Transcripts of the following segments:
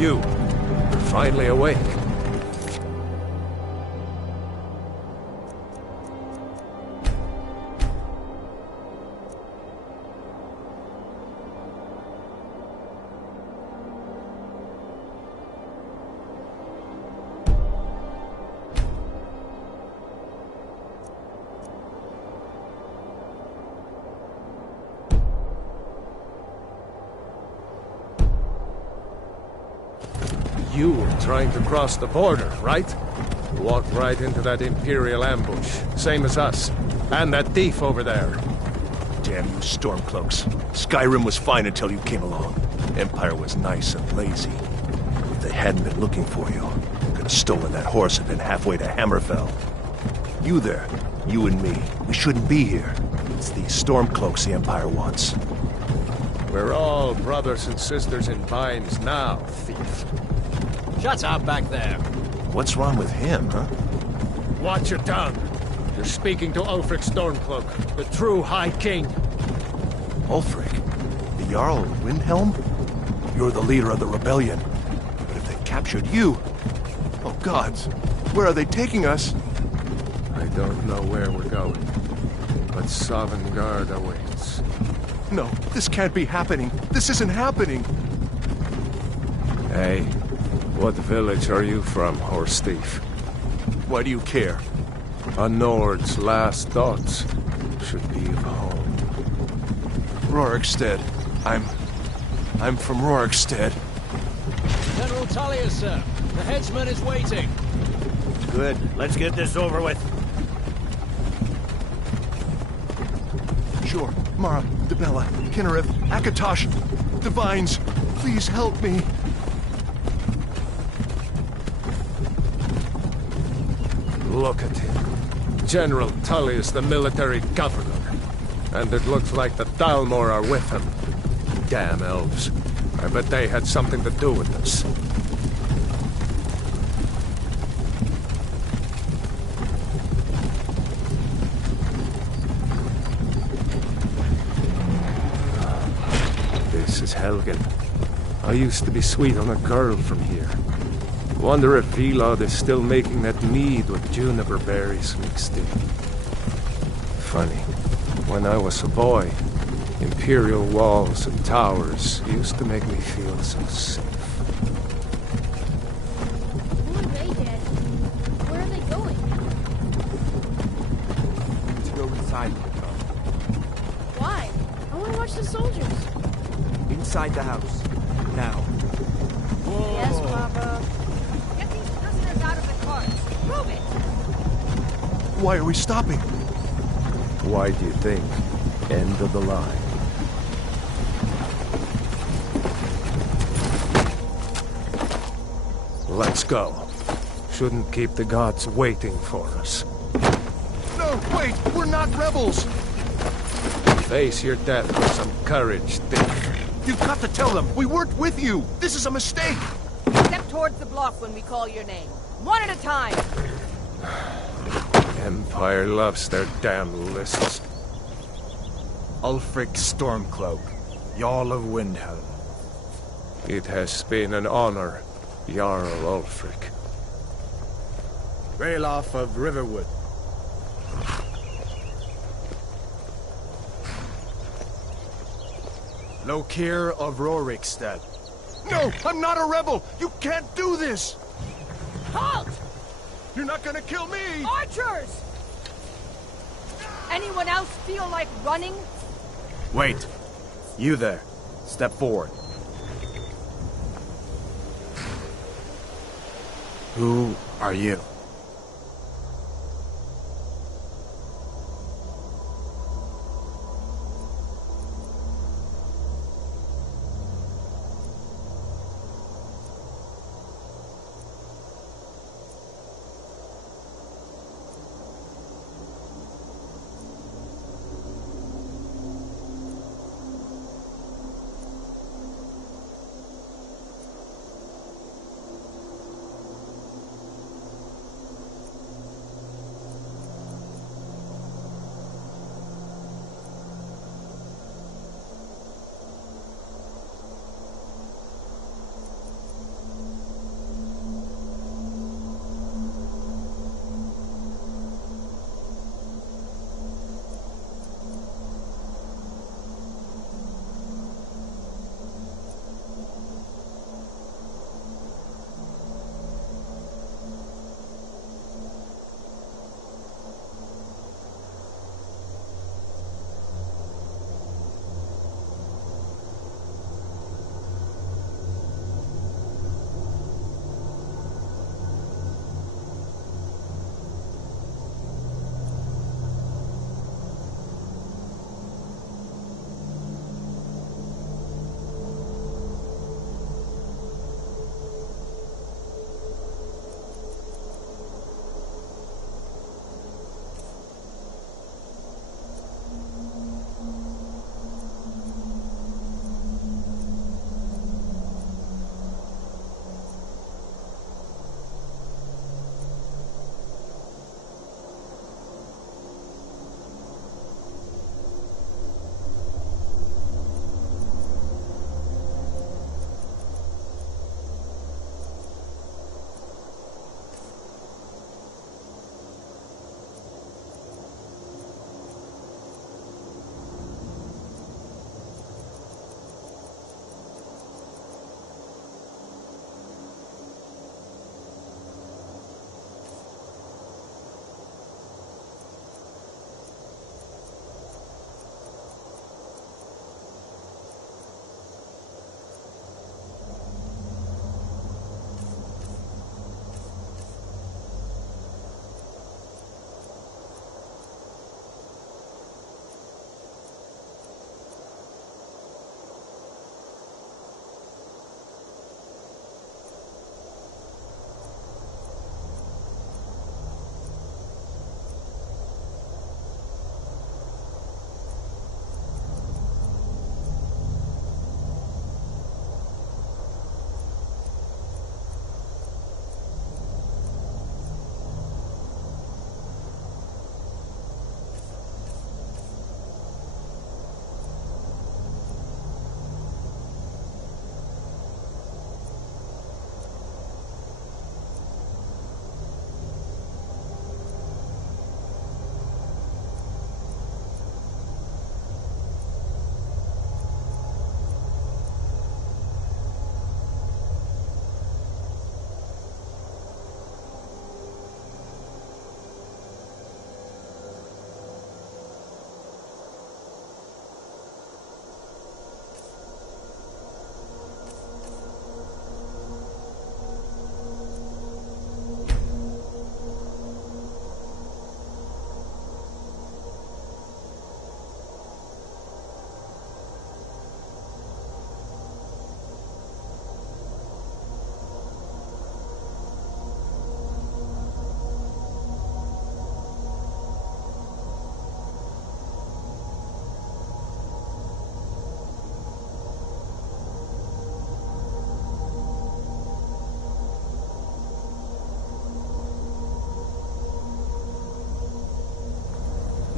You're finally awake. You were trying to cross the border, right? Walked right into that Imperial ambush, same as us. And that thief over there. Damn you Stormcloaks. Skyrim was fine until you came along. Empire was nice and lazy. If they hadn't been looking for you, could have stolen that horse and been halfway to Hammerfell. You there, you and me, we shouldn't be here. It's these Stormcloaks the Empire wants. We're all brothers and sisters in binds now, thief. Shut up back there. What's wrong with him, huh? Watch your tongue. You're speaking to Ulfric Stormcloak, the true High King. Ulfric? The Jarl of Windhelm? You're the leader of the rebellion. But if they captured you... Oh gods, where are they taking us? I don't know where we're going, but Sovngarde awaits. No, this can't be happening. This isn't happening. Hey, what village are you from, horse thief? Why do you care? A Nord's last thoughts should be of home. Rorikstead. I'm from Rorikstead. General Tullius, sir. The headsman is waiting. Good. Let's get this over with. Sure. Mara, Dibella, Kinnereth, Akatosh, Divines, please help me. Look at him. General Tullius, the military governor. And it looks like the Thalmor are with him. Damn elves. I bet they had something to do with this. This is Helgen. I used to be sweet on a girl from here. Wonder if Vilod is still making that mead with juniper berries mixed in. Funny. When I was a boy, Imperial walls and towers used to make me feel so safe. Who are they, Dad? Where are they going? To go inside. Why? I want to watch the soldiers. Inside the house. Now. Yes, Papa. Get these prisoners out of the carts. Move it! Why are we stopping? Why do you think? End of the line. Let's go. Shouldn't keep the gods waiting for us. No, wait! We're not rebels! Face your death with some courage, thief. You've got to tell them! We weren't with you! This is a mistake! Step towards the block when we call your name. One at a time! Empire loves their damn lists. Ulfric Stormcloak, Jarl of Windhelm. It has been an honor, Jarl Ulfric. Ralof of Riverwood. Lokir of Rorikstead. No! I'm not a rebel! You can't do this! Halt! You're not gonna kill me! Archers! Anyone else feel like running? Wait. You there. Step forward. Who are you?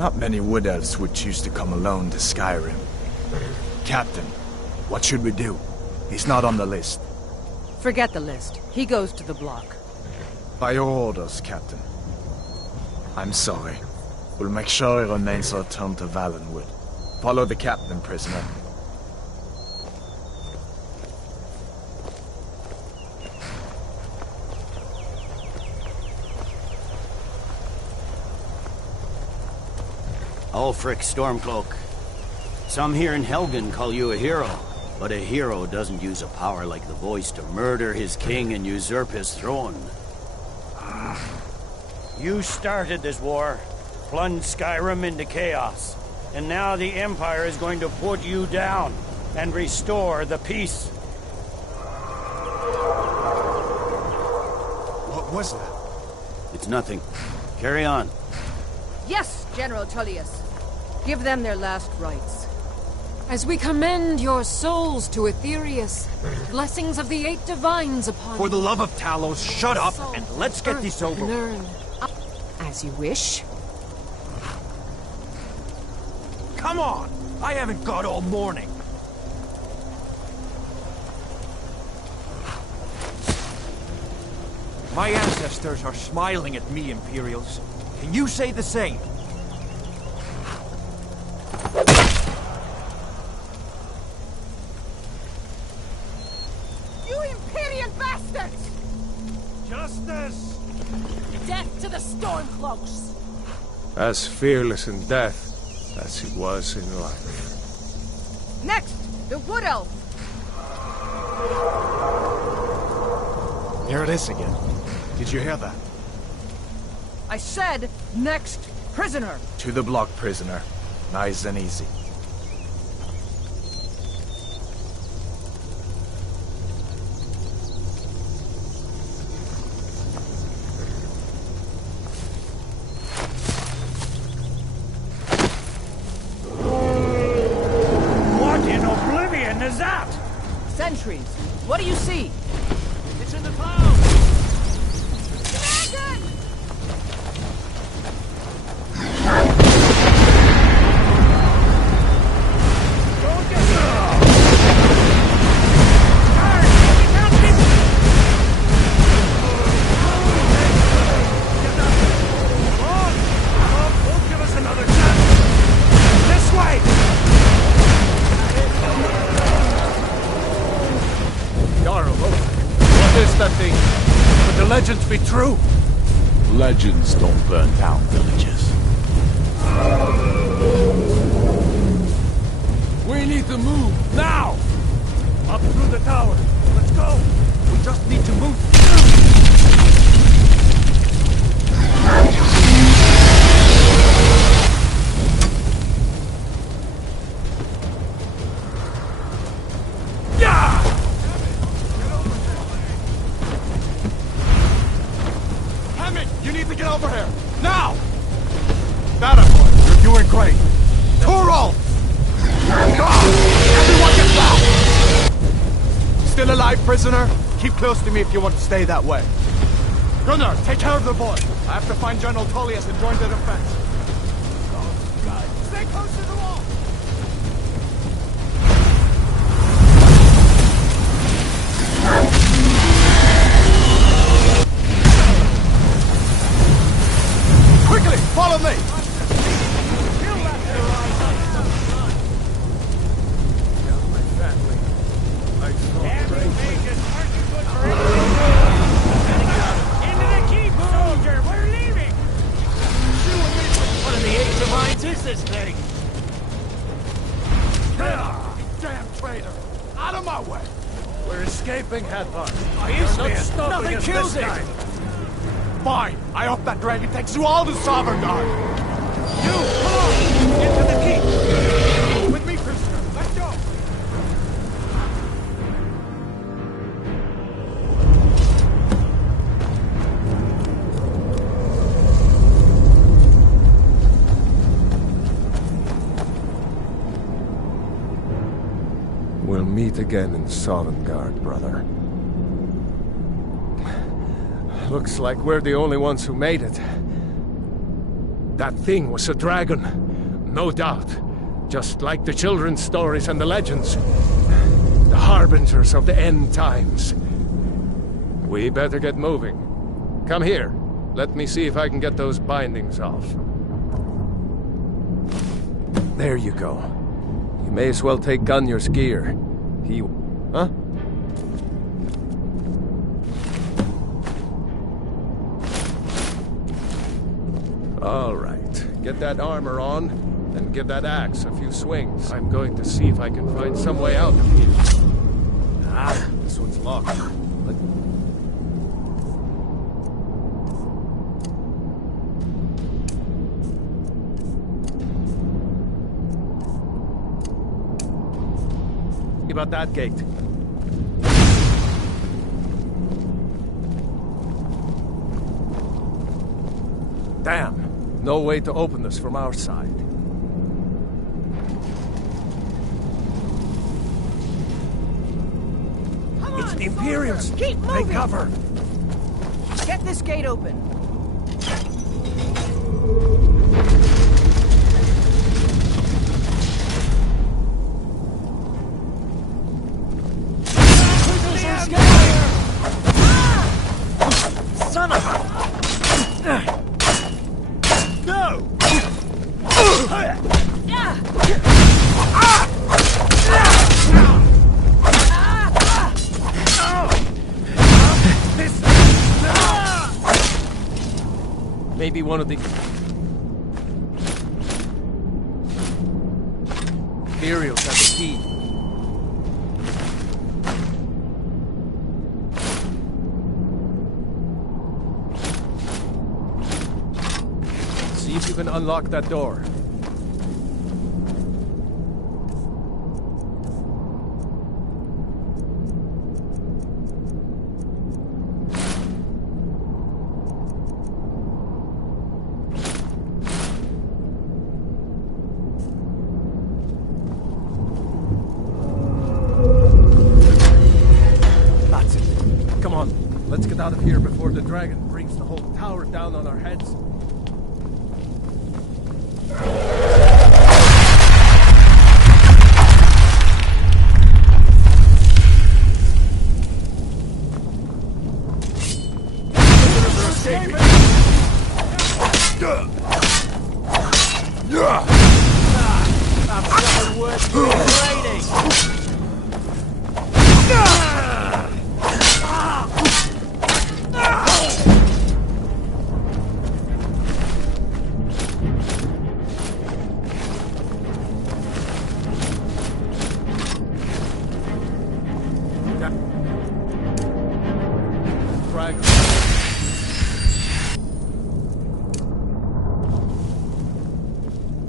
Not many wood elves would choose to come alone to Skyrim. Captain, what should we do? He's not on the list. Forget the list. He goes to the block. By your orders, Captain. I'm sorry. We'll make sure he remains returned to Valenwood. Follow the captain, prisoner. Ulfric Stormcloak. Some here in Helgen call you a hero, but a hero doesn't use a power like the voice to murder his king and usurp his throne. You started this war, plunged Skyrim into chaos, and now the Empire is going to put you down and restore the peace. What was that? It's nothing. Carry on. Yes, General Tullius. Give them their last rites. As we commend your souls to Aetherius, blessings of the 8 divines upon For the you. love of Talos, shut up Salt, and let's get earth, this over with. learn. As you wish. Come on! I haven't got all morning. My ancestors are smiling at me, Imperials. Can you say the same? You Imperial bastards! Justice! Death to the Stormcloaks! As fearless in death as he was in life. Next, the Wood Elf. Here it is again. Did you hear that? I said, next prisoner. To the block, prisoner. Nice and easy. What in oblivion is that? Sentries. What do you see? It's in the clouds! Dragon! Give us another chance! This way! Jarl, what is that thing? Could the legends be true? Legends don't burn down villages. We need to move, now! Up through the tower. Let's go! We just need to move. Yeah! Hammond, you need to get over here! Now! That boy, you're doing great. Torol! Everyone get back! Still alive, prisoner? Keep close to me if you want to stay that way. Gunnar, take care of the boy. I have to find General Tullius and join the defense. Stay close to the wall! Quickly, follow me! Into the keep, soldier! We're leaving! What in the 8 divines is this thing? Damn traitor! Out of my way! We're escaping, Hathor. Nothing kills it! Fine! I hope that dragon takes you all to Sovngarde! You, come on! Into the keep! With me, prisoner! Let's go! We'll meet again in Sovngarde, brother. Looks like we're the only ones who made it. That thing was a dragon, no doubt. Just like the children's stories and the legends. The harbingers of the end times. We better get moving. Come here. Let me see if I can get those bindings off. There you go. You may as well take Gunnar's gear. He... Huh? All right. Get that armor on, and give that axe a few swings. I'm going to see if I can find some way out of here. Ah, this one's locked. About that gate. Damn, no way to open this from our side. Come It's on, the Imperials! soldier, keep moving! Take cover! Get this gate open. Son of a... No! Maybe one of the... Imperials have the key. See if you can unlock that door. That's it. Come on, let's get out of here before the dragon brings the whole tower down on our heads.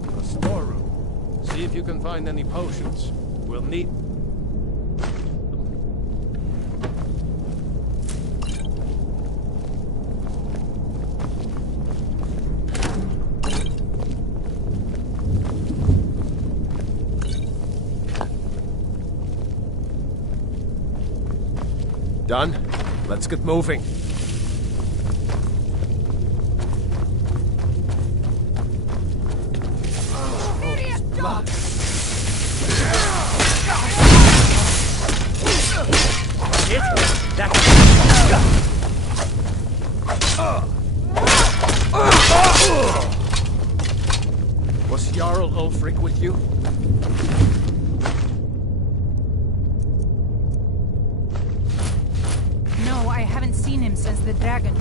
A storeroom. See if you can find any potions. We'll need... Done? Let's get moving. Was Jarl Ulfric with you? No, I haven't seen him since the dragon.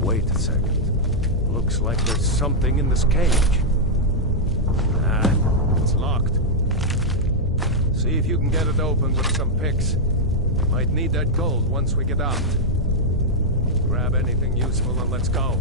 Wait a second. Looks like there's something in this cage. Ah, it's locked. See if you can get it open with some picks. Might need that gold once we get out. Grab anything useful and let's go.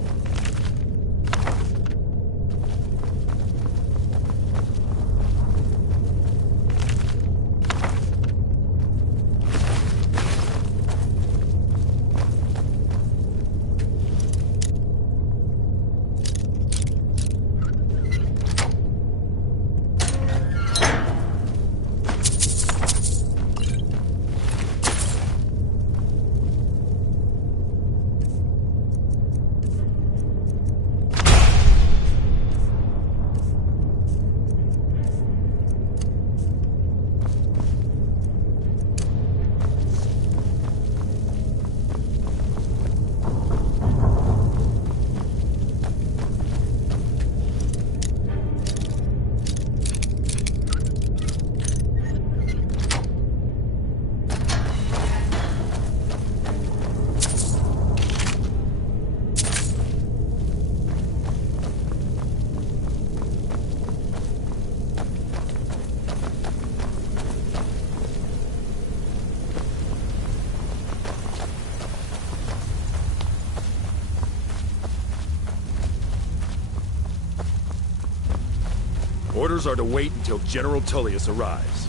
Orders are to wait until General Tullius arrives.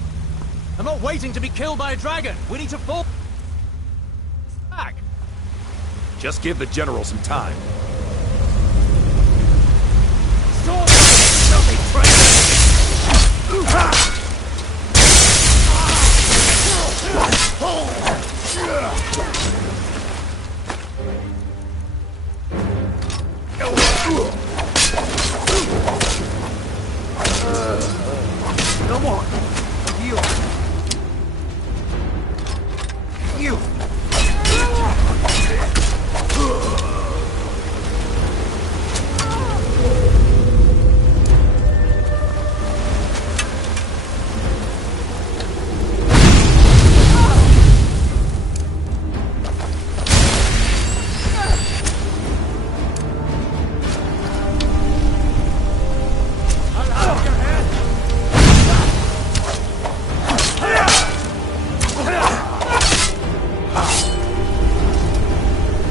I'm not waiting to be killed by a dragon. We need to fall back. Just give the General some time. Sword! Filthy traitor! Come on. You.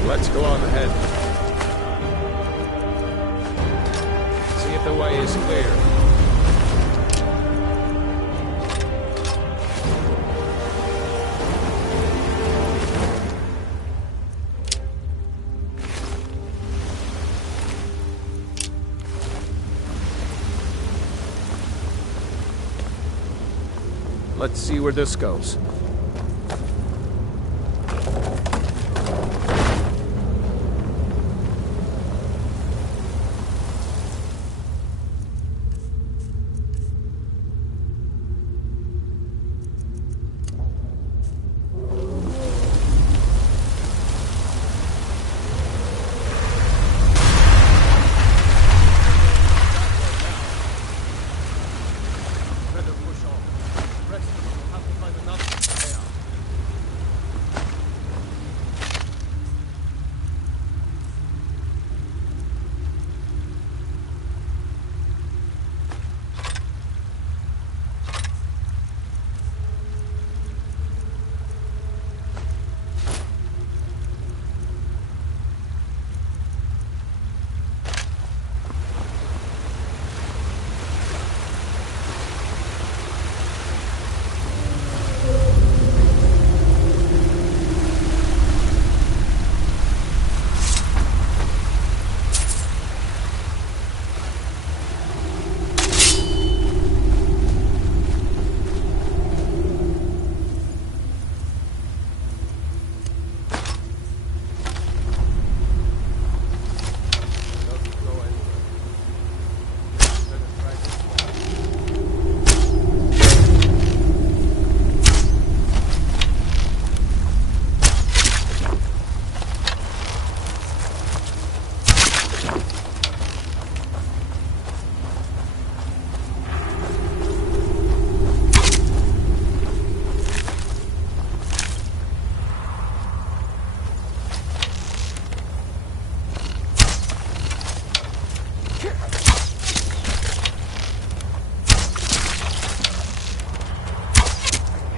Let's go on ahead. See if the way is clear. Let's see where this goes.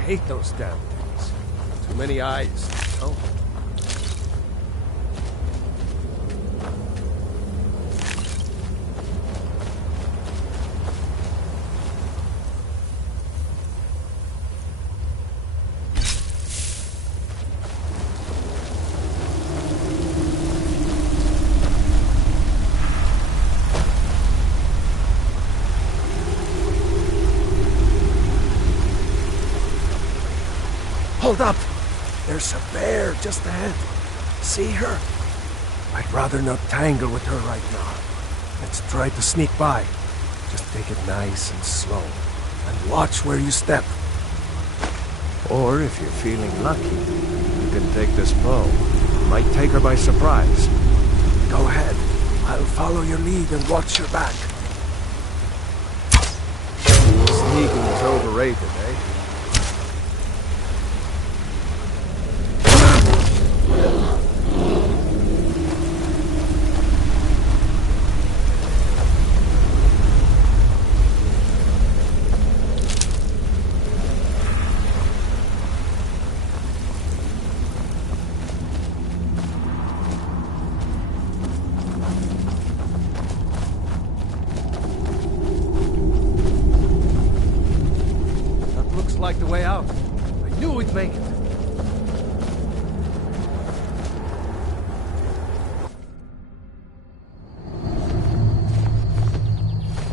I hate those damn things. Too many eyes. Oh. Hold up! There's a bear just ahead. See her? I'd rather not tangle with her right now. Let's try to sneak by. Just take it nice and slow. And watch where you step. Or if you're feeling lucky, you can take this bow. Might take her by surprise. Go ahead. I'll follow your lead and watch your back. Sneaking is overrated, eh?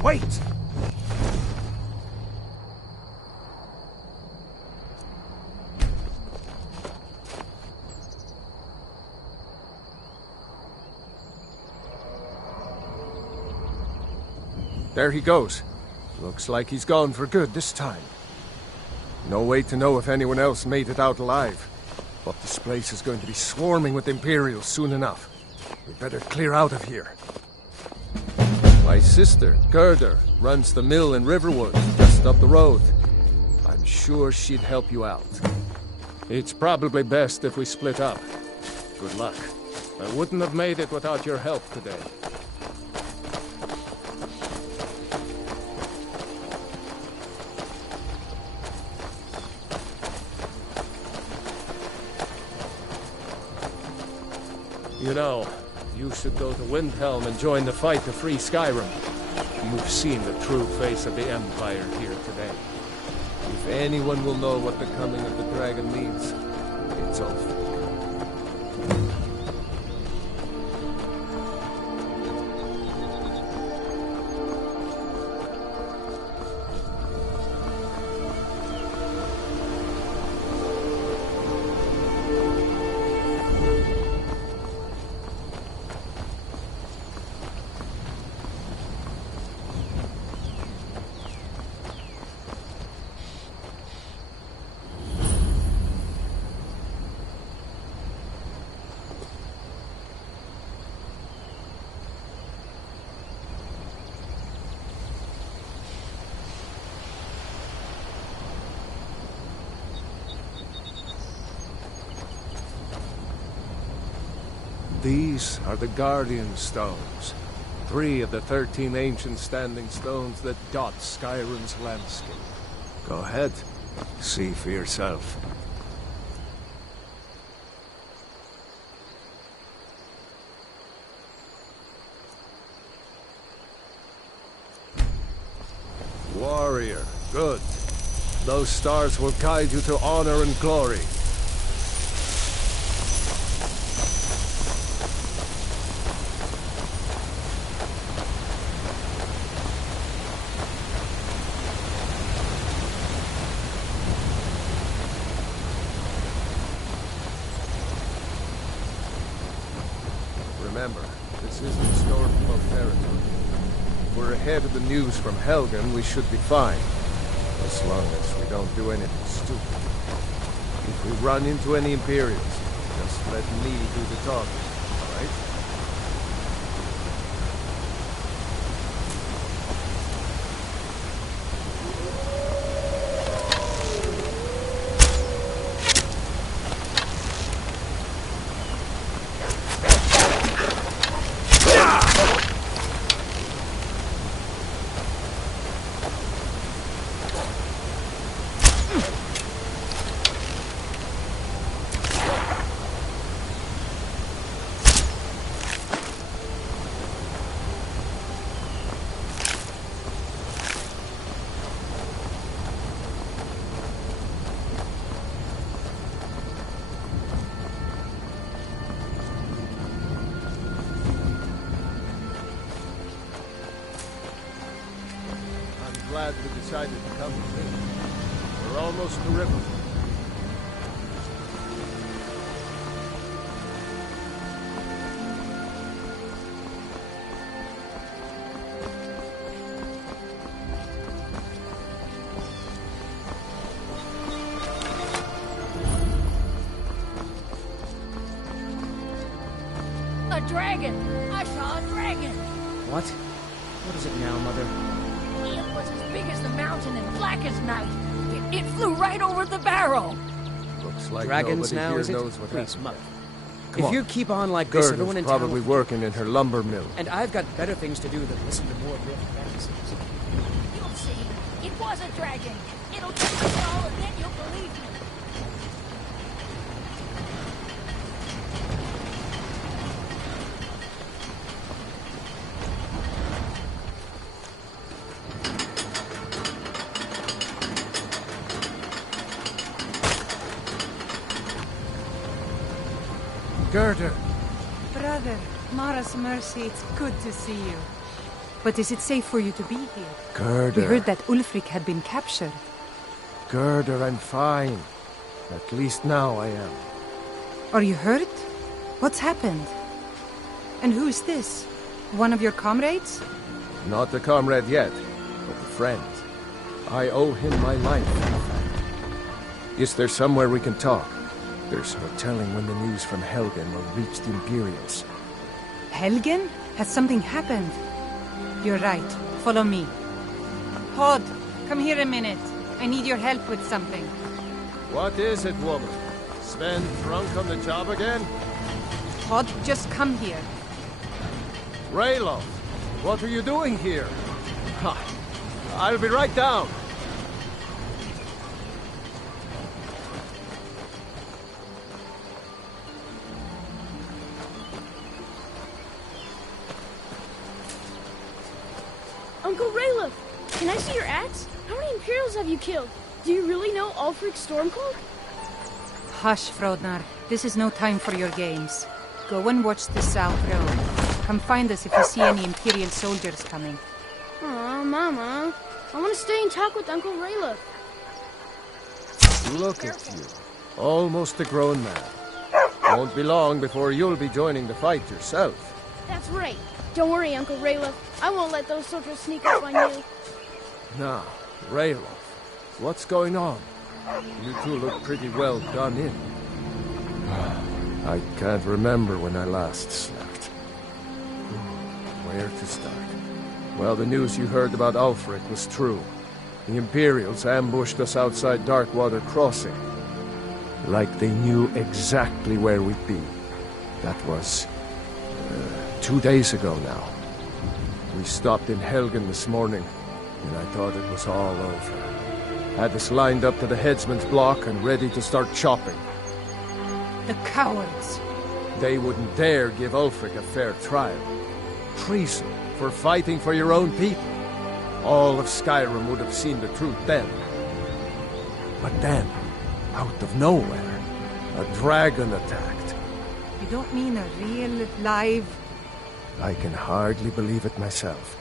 Wait! There he goes. Looks like he's gone for good this time. No way to know if anyone else made it out alive. But this place is going to be swarming with Imperials soon enough. We better clear out of here. My sister, Gerda, runs the mill in Riverwood, just up the road. I'm sure she'd help you out. It's probably best if we split up. Good luck. I wouldn't have made it without your help today. You know, you should go to Windhelm and join the fight to free Skyrim. You've seen the true face of the Empire here today. If anyone will know what the coming of the dragon means, it's Ulf. These are the Guardian Stones. 3 of the 13 ancient standing stones that dot Skyrim's landscape. Go ahead. See for yourself. Warrior. Good. Those stars will guide you to honor and glory. Remember, this isn't Stormcloak territory. If we're ahead of the news from Helgen, we should be fine. As long as we don't do anything stupid. If we run into any Imperials, just let me do the talking, alright? Glad we decided to come today. We're almost to Riverwood. A dragon! I saw a dragon! What? What is it now, Mother? It was as big as the mountain and black as night. It flew right over the barrel. Looks like Dragons nobody now, here is it? knows what Please, happened. Mother. Come If on. you keep on like this, everyone Gerda's in town probably will... working in her lumber mill. And I've got better things to do than listen to more riff fantasies. You'll see. It was a dragon. It'll take us all and then you'll believe me. Gerda! Brother, Mara's mercy, it's good to see you. But is it safe for you to be here? Gerda. We heard that Ulfric had been captured. Gerda, I'm fine. At least now I am. Are you hurt? What's happened? And who's this? One of your comrades? Not a comrade yet, but a friend. I owe him my life, in fact. Is there somewhere we can talk? There's no telling when the news from Helgen will reach the Imperials. Helgen? Has something happened? You're right. Follow me. Hod, come here a minute. I need your help with something. What is it, woman? Sven drunk on the job again? Hod, just come here. Raylo, what are you doing here? Ha! I'll be right down. Uncle Raylo, can I see your axe? How many Imperials have you killed? Do you really know Ulfric's Stormcloak? Hush, Frodnar. This is no time for your games. Go and watch the South Road. Come find us if you see any Imperial soldiers coming. Aw, Mama. I want to stay and talk with Uncle Raylo. Look at you. Almost a grown man. Won't be long before you'll be joining the fight yourself. That's right. Don't worry, Uncle Raylo. I won't let those soldiers sneak up on you. Now, Raylo, what's going on? You two look pretty well done in. I can't remember when I last slept. Where to start? Well, the news you heard about Ulfric was true. The Imperials ambushed us outside Darkwater Crossing. Like they knew exactly where we'd be. That was 2 days ago now. We stopped in Helgen this morning, and I thought it was all over. Had us lined up to the headsman's block and ready to start chopping. The cowards! They wouldn't dare give Ulfric a fair trial. Treason for fighting for your own people. All of Skyrim would have seen the truth then. But then, out of nowhere, a dragon attacked. You don't mean a real, live... I can hardly believe it myself.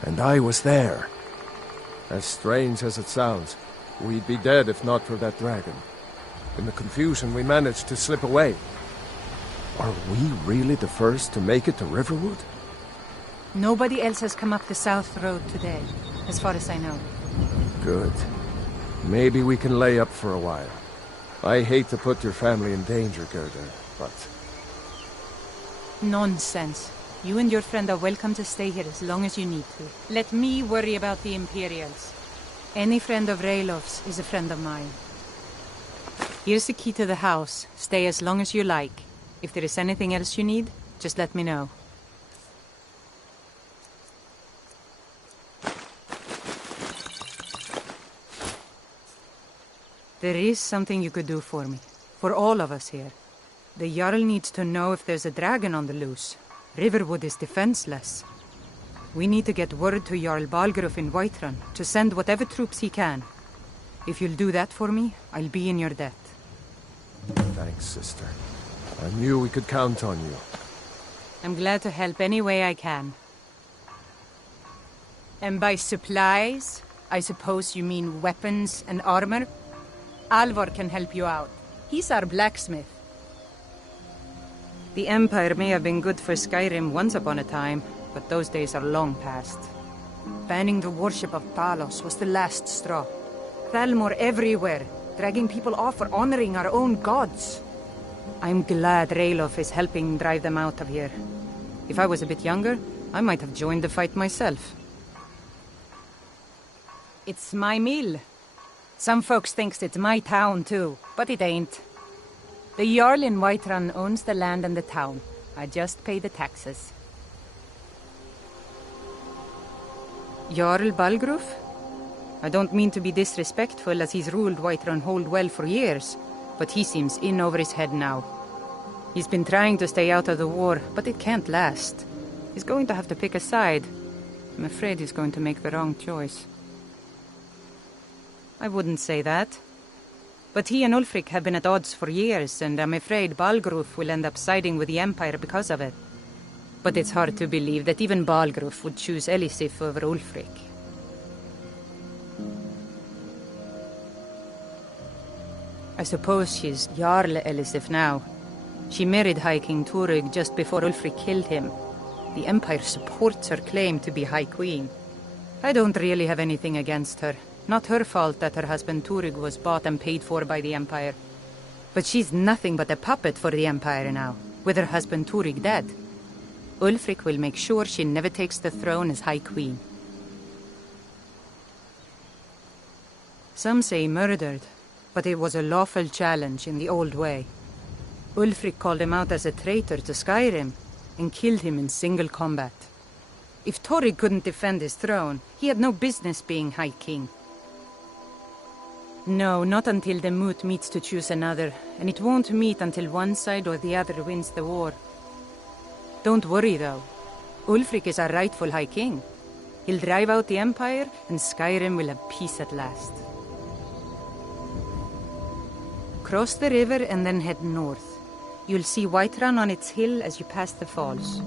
And I was there. As strange as it sounds, we'd be dead if not for that dragon. In the confusion, we managed to slip away. Are we really the first to make it to Riverwood? Nobody else has come up the South Road today, as far as I know. Good. Maybe we can lay up for a while. I hate to put your family in danger, Gerda, but... Nonsense. You and your friend are welcome to stay here as long as you need to. Let me worry about the Imperials. Any friend of Raylof's is a friend of mine. Here's the key to the house. Stay as long as you like. If there is anything else you need, just let me know. There is something you could do for me. For all of us here. The Jarl needs to know if there's a dragon on the loose. Riverwood is defenseless. We need to get word to Jarl Balgruuf in Whiterun to send whatever troops he can. If you'll do that for me, I'll be in your debt. Thanks, sister. I knew we could count on you. I'm glad to help any way I can. And by supplies, I suppose you mean weapons and armor? Alvor can help you out. He's our blacksmith. The Empire may have been good for Skyrim once upon a time, but those days are long past. Banning the worship of Talos was the last straw. Thalmor everywhere, dragging people off for honoring our own gods. I'm glad Raylof is helping drive them out of here. If I was a bit younger, I might have joined the fight myself. It's my mill. Some folks thinks it's my town too, but it ain't. The Jarl in Whiterun owns the land and the town. I just pay the taxes. Jarl Balgruuf? I don't mean to be disrespectful, as he's ruled Whiterun Hold well for years, but he seems in over his head now. He's been trying to stay out of the war, but it can't last. He's going to have to pick a side. I'm afraid he's going to make the wrong choice. I wouldn't say that. But he and Ulfric have been at odds for years, and I'm afraid Balgruuf will end up siding with the Empire because of it. But it's hard to believe that even Balgruf would choose Elisif over Ulfric. I suppose she's Jarl Elisif now. She married High King Turig just before Ulfric killed him. The Empire supports her claim to be High Queen. I don't really have anything against her. Not her fault that her husband Turig was bought and paid for by the Empire. But she's nothing but a puppet for the Empire now, with her husband Turig dead. Ulfric will make sure she never takes the throne as High Queen. Some say murdered, but it was a lawful challenge in the old way. Ulfric called him out as a traitor to Skyrim, and killed him in single combat. If Turig couldn't defend his throne, he had no business being High King. No, not until the moot meets to choose another, and it won't meet until one side or the other wins the war. Don't worry, though. Ulfric is our rightful High King. He'll drive out the Empire, and Skyrim will have peace at last. Cross the river and then head north. You'll see Whiterun on its hill as you pass the falls.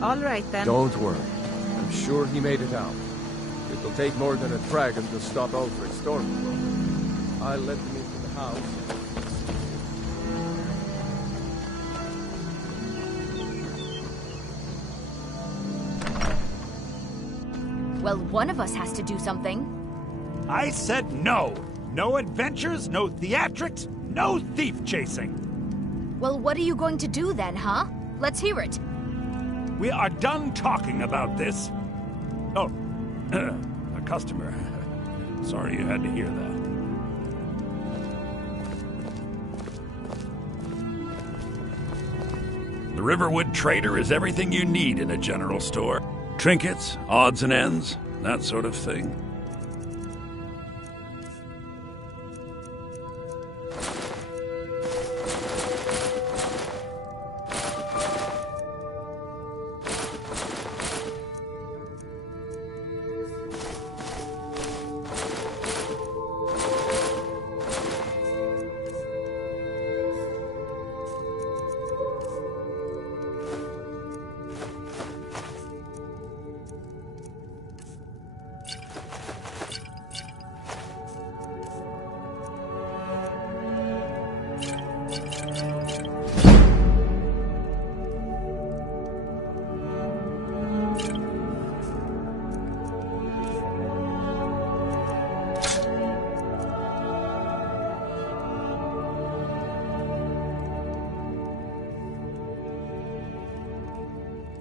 All right, then. Don't worry. I'm sure he made it out. It'll take more than a dragon to stop Ulfric's storm. I'll let them into the house. Well, one of us has to do something. I said no! No adventures, no theatrics, no thief chasing! Well, what are you going to do then, huh? Let's hear it. We are done talking about this. Oh, a customer. Sorry you had to hear that. The Riverwood Trader is everything you need in a general store. Trinkets, odds and ends, that sort of thing.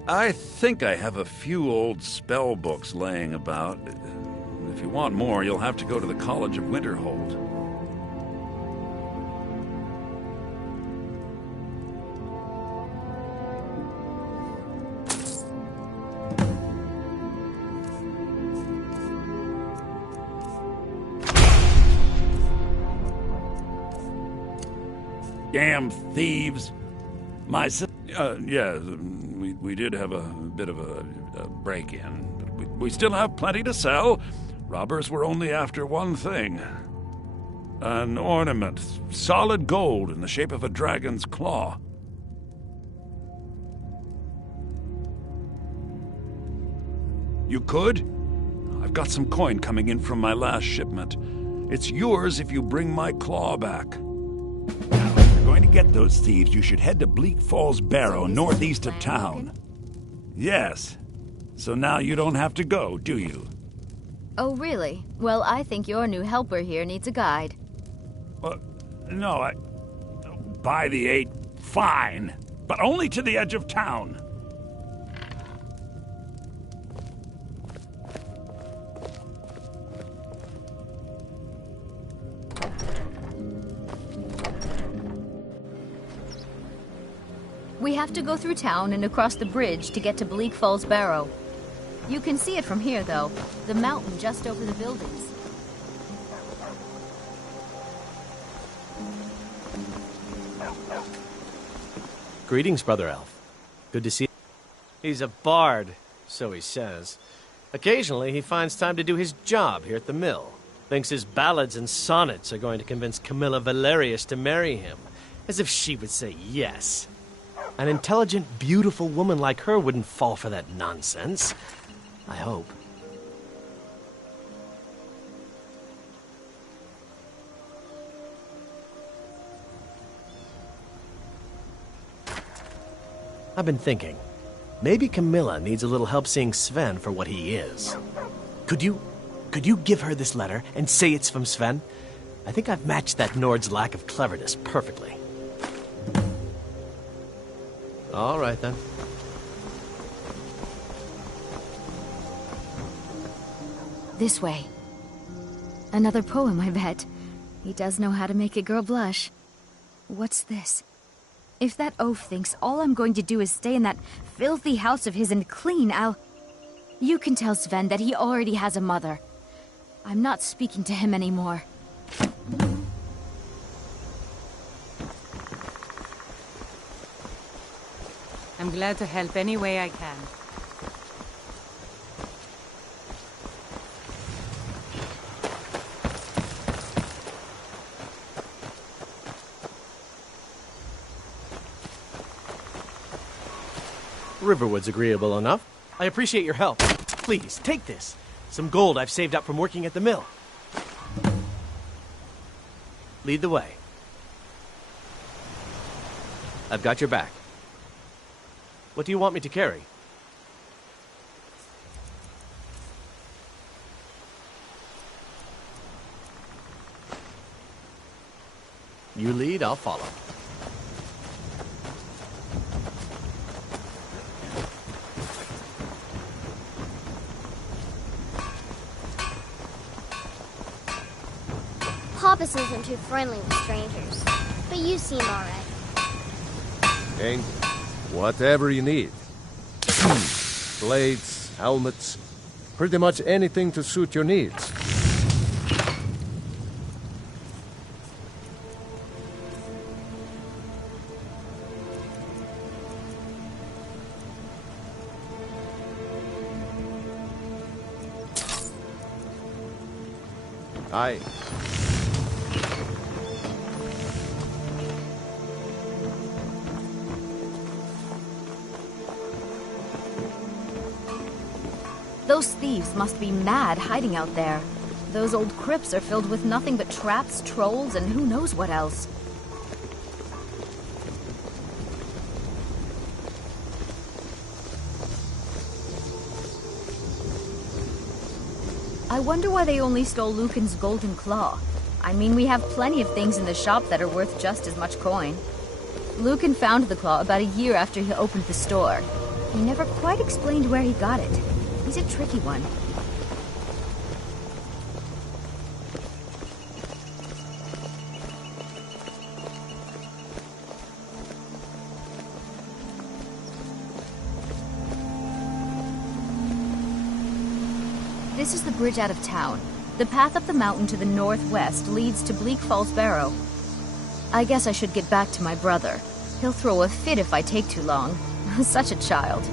I think I have a few old spell books laying about. If you want more, you'll have to go to the College of Winterhold. Damn thieves! Yeah, we did have a bit of a break-in, but we still have plenty to sell. Robbers were only after one thing. An ornament, solid gold in the shape of a dragon's claw. You could? I've got some coin coming in from my last shipment. It's yours if you bring my claw back. Going to get those thieves, you should head to Bleak Falls Barrow, northeast of town. Yes. So now you don't have to go, do you? Oh, really? Well, I think your new helper here needs a guide. No, by the 8, fine. But only to the edge of town. We have to go through town and across the bridge to get to Bleak Falls Barrow. You can see it from here, though. The mountain just over the buildings. Greetings, Brother Elf. Good to see you. He's a bard, so he says. Occasionally, he finds time to do his job here at the mill. Thinks his ballads and sonnets are going to convince Camilla Valerius to marry him. As if she would say yes. An intelligent, beautiful woman like her wouldn't fall for that nonsense. I hope. I've been thinking. Maybe Camilla needs a little help seeing Sven for what he is. Could you give her this letter and say it's from Sven? I think I've matched that Nord's lack of cleverness perfectly. All right, then. This way. Another poem, I bet. He does know how to make a girl blush. What's this? If that oaf thinks all I'm going to do is stay in that filthy house of his and clean, You can tell Sven that he already has a mother. I'm not speaking to him anymore. I'm glad to help any way I can. Riverwood's agreeable enough. I appreciate your help. Please, take this. Some gold I've saved up from working at the mill. Lead the way. I've got your back. What do you want me to carry? You lead, I'll follow. Hoppus isn't too friendly with strangers, but you seem alright. And whatever you need. Blades, helmets, pretty much anything to suit your needs. Aye. Those thieves must be mad hiding out there. Those old crypts are filled with nothing but traps, trolls, and who knows what else. I wonder why they only stole Lucan's golden claw. I mean, we have plenty of things in the shop that are worth just as much coin. Lucan found the claw about a year after he opened the store. He never quite explained where he got it. He's a tricky one. This is the bridge out of town. The path up the mountain to the northwest leads to Bleak Falls Barrow. I guess I should get back to my brother. He'll throw a fit if I take too long. Such a child.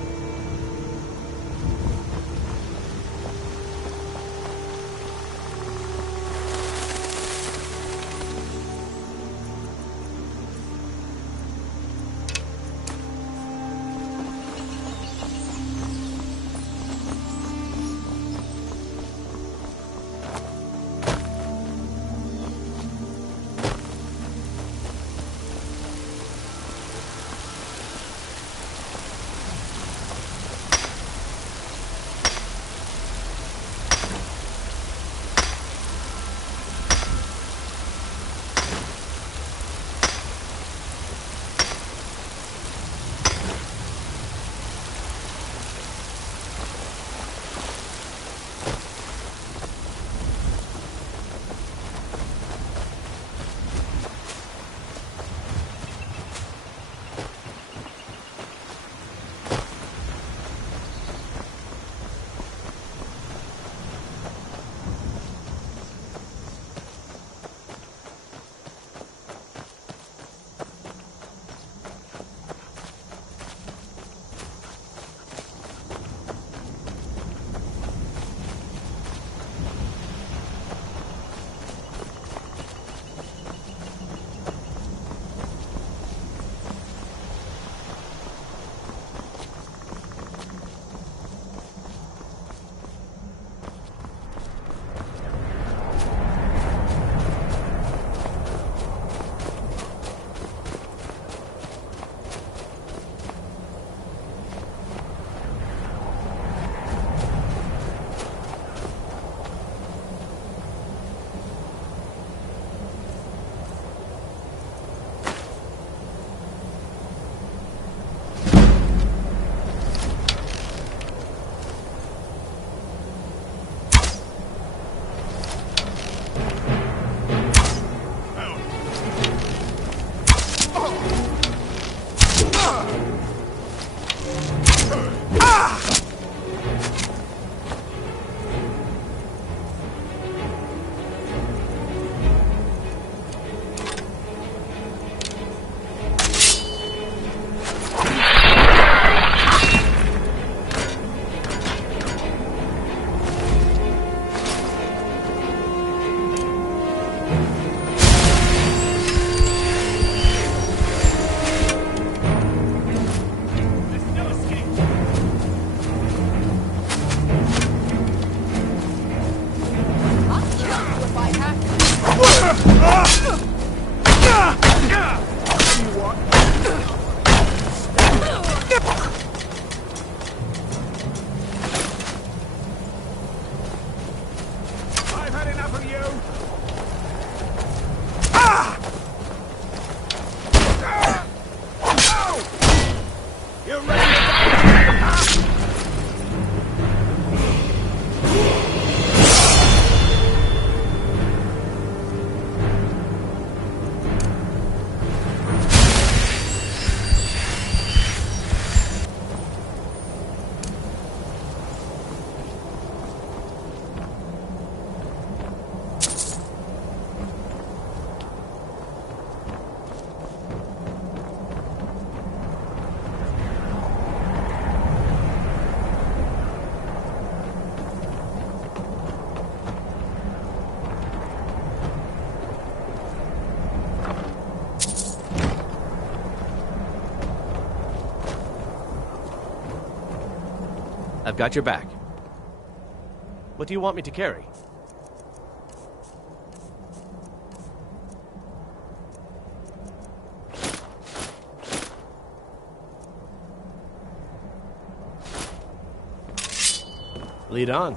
I've got your back. What do you want me to carry? Lead on.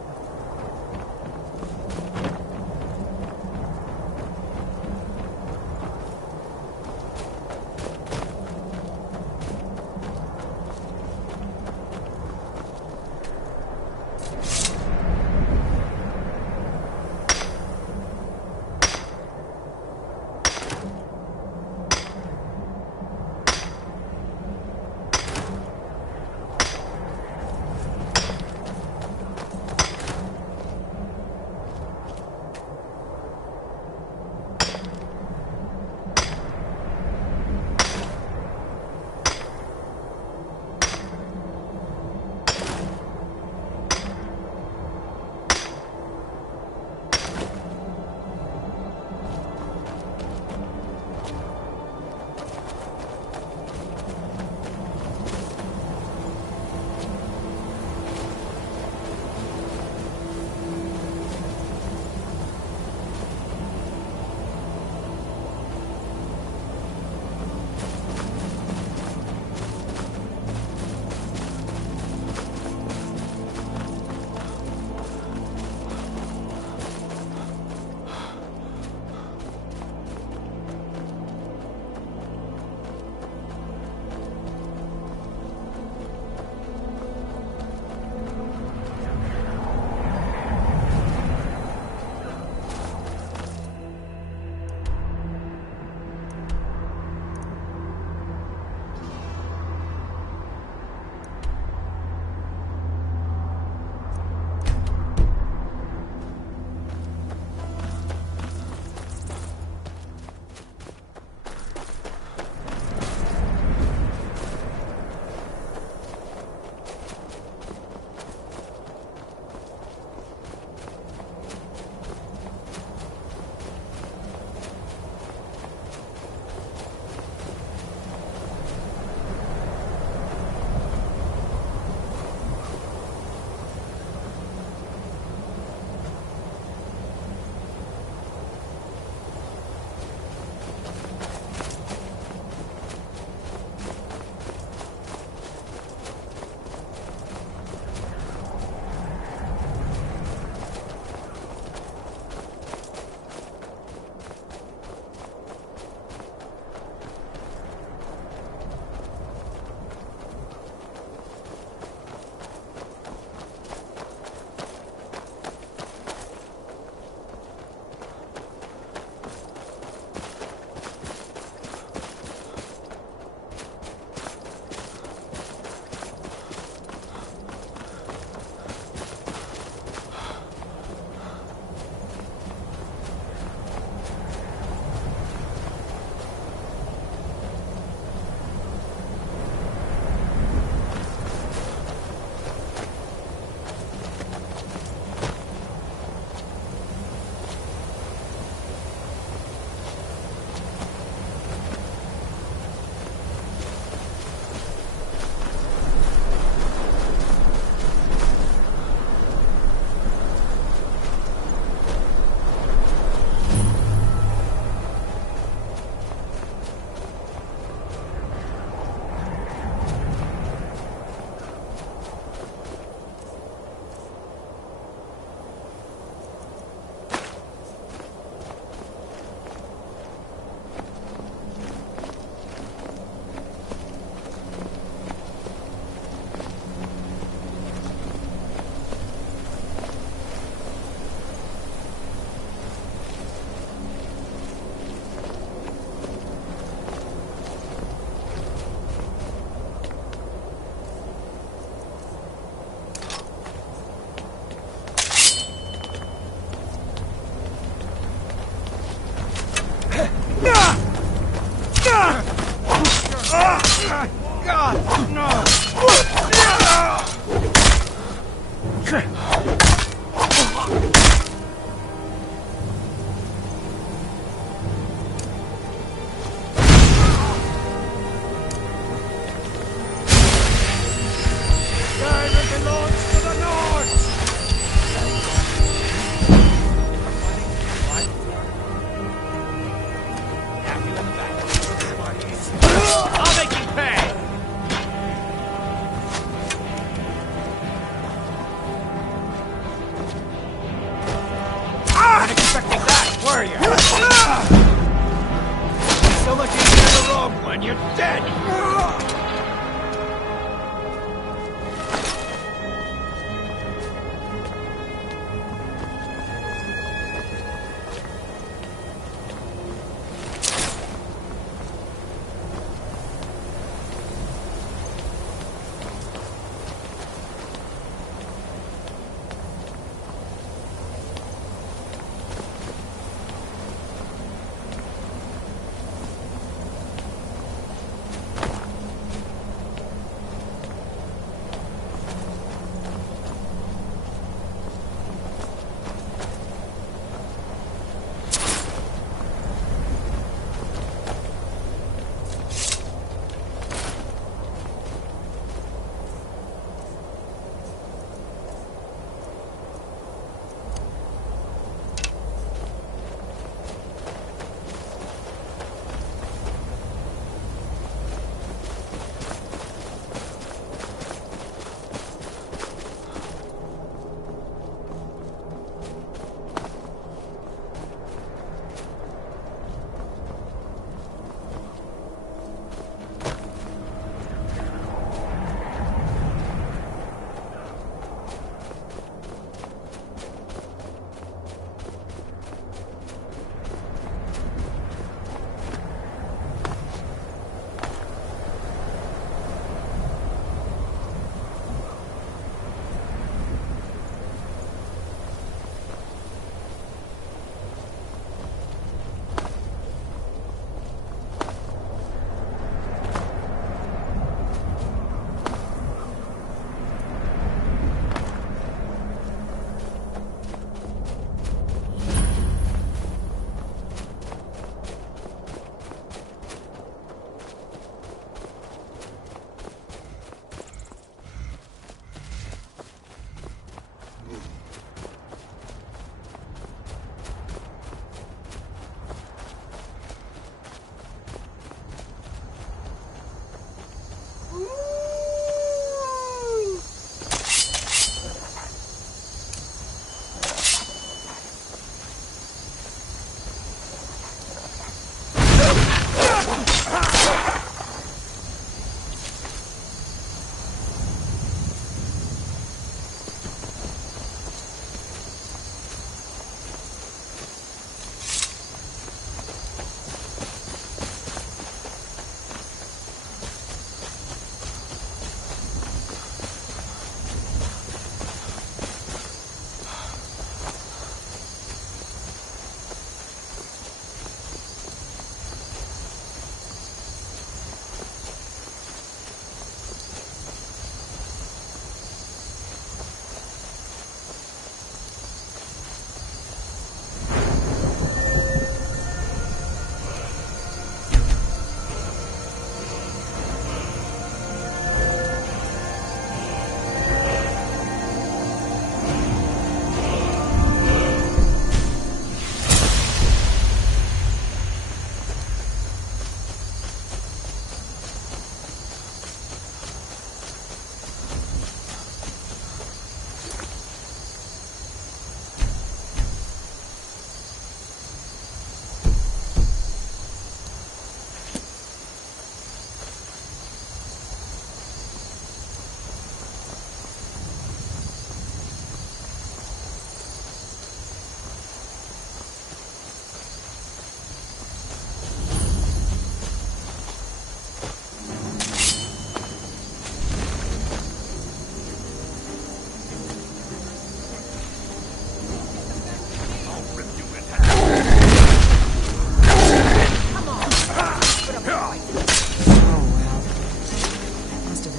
Skyrim belongs to the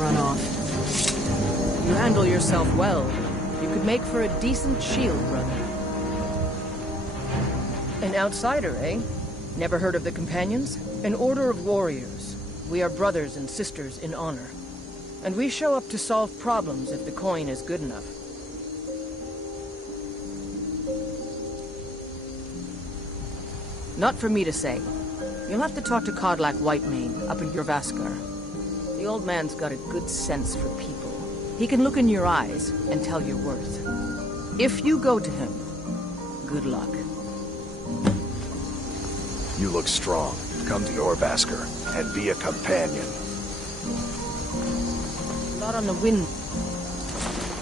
run off. You handle yourself well. You could make for a decent shield, brother. An outsider, eh? Never heard of the Companions? An order of warriors. We are brothers and sisters in honor. And we show up to solve problems if the coin is good enough. Not for me to say. You'll have to talk to Kodlak Whitemane up in Jorvaskar. The old man's got a good sense for people. He can look in your eyes and tell your worth. If you go to him, good luck. You look strong. Come to Jorvaskar and be a companion. Not on the wind.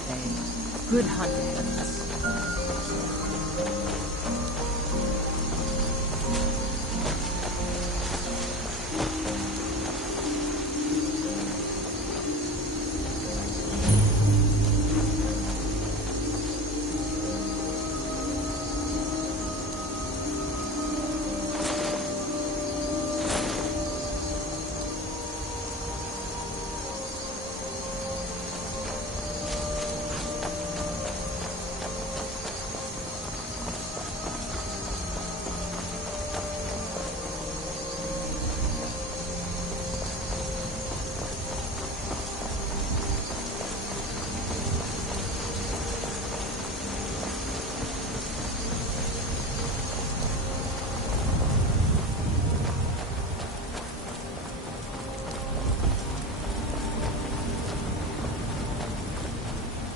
Hey, good hunting.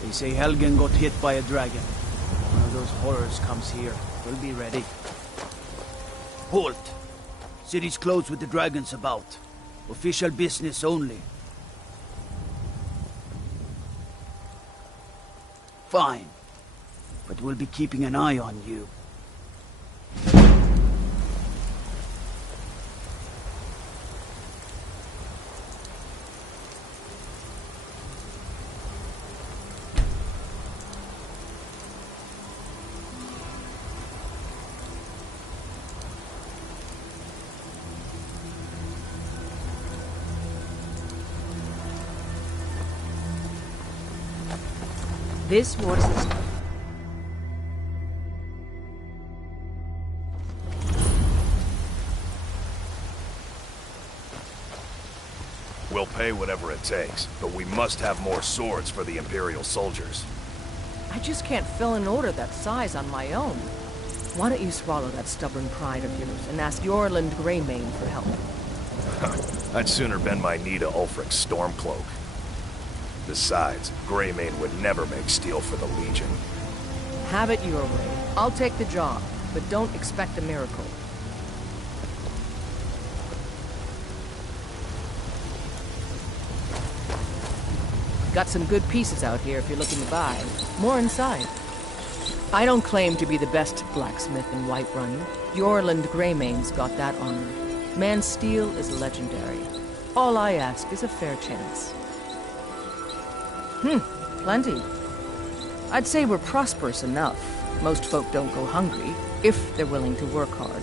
They say Helgen got hit by a dragon. One of those horrors comes here. We'll be ready. Halt! City's closed with the dragons about. Official business only. Fine. But we'll be keeping an eye on you. This war system. We'll pay whatever it takes, but we must have more swords for the Imperial soldiers. I just can't fill an order that size on my own. Why don't you swallow that stubborn pride of yours and ask Jorland Greymane for help? I'd sooner bend my knee to Ulfric's Stormcloak. Besides, Greymane would never make steel for the Legion. Have it your way. I'll take the job, but don't expect a miracle. Got some good pieces out here if you're looking to buy. More inside. I don't claim to be the best blacksmith in Whiterun. Jorland Greymane's got that honor. Man's steel is legendary. All I ask is a fair chance. Plenty. I'd say we're prosperous enough. Most folk don't go hungry, if they're willing to work hard.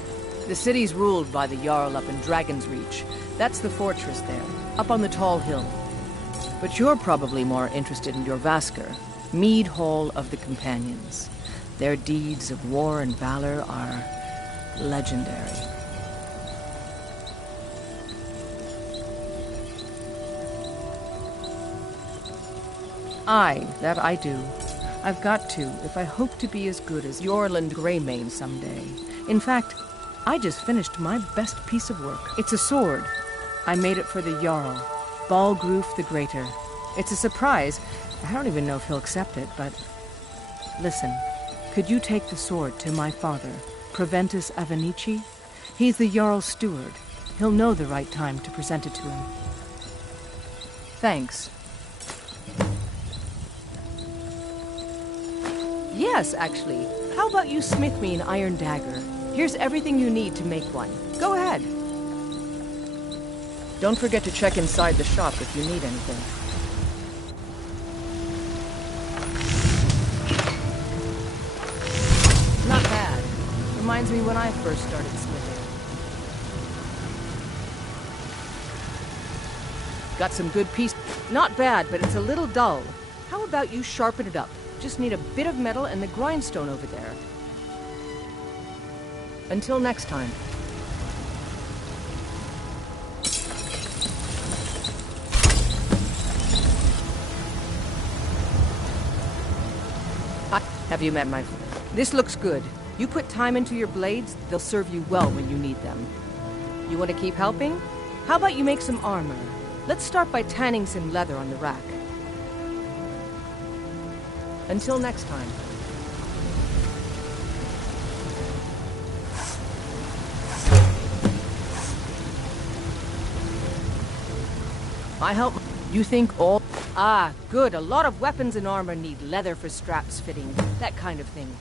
The city's ruled by the Jarl up in Dragon's Reach. That's the fortress there, up on the tall hill. But you're probably more interested in Jorvaskar, Mead Hall of the Companions. Their deeds of war and valor are legendary. Aye, that I do. I've got to, if I hope to be as good as Jorland Greymane someday. In fact, I just finished my best piece of work. It's a sword. I made it for the Jarl, Balgruf the Greater. It's a surprise. I don't even know if he'll accept it, but... Listen, could you take the sword to my father, Proventus Avenici? He's the Jarl's steward. He'll know the right time to present it to him. Thanks. Yes, actually. How about you smith me an iron dagger? Here's everything you need to make one. Go ahead. Don't forget to check inside the shop if you need anything. Not bad. Reminds me when I first started smithing. Got some good piece. Not bad, but it's a little dull. How about you sharpen it up? Just need a bit of metal and the grindstone over there. Until next time. Have you met my friend? This looks good. You put time into your blades, they'll serve you well when you need them. You want to keep helping? How about you make some armor? Let's start by tanning some leather on the rack. Until next time. I help. You think all... Ah, good. A lot of weapons and armor need leather for straps fitting. That kind of thing.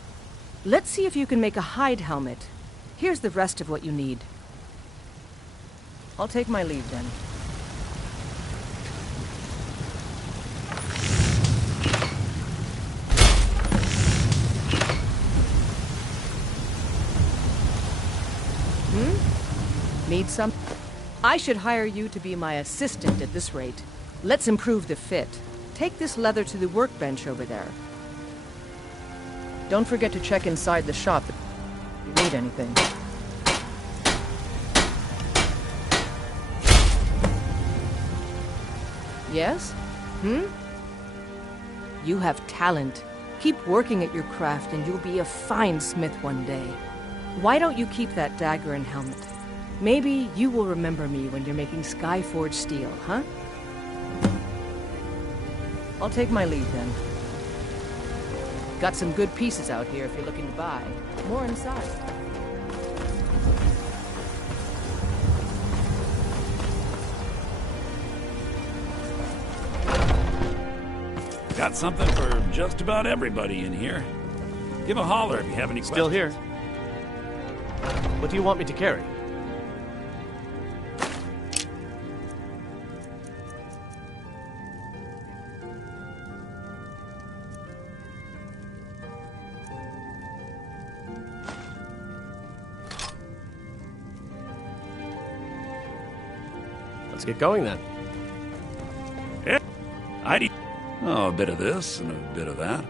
Let's see if you can make a hide helmet. Here's the rest of what you need. I'll take my leave then. Need some? I should hire you to be my assistant at this rate. Let's improve the fit. Take this leather to the workbench over there. Don't forget to check inside the shop if you need anything. Yes? You have talent. Keep working at your craft and you'll be a fine smith one day. Why don't you keep that dagger and helmet? Maybe you will remember me when you're making Skyforge steel, huh? I'll take my leave then. Got some good pieces out here if you're looking to buy. More inside. Got something for just about everybody in here. Give a holler if you have any questions. Still here. What do you want me to carry? Let's get going then. Yeah, a bit of this and a bit of that.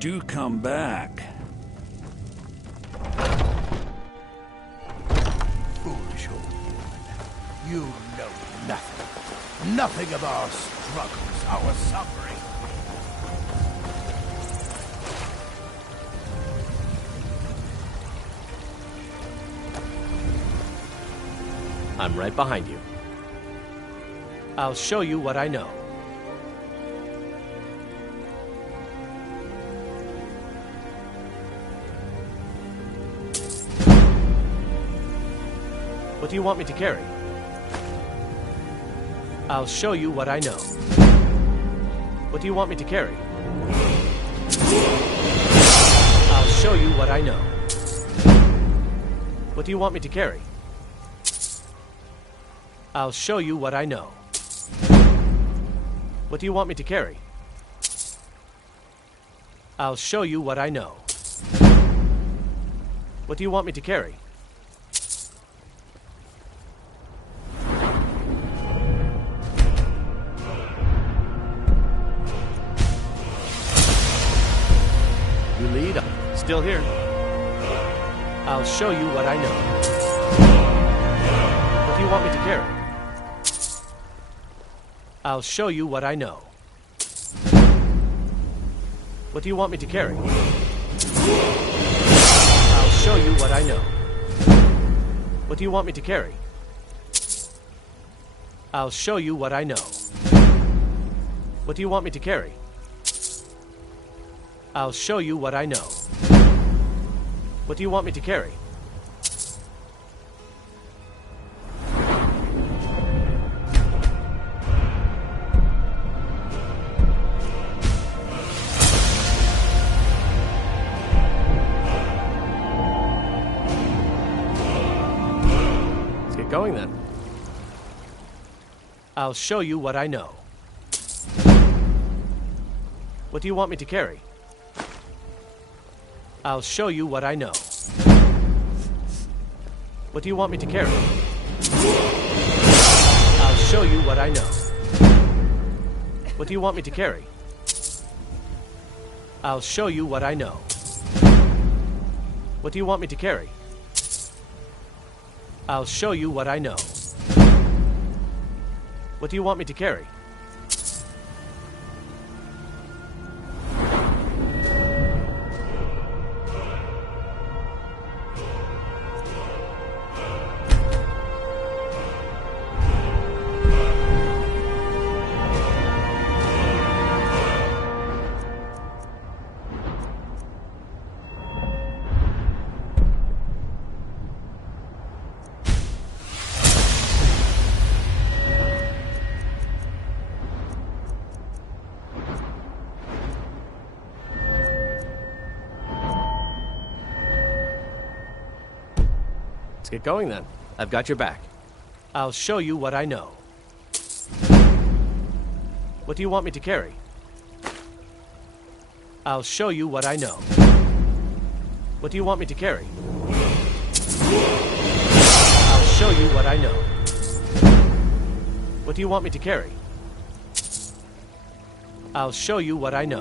Do come back. Foolish old woman. You know nothing. Nothing of our struggles, our suffering. I'm right behind you. I'll show you what I know. What do you want me to carry? I'll show you what I know. What do you want me to carry? I'll show you what I know. What do you want me to carry? I'll show you what I know. What do you want me to carry? I'll show you what I know. What do you want me to carry? You lead. Still here. I'll show you what I know. What do you want me to carry? I'll show you what I know. What do you want me to carry? I'll show you what I know. What do you want me to carry? I'll show you what I know. What do you want me to carry? I'll show you what I know. What do you want me to carry? Let's get going then. I'll show you what I know. What do you want me to carry? I'll show you what I know. What do you want me to carry? I'll show you what I know. What do you want me to carry? I'll show you what I know. What do you want me to carry? I'll show you what I know. What do you want me to carry? Let's get going then. I've got your back. I'll show you what I know. What do you want me to carry? I'll show you what I know. What do you want me to carry? I'll show you what I know. What do you want me to carry? I'll show you what I know.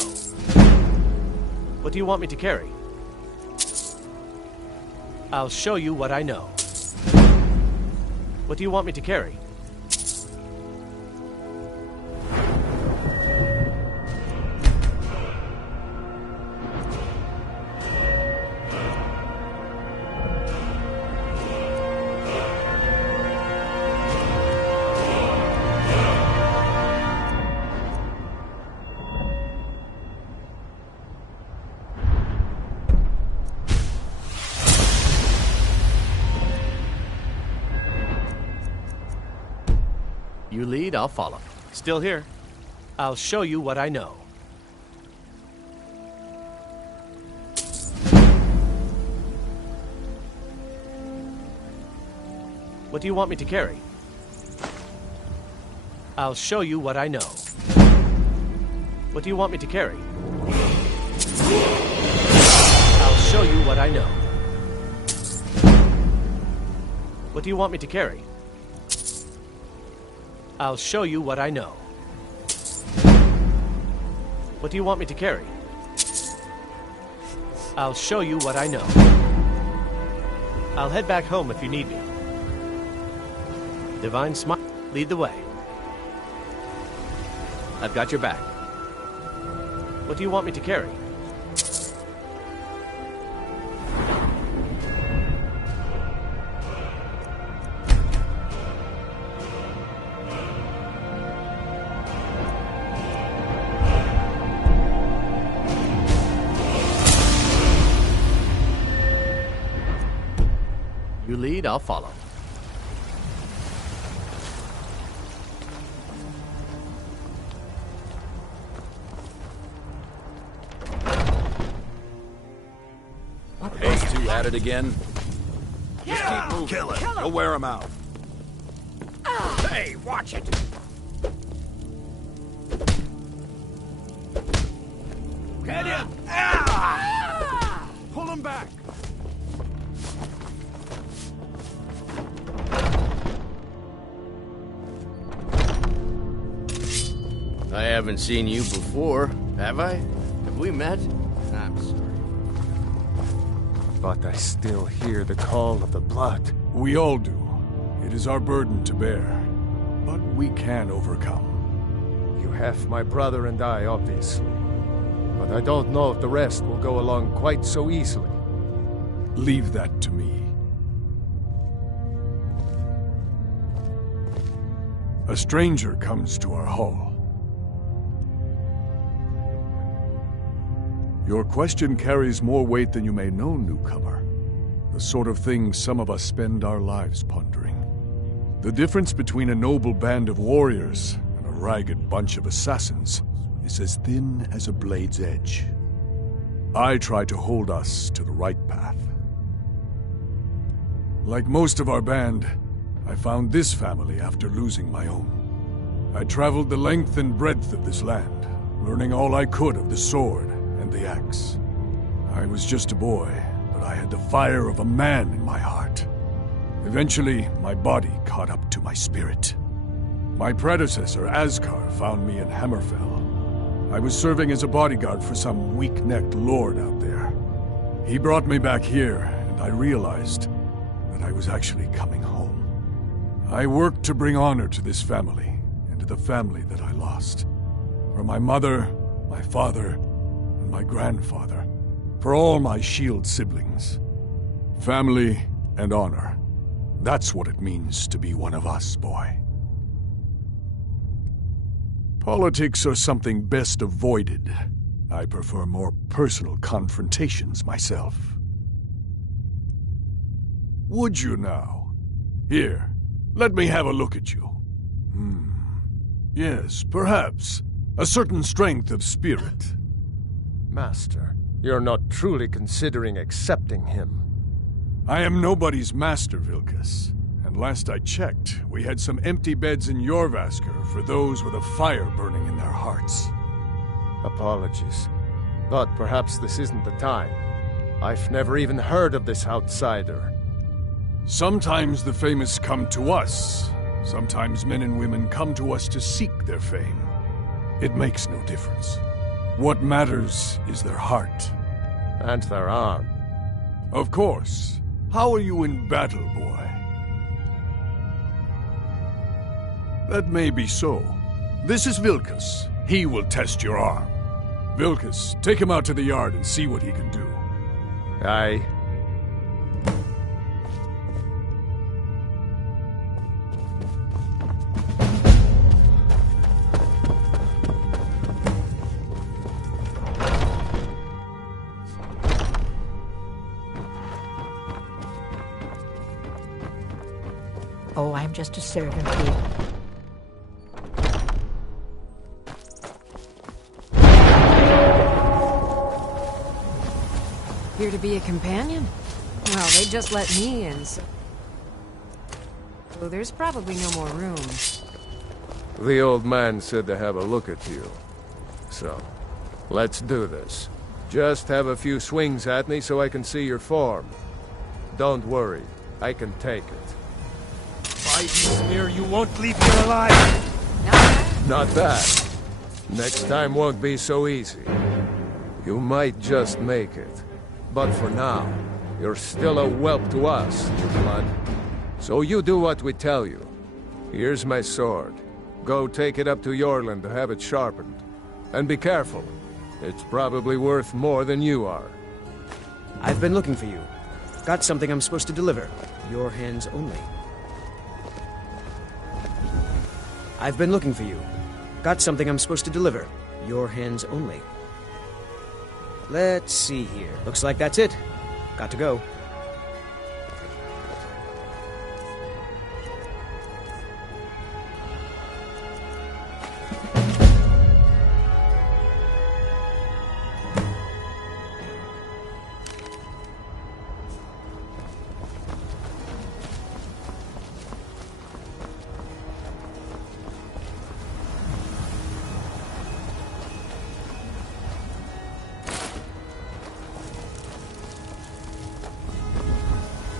What do you want me to carry? I'll show you what I know. What do you want me to carry? You lead, I'll follow. Still here. I'll show you what I know. What do you want me to carry? I'll show you what I know. What do you want me to carry? I'll show you what I know. What do you want me to carry? I'll show you what I know. What do you want me to carry? I'll show you what I know. I'll head back home if you need me. Divine Smile, lead the way. I've got your back. What do you want me to carry? You lead, I'll follow. Those two at it again? Just keep moving. Kill it. Go wear them out. Hey, watch it. Get him! Pull him back! I haven't seen you before, have I? Have we met? I'm sorry. but I still hear the call of the blood. We all do. It is our burden to bear, but we can overcome. You have my brother and I, obviously. But I don't know if the rest will go along quite so easily. Leave that to me. A stranger comes to our hall. Your question carries more weight than you may know, newcomer. The sort of thing some of us spend our lives pondering. The difference between a noble band of warriors and a ragged bunch of assassins is as thin as a blade's edge. I try to hold us to the right path. Like most of our band, I found this family after losing my own. I traveled the length and breadth of this land, learning all I could of the sword and the axe. I was just a boy, but I had the fire of a man in my heart. Eventually, my body caught up to my spirit. My predecessor, Askar, found me in Hammerfell. I was serving as a bodyguard for some weak-necked lord out there. He brought me back here, and I realized that I was actually coming home. I worked to bring honor to this family, and to the family that I lost. For my mother, my father, and my grandfather. For all my shield siblings. Family and honor. That's what it means to be one of us, boy. Politics are something best avoided. I prefer more personal confrontations myself. Would you now? Here, let me have a look at you. Yes, perhaps. A certain strength of spirit. Master, you're not truly considering accepting him. I am nobody's master, Vilkas. And last I checked, we had some empty beds in Jorvaskr for those with a fire burning in their hearts. Apologies, but perhaps this isn't the time. I've never even heard of this outsider. Sometimes the famous come to us. Sometimes men and women come to us to seek their fame. It makes no difference. What matters is their heart. And their arm. Of course. How are you in battle, boy? That may be so. This is Vilkas. He will test your arm. Vilkas, take him out to the yard and see what he can do. Aye. Oh, I'm just a servant here. Here to be a companion? Well, they just let me in, so there's probably no more room. The old man said to have a look at you. So, let's do this. Just have a few swings at me so I can see your form. Don't worry, I can take it. By Smear, you won't leave here alive! Not that. Next time won't be so easy. You might just make it. But for now, you're still a whelp to us, you blood. So you do what we tell you. Here's my sword. Go take it up to Yorland to have it sharpened. And be careful. It's probably worth more than you are. I've been looking for you. Got something I'm supposed to deliver. Your hands only. I've been looking for you. Got something I'm supposed to deliver. Your hands only. Let's see here. Looks like that's it. Got to go.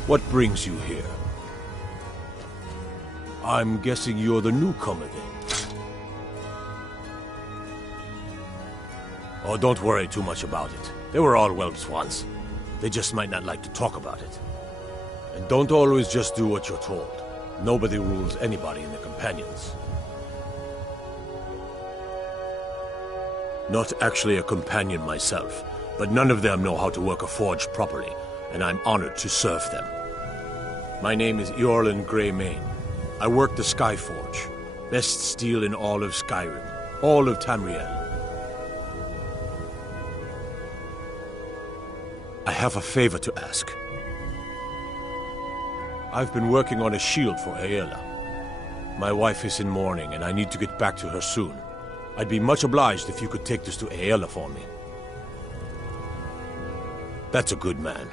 What brings you here? I'm guessing you're the newcomer then. Oh, don't worry too much about it. They were all whelps once. They just might not like to talk about it. And don't always just do what you're told. Nobody rules anybody in the Companions. Not actually a companion myself, but none of them know how to work a forge properly, and I'm honored to serve them. My name is Eorlin Greymane. I work the Skyforge. Best steel in all of Skyrim, all of Tamriel. I have a favor to ask. I've been working on a shield for Aela. My wife is in mourning, and I need to get back to her soon. I'd be much obliged if you could take this to Aela for me. That's a good man.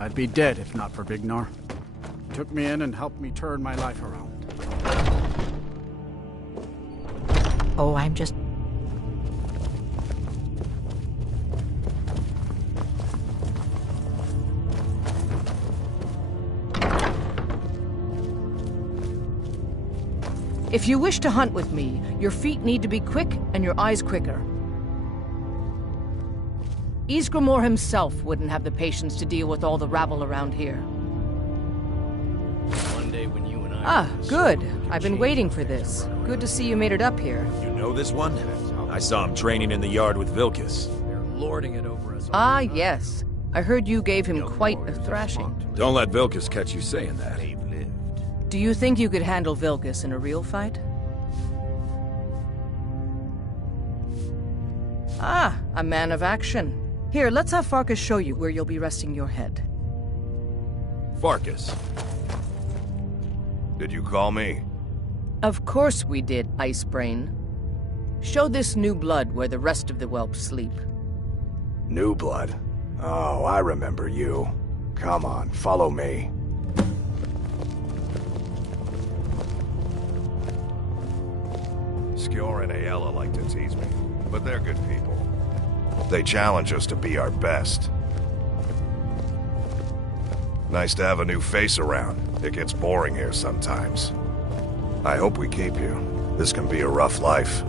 I'd be dead if not for Vignar. He took me in and helped me turn my life around. Oh, I'm just... If you wish to hunt with me, your feet need to be quick and your eyes quicker. Ysgramor himself wouldn't have the patience to deal with all the rabble around here. One day when you and I... Ah, good. I've been waiting for this. Good to see you made it up here. You know this one? I saw him training in the yard with Vilkas. They're lording it over us. Ah, yes. I heard you gave him quite a thrashing. Don't let Vilkas catch you saying that. Do you think you could handle Vilkas in a real fight? Ah, a man of action. Here, let's have Farkas show you where you'll be resting your head. Farkas. Did you call me? Of course we did, Icebrain. Show this new blood where the rest of the whelps sleep. New blood? Oh, I remember you. Come on, follow me. Skjor and Aela like to tease me, but they're good people. They challenge us to be our best. Nice to have a new face around. It gets boring here sometimes. I hope we keep you. This can be a rough life.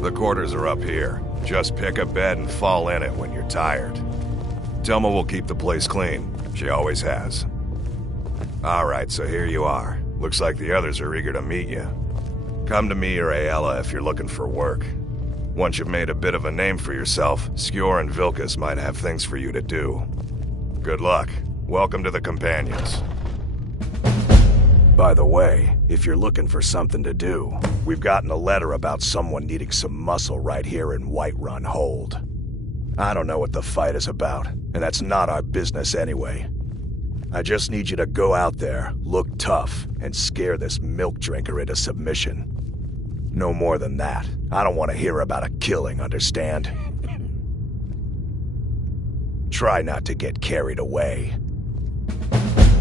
The quarters are up here. Just pick a bed and fall in it when you're tired. Telma will keep the place clean. She always has. Alright, so here you are. Looks like the others are eager to meet you. Come to me or Aela if you're looking for work. Once you've made a bit of a name for yourself, Skjor and Vilkas might have things for you to do. Good luck. Welcome to the Companions. By the way, if you're looking for something to do, we've gotten a letter about someone needing some muscle right here in Whiterun Hold. I don't know what the fight is about, and that's not our business anyway. I just need you to go out there, look tough, and scare this milk drinker into submission. No more than that. I don't want to hear about a killing, understand? Try not to get carried away.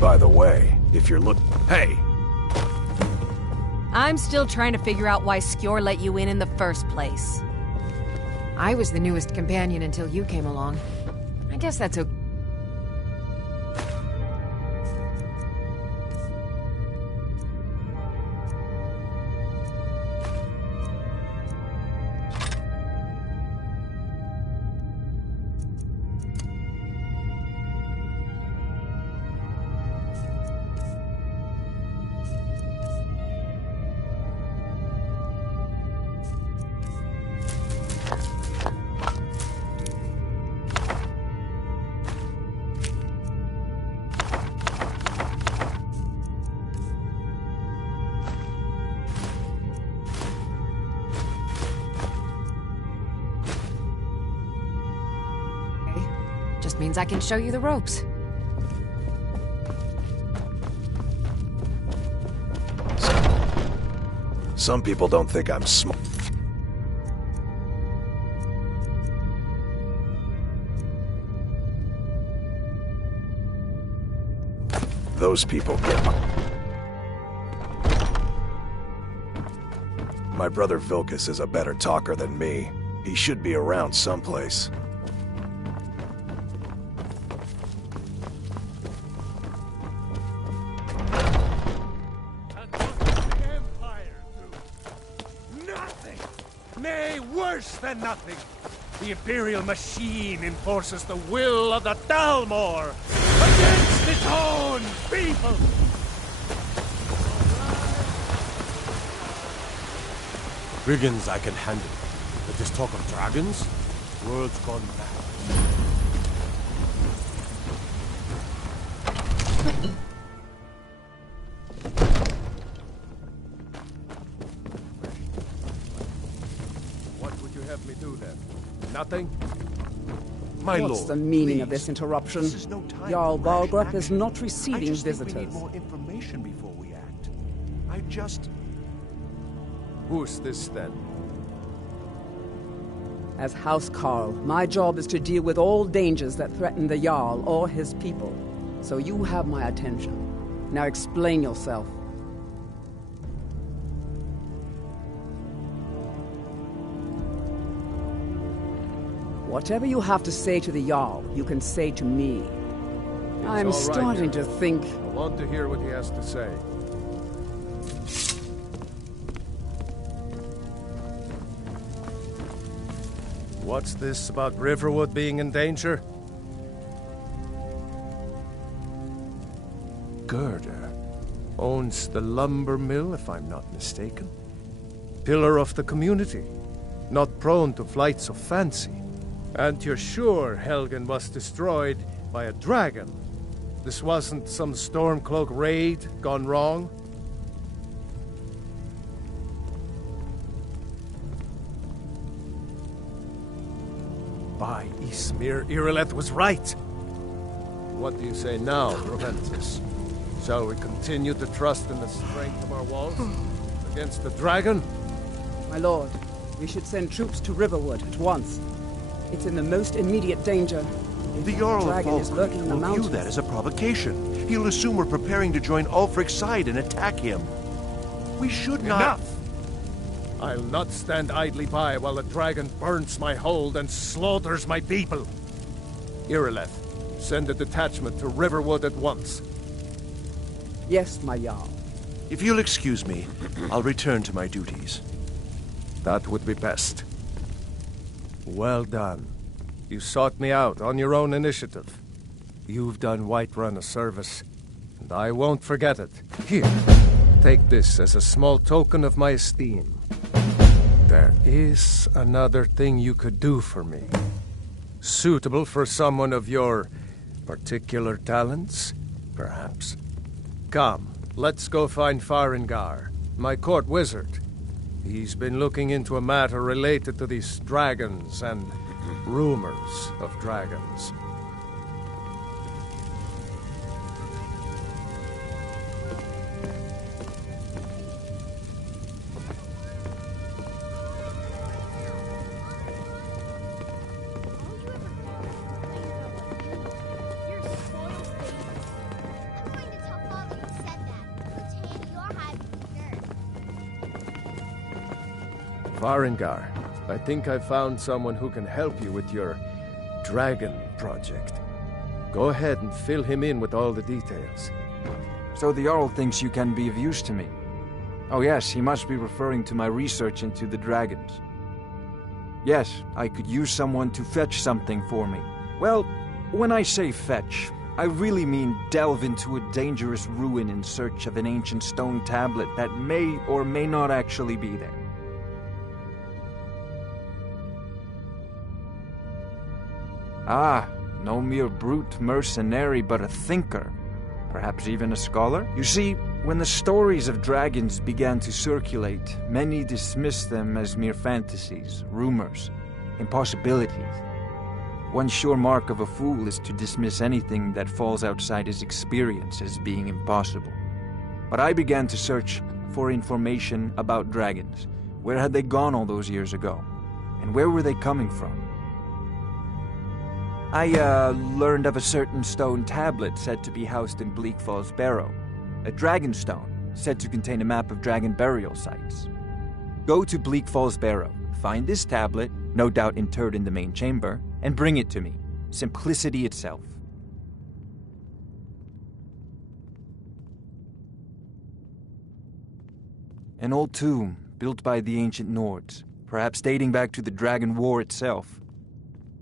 By the way, if you're Hey! I'm still trying to figure out why Skjor let you in the first place. I was the newest companion until you came along. I guess that's okay. Just means I can show you the ropes. Some people don't think I'm smart. Those people get my brother Vilkas is a better talker than me. He should be around someplace. worse than nothing. The Imperial machine enforces the will of the Dalmor against its own people. Brigands I can handle. But this talk of dragons? World's gone mad. What would you have me do then? Nothing? My What's lord, the meaning please. of this interruption? This is no time Jarl for rash Balgrup is action. not receiving I just visitors. think we need more information before we act. I just... Who's this then? As House Carl, my job is to deal with all dangers that threaten the Jarl or his people. So you have my attention. Now explain yourself. Whatever you have to say to the Jarl, you can say to me. I'm all right, starting to Jarl. think... I want to hear what he has to say. What's this about Riverwood being in danger? Gerda owns the lumber mill, if I'm not mistaken. Pillar of the community, not prone to flights of fancy. And you're sure Helgen was destroyed by a dragon? This wasn't some Stormcloak raid gone wrong? By Ismir, Irileth was right. What do you say now, Proventus? Shall we continue to trust in the strength of our walls against the dragon? My lord, we should send troops to Riverwood at once. It's in the most immediate danger. The Jarl of dragon is lurking in the will view mountains. that as a provocation. He'll assume we're preparing to join Ulfric's side and attack him. We should not... Enough! I'll not stand idly by while the dragon burns my hold and slaughters my people. Irileth, send a detachment to Riverwood at once. Yes, my Jarl. If you'll excuse me, I'll return to my duties. That would be best. Well done. You sought me out on your own initiative. You've done Whiterun a service, and I won't forget it. Here, take this as a small token of my esteem. There is another thing you could do for me. Suitable for someone of your particular talents, perhaps. Come, let's go find Farengar, my court wizard. He's been looking into a matter related to these dragons and rumors of dragons. Farengar, I think I found someone who can help you with your dragon project. Go ahead and fill him in with all the details. So the Jarl thinks you can be of use to me. Oh yes, he must be referring to my research into the dragons. Yes, I could use someone to fetch something for me. Well, when I say fetch, I really mean delve into a dangerous ruin in search of an ancient stone tablet that may or may not actually be there. Ah, no mere brute mercenary, but a thinker. Perhaps even a scholar? You see, when the stories of dragons began to circulate, many dismissed them as mere fantasies, rumors, impossibilities. One sure mark of a fool is to dismiss anything that falls outside his experience as being impossible. But I began to search for information about dragons. Where had they gone all those years ago? And where were they coming from? I learned of a certain stone tablet said to be housed in Bleak Falls Barrow. A dragon stone, said to contain a map of dragon burial sites. Go to Bleak Falls Barrow, find this tablet, no doubt interred in the main chamber, and bring it to me. Simplicity itself. An old tomb, built by the ancient Nords. perhaps dating back to the Dragon War itself.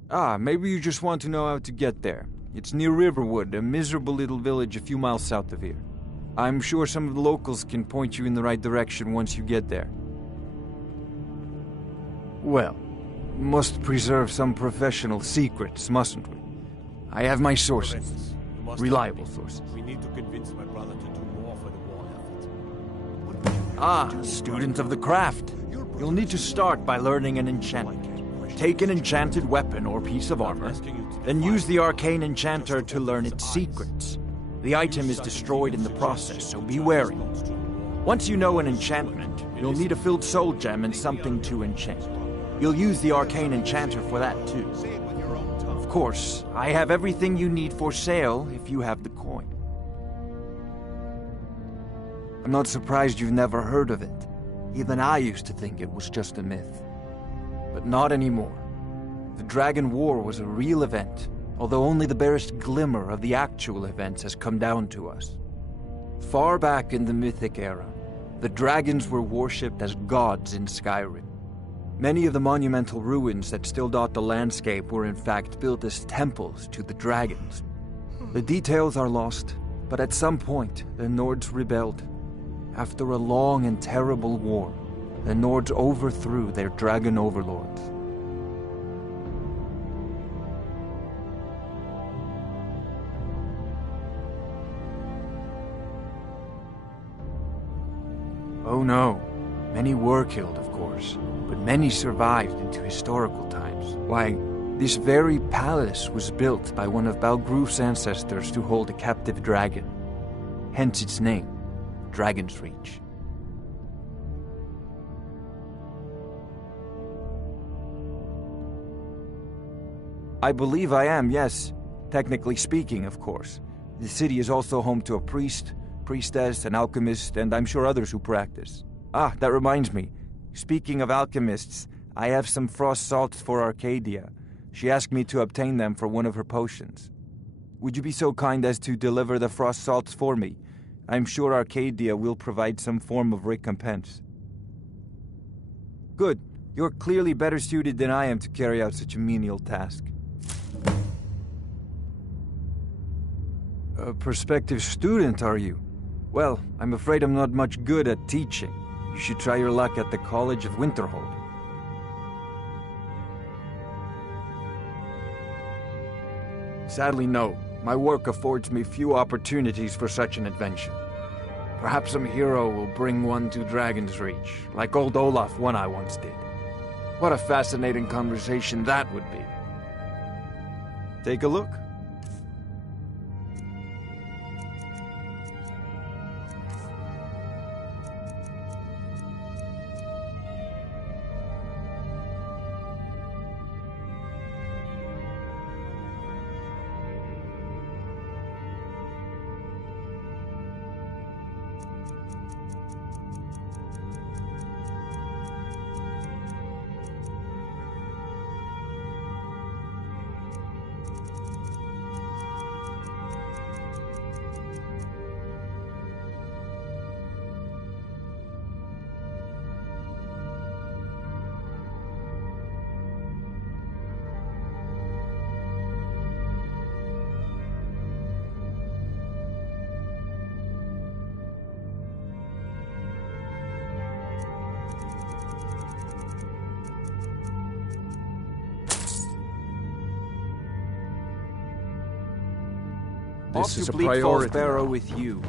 Ah, maybe you just want to know how to get there. It's near Riverwood, a miserable little village a few miles south of here. I'm sure some of the locals can point you in the right direction once you get there. Well, must preserve some professional secrets, mustn't we? I have my sources. Reliable sources. We need to convince my brother to do more for the war effort. Ah, student of the craft. You'll need to start by learning an enchantment. Take an enchanted weapon or piece of armor, then use the arcane enchanter to learn its secrets. The item is destroyed in the process, so be wary. Once you know an enchantment, you'll need a filled soul gem and something to enchant. You'll use the arcane enchanter for that too. Of course, I have everything you need for sale if you have the coin. I'm not surprised you've never heard of it. Even I used to think it was just a myth. But not anymore. The Dragon War was a real event, although only the barest glimmer of the actual events has come down to us. Far back in the Mythic era, the dragons were worshipped as gods in Skyrim. Many of the monumental ruins that still dot the landscape were in fact built as temples to the dragons. The details are lost, but at some point, the Nords rebelled. After a long and terrible war, the Nords overthrew their dragon overlords. Oh no, many were killed, of course, but many survived into historical times. Why, this very palace was built by one of Balgruf's ancestors to hold a captive dragon. Hence its name, Dragon's Reach. I believe I am, yes. Technically speaking, of course. The city is also home to a priest, priestess, an alchemist, and I'm sure others who practice. Ah, that reminds me. Speaking of alchemists, I have some frost salts for Arcadia. She asked me to obtain them for one of her potions. Would you be so kind as to deliver the frost salts for me? I'm sure Arcadia will provide some form of recompense. Good. You're clearly better suited than I am to carry out such a menial task. A prospective student, are you? Well, I'm afraid I'm not much good at teaching. You should try your luck at the College of Winterhold. Sadly, no. My work affords me few opportunities for such an adventure. Perhaps some hero will bring one to Dragon's Reach, like old Olaf one I once did. What a fascinating conversation that would be. Take a look. This is a priority. priority. Sparrow with you.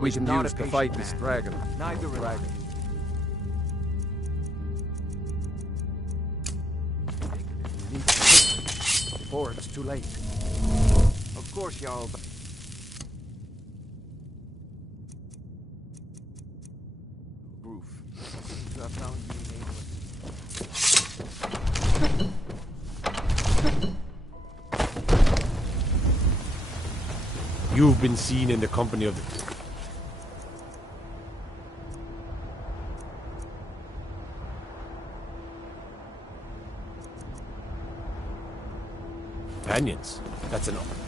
We can use to fight this dragon. Neither dragon. Before it's too late. Of course, y'all. You've been seen in the company of the... companions. That's enough.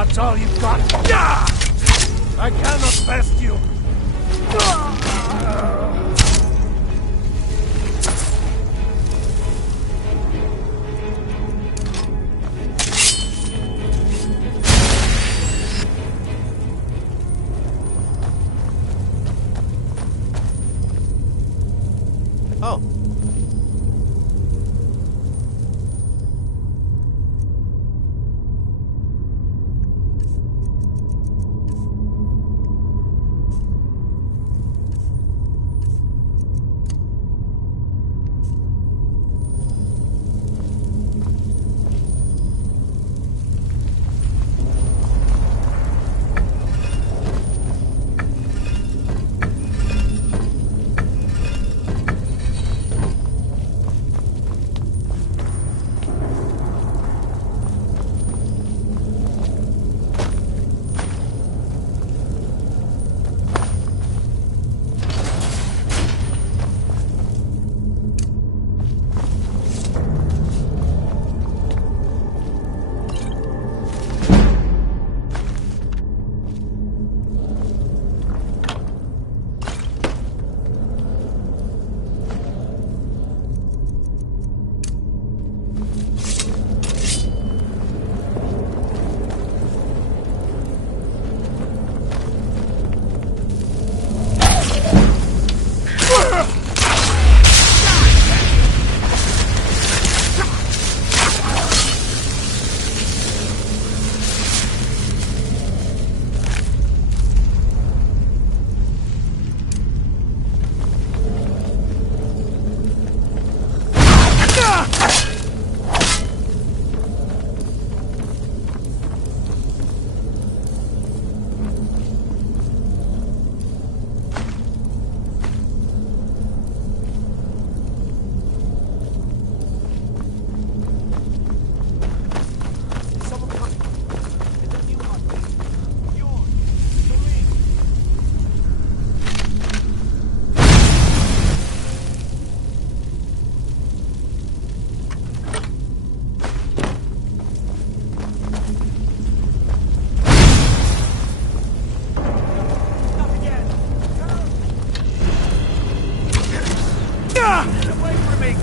That's all you've got? Yeah! I cannot best you! Oh. Get away from me!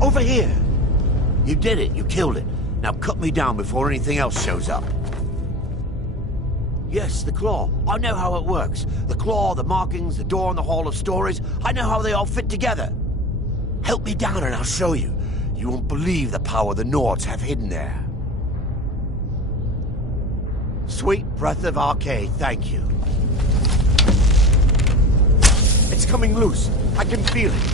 Over here! You did it. You killed it. Now cut me down before anything else shows up. Yes, the claw. I know how it works. The claw, the markings, the door in the Hall of Stories. I know how they all fit together. Help me down and I'll show you. You won't believe the power the Nords have hidden there. Sweet breath of Arcade, thank you. It's coming loose. I can feel it.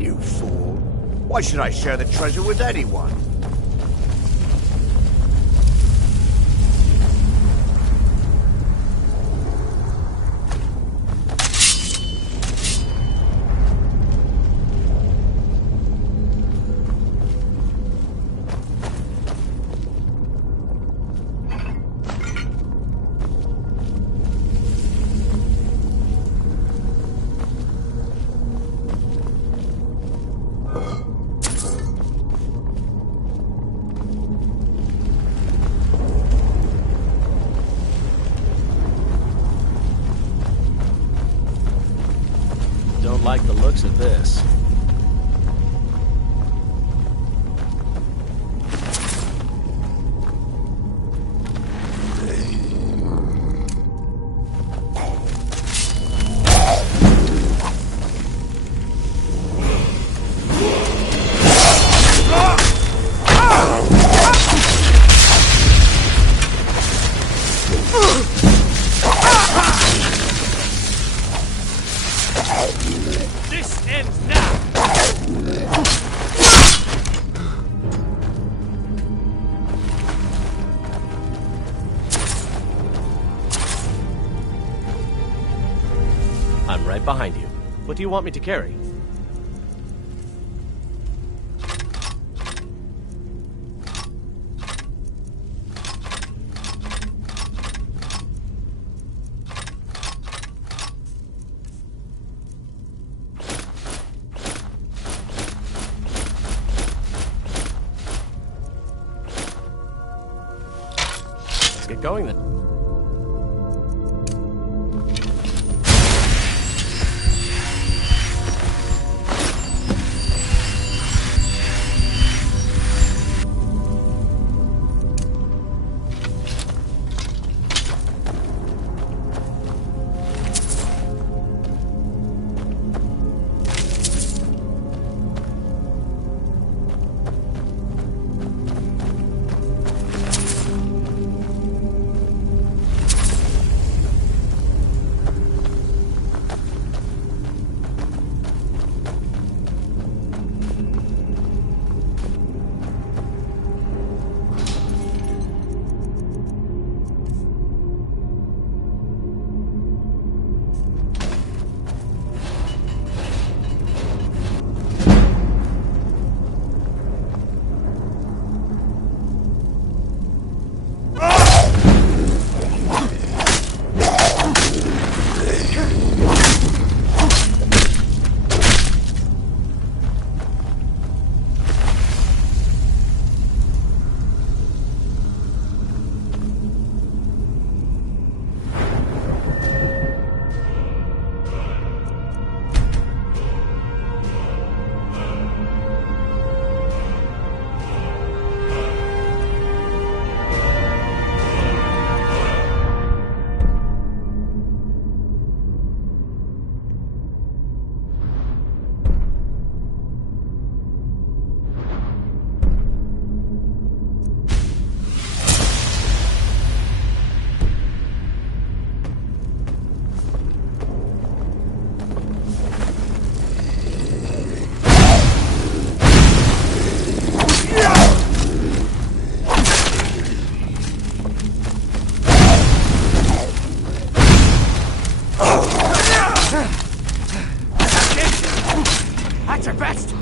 You fool. Why should I share the treasure with anyone? Don't like the looks of this. This ends now! I'm right behind you. What do you want me to carry? Let's get going then. best!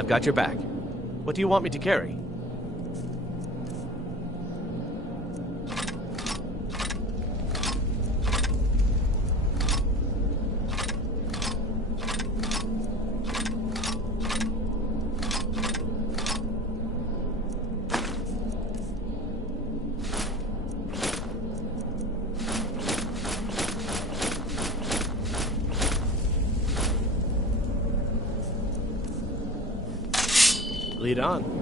I've got your back. What do you want me to carry? Lead on.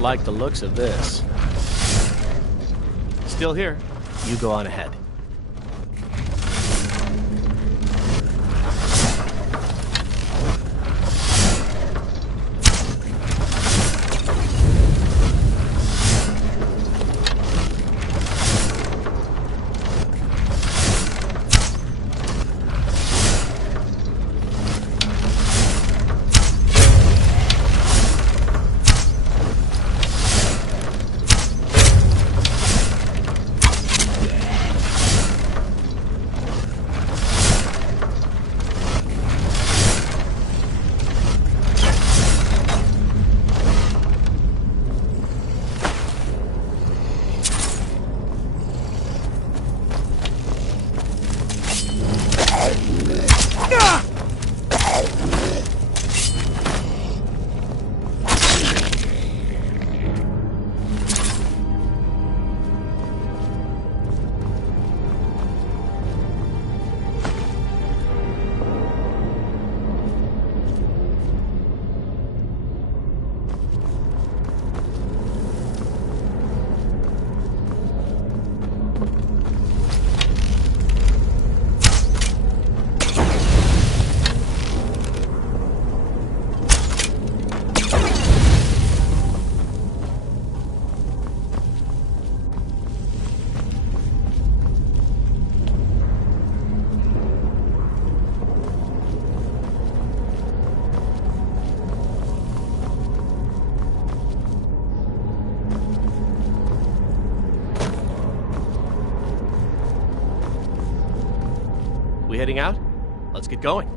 Don't like the looks of this. Still here. You go on ahead. We heading out? Let's get going.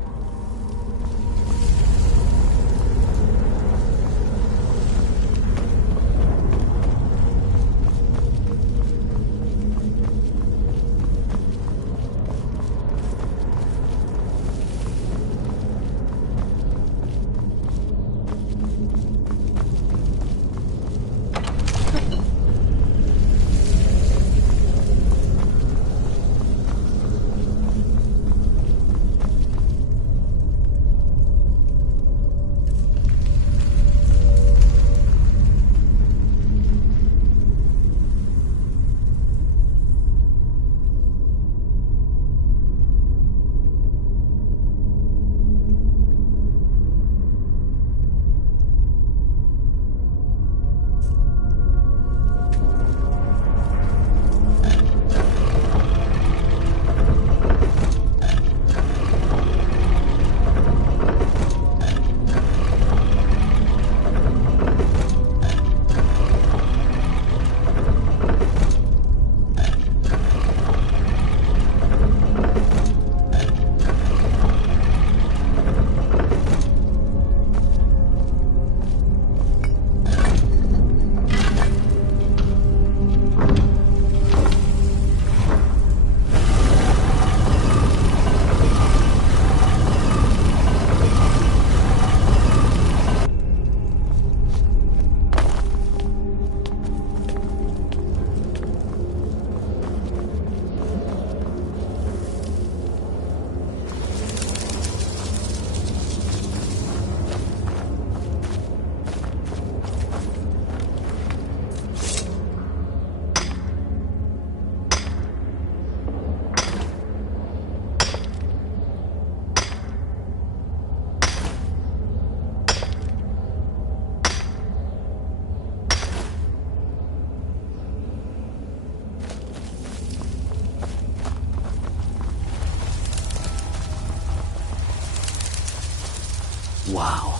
Wow.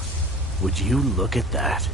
Would you look at that?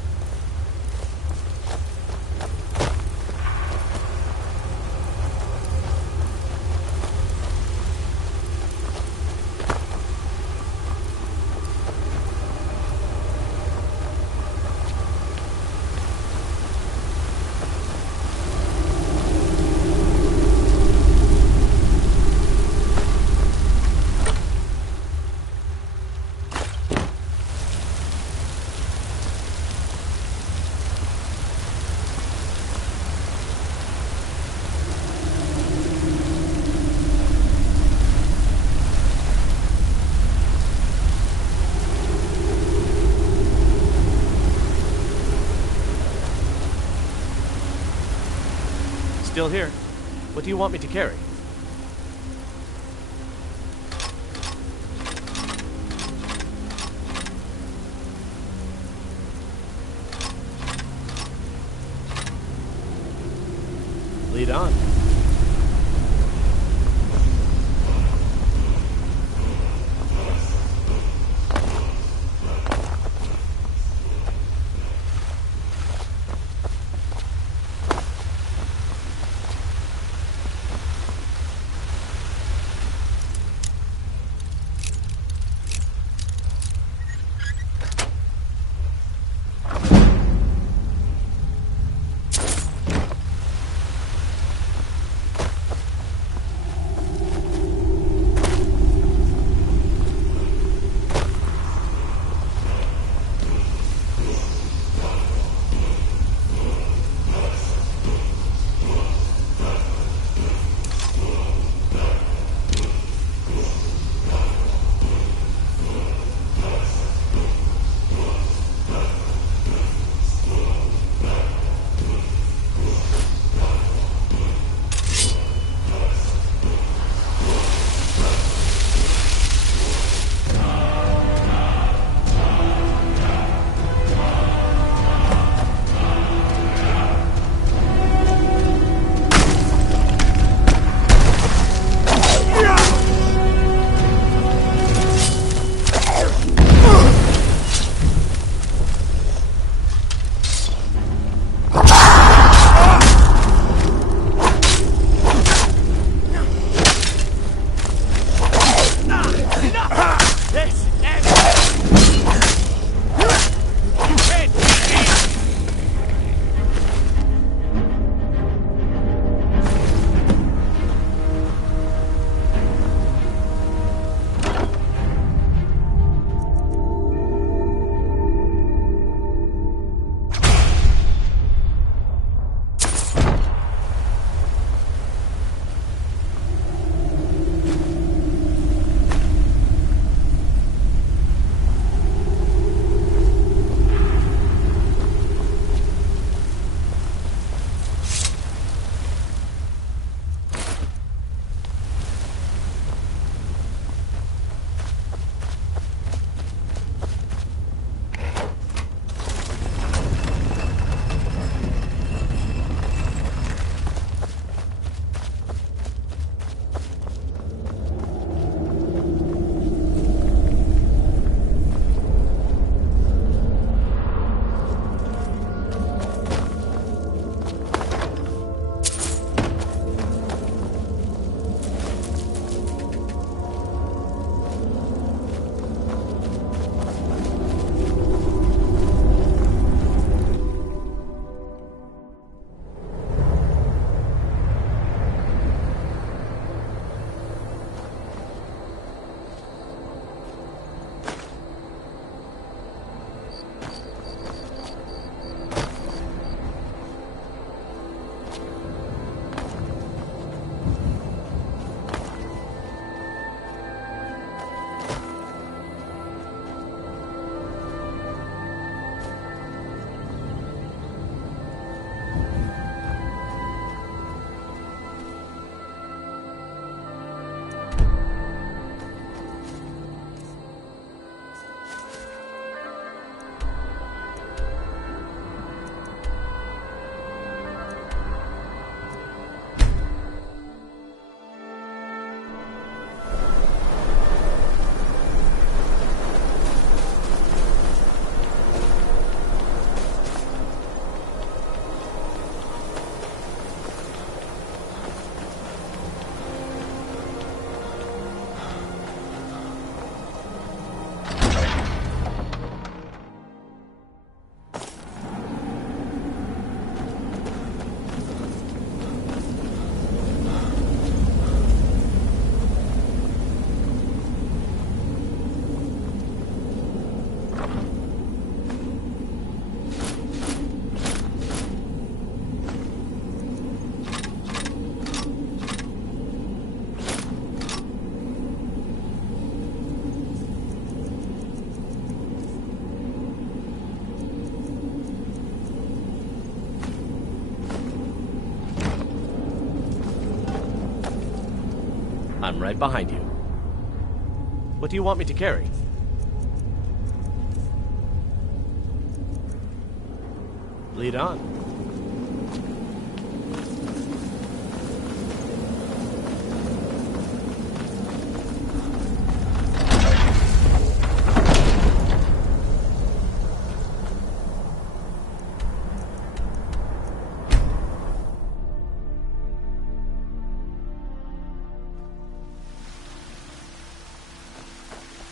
still here. What do you want me to carry? Lead on. I'm right behind you. What do you want me to carry? Lead on.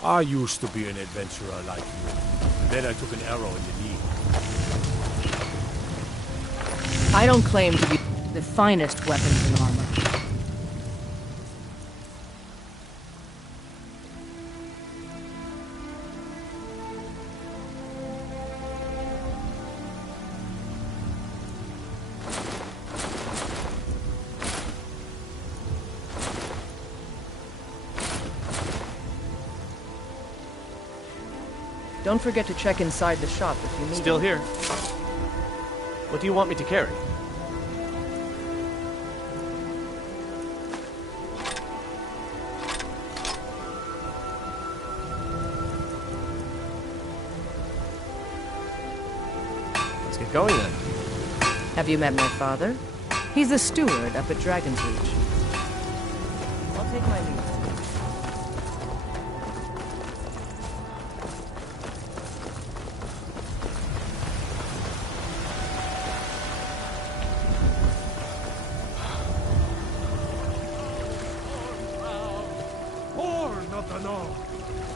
I used to be an adventurer like you. Then I took an arrow in the knee. I don't claim to be the finest weapons and armor. Don't forget to check inside the shop if you need Still it. here. What do you want me to carry? Let's get going then. Have you met my father? He's the steward up at Dragon's Reach. I'll take my leave.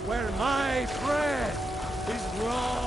Where my breath is wrong.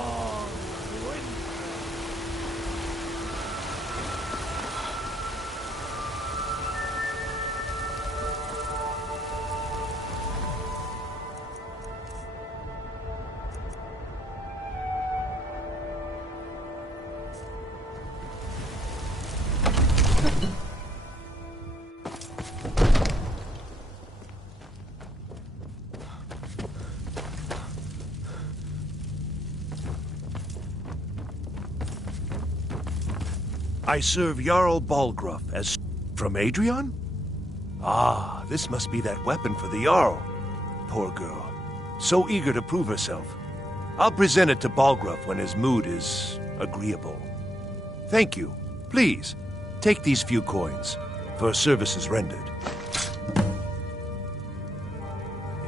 I serve Jarl Balgruff as from Adrian? Ah, this must be that weapon for the Jarl. Poor girl. So eager to prove herself. I'll present it to Balgruff when his mood is agreeable. Thank you. Please, take these few coins for services rendered.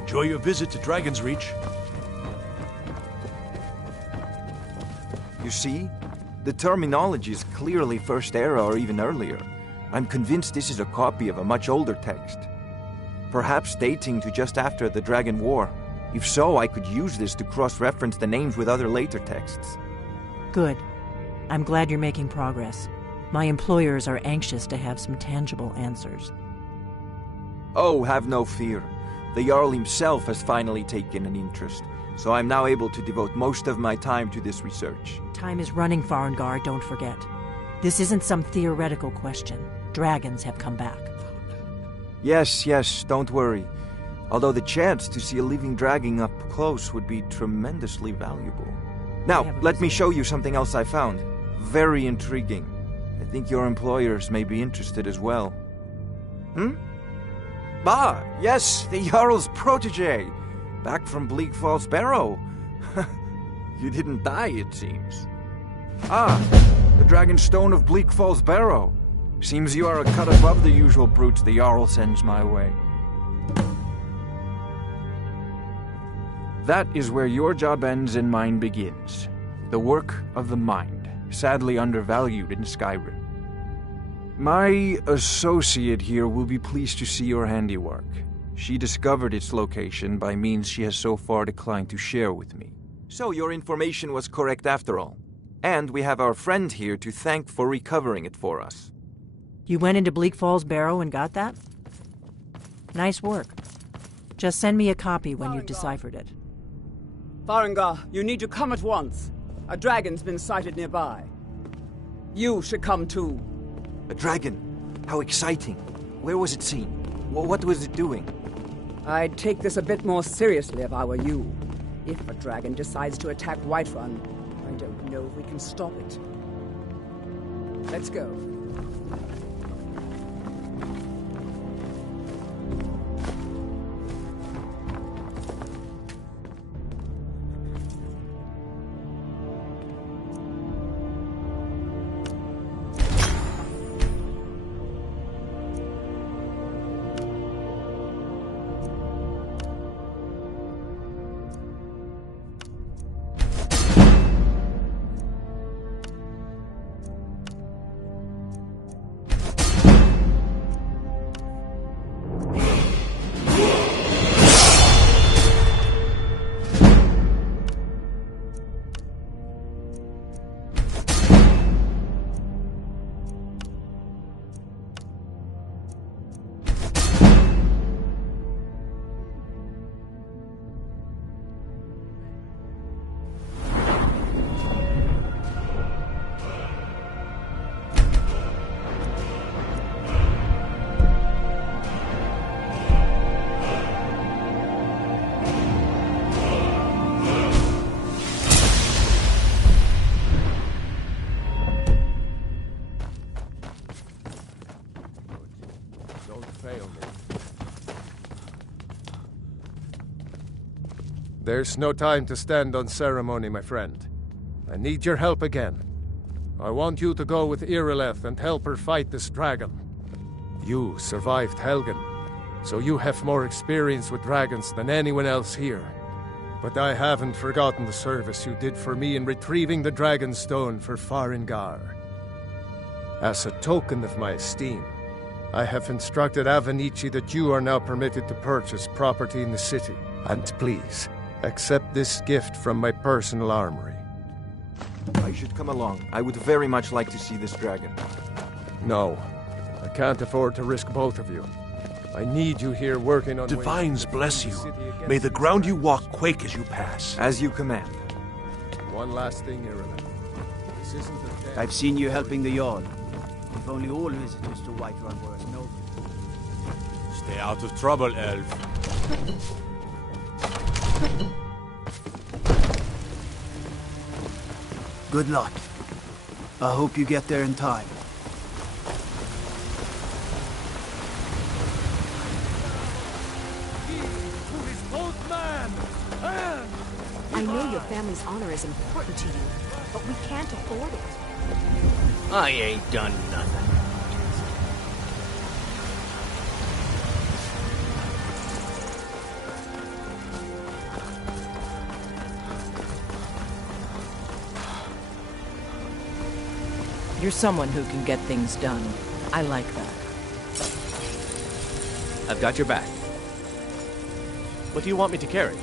Enjoy your visit to Dragon's Reach. You see? The terminology is clearly First Era or even earlier. I'm convinced this is a copy of a much older text. Perhaps dating to just after the Dragon War. If so, I could use this to cross-reference the names with other later texts. Good. I'm glad you're making progress. My employers are anxious to have some tangible answers. Oh, have no fear. The Jarl himself has finally taken an interest, so I'm now able to devote most of my time to this research. Time is running, Farengar, don't forget. This isn't some theoretical question. Dragons have come back. Yes, don't worry. Although the chance to see a living dragon up close would be tremendously valuable. Now, let me show you something else I found. Very intriguing. I think your employers may be interested as well. Ah, yes, the Jarl's protege. Back from Bleak Falls Barrow. You didn't die, it seems. Ah, the Dragon Stone of Bleak Falls Barrow. Seems you are a cut above the usual brutes the Jarl sends my way. That is where your job ends and mine begins. The work of the mind, sadly undervalued in Skyrim. My associate here will be pleased to see your handiwork. She discovered its location by means she has so far declined to share with me. So your information was correct after all. And we have our friend here to thank for recovering it for us. You went into Bleak Falls Barrow and got that? Nice work. Just send me a copy when you've deciphered it. Farengar, you need to come at once. A dragon's been sighted nearby. You should come too. A dragon? How exciting. Where was it seen? What was it doing? I'd take this a bit more seriously if I were you. If a dragon decides to attack Whiterun, I don't know if we can stop it. Let's go. There's no time to stand on ceremony, my friend. I need your help again. I want you to go with Irileth and help her fight this dragon. You survived Helgen, so you have more experience with dragons than anyone else here. But I haven't forgotten the service you did for me in retrieving the Dragon Stone for Farengar. As a token of my esteem, I have instructed Avenici that you are now permitted to purchase property in the city. And please, accept this gift from my personal armory. I should come along. I would very much like to see this dragon. No, I can't afford to risk both of you. I need you here working on... Divines bless you. May the ground you walk quake as you pass. As you command. One last thing, Irileth. This isn't a... I've seen you helping the Jarl. If only all visitors to Whiterun were as noble. Stay out of trouble, elf. Good luck. I hope you get there in time. I know your family's honor is important to you, but we can't afford it. I ain't done nothing. You're someone who can get things done. I like that. I've got your back. What do you want me to carry?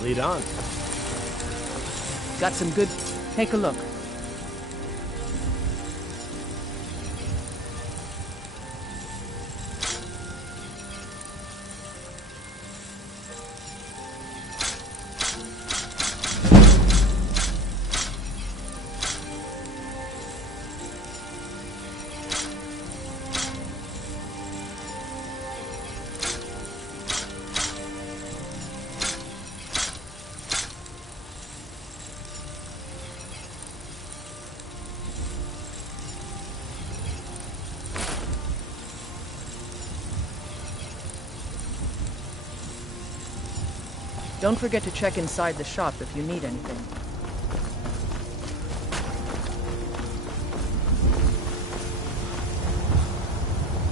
Lead on. Got some good... Take a look. Don't forget to check inside the shop if you need anything.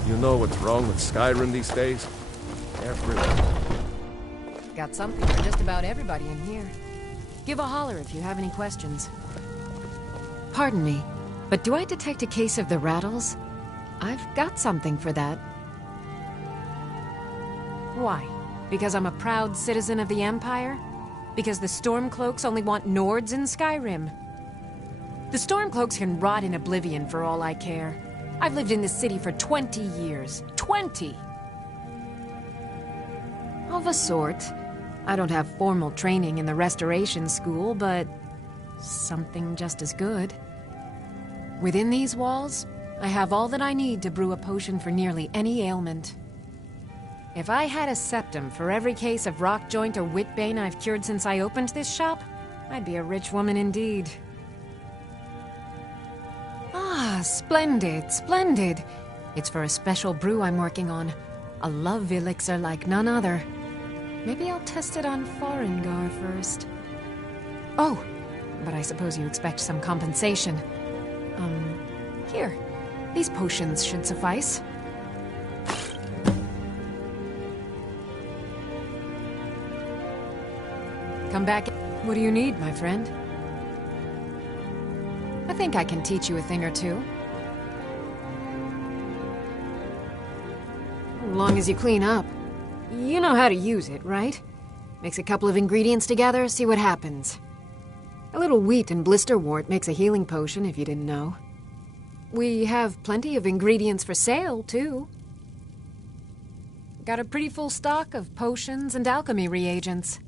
You know what's wrong with Skyrim these days? Everyone. Got something for just about everybody in here. Give a holler if you have any questions. Pardon me, but do I detect a case of the rattles? I've got something for that. Why? Because I'm a proud citizen of the Empire? Because the Stormcloaks only want Nords in Skyrim? The Stormcloaks can rot in oblivion for all I care. I've lived in this city for 20 years. 20! Of a sort. I don't have formal training in the Restoration School, but something just as good. Within these walls, I have all that I need to brew a potion for nearly any ailment. If I had a septum for every case of rock joint or whitbane I've cured since I opened this shop, I'd be a rich woman indeed. Ah, splendid, splendid. It's for a special brew I'm working on. A love elixir like none other. Maybe I'll test it on Farengar first. Oh, but I suppose you expect some compensation. Here. These potions should suffice. Come back. What do you need, my friend? I think I can teach you a thing or two. As long as you clean up. You know how to use it, right? Mix a couple of ingredients together, see what happens. A little wheat and blisterwort makes a healing potion, if you didn't know. We have plenty of ingredients for sale, too. Got a pretty full stock of potions and alchemy reagents.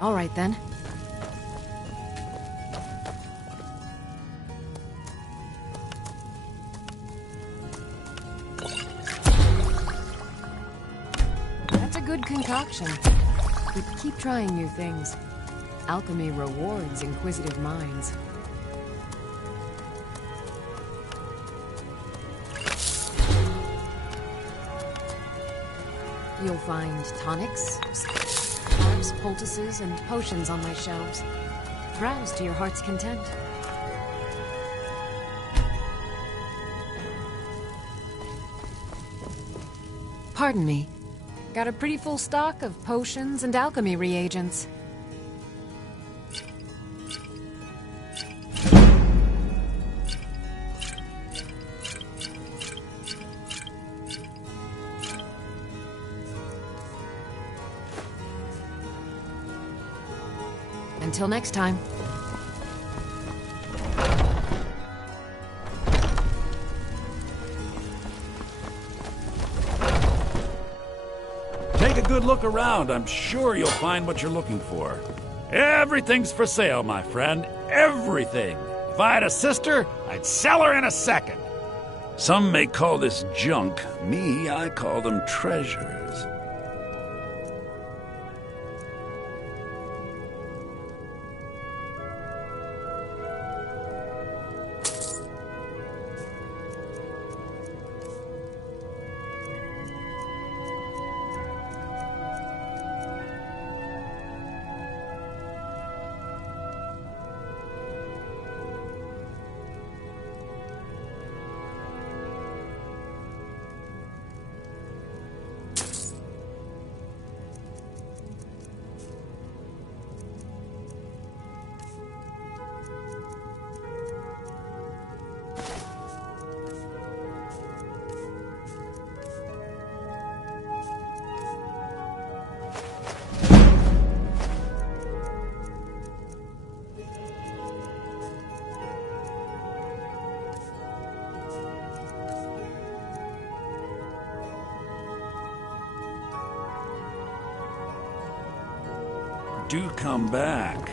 All right, then. That's a good concoction. But keep trying new things. Alchemy rewards inquisitive minds. You'll find tonics, herbs, poultices, and potions on my shelves. Browse to your heart's content. Pardon me. Got a pretty full stock of potions and alchemy reagents. Until next time. Take a good look around. I'm sure you'll find what you're looking for. Everything's for sale, my friend. Everything. If I had a sister, I'd sell her in a second. Some may call this junk. Me, I call them treasures. Do come back.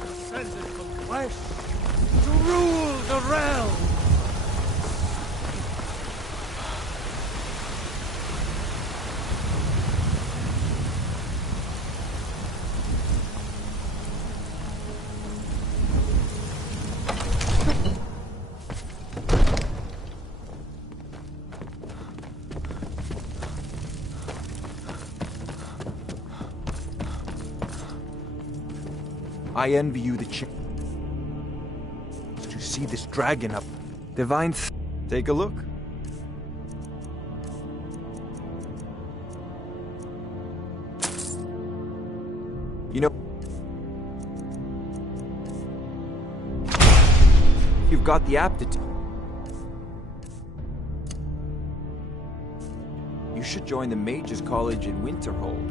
Descended from west to rule the realm. I envy you the chance to see this dragon up. Divine take a look. You know, you've got the aptitude. You should join the Mages College in Winterhold.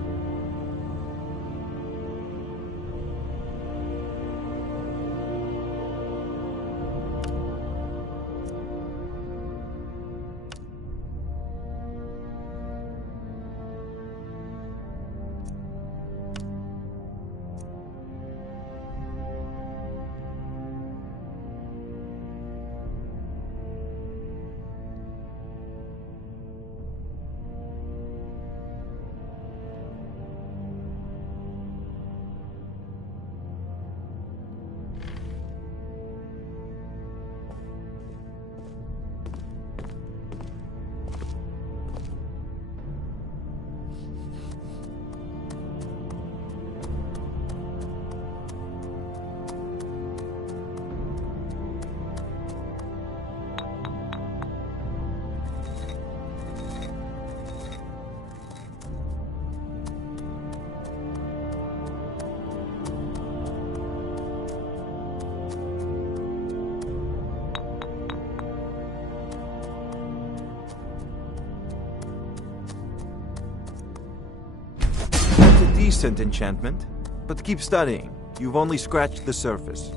decent enchantment, but keep studying. You've only scratched the surface.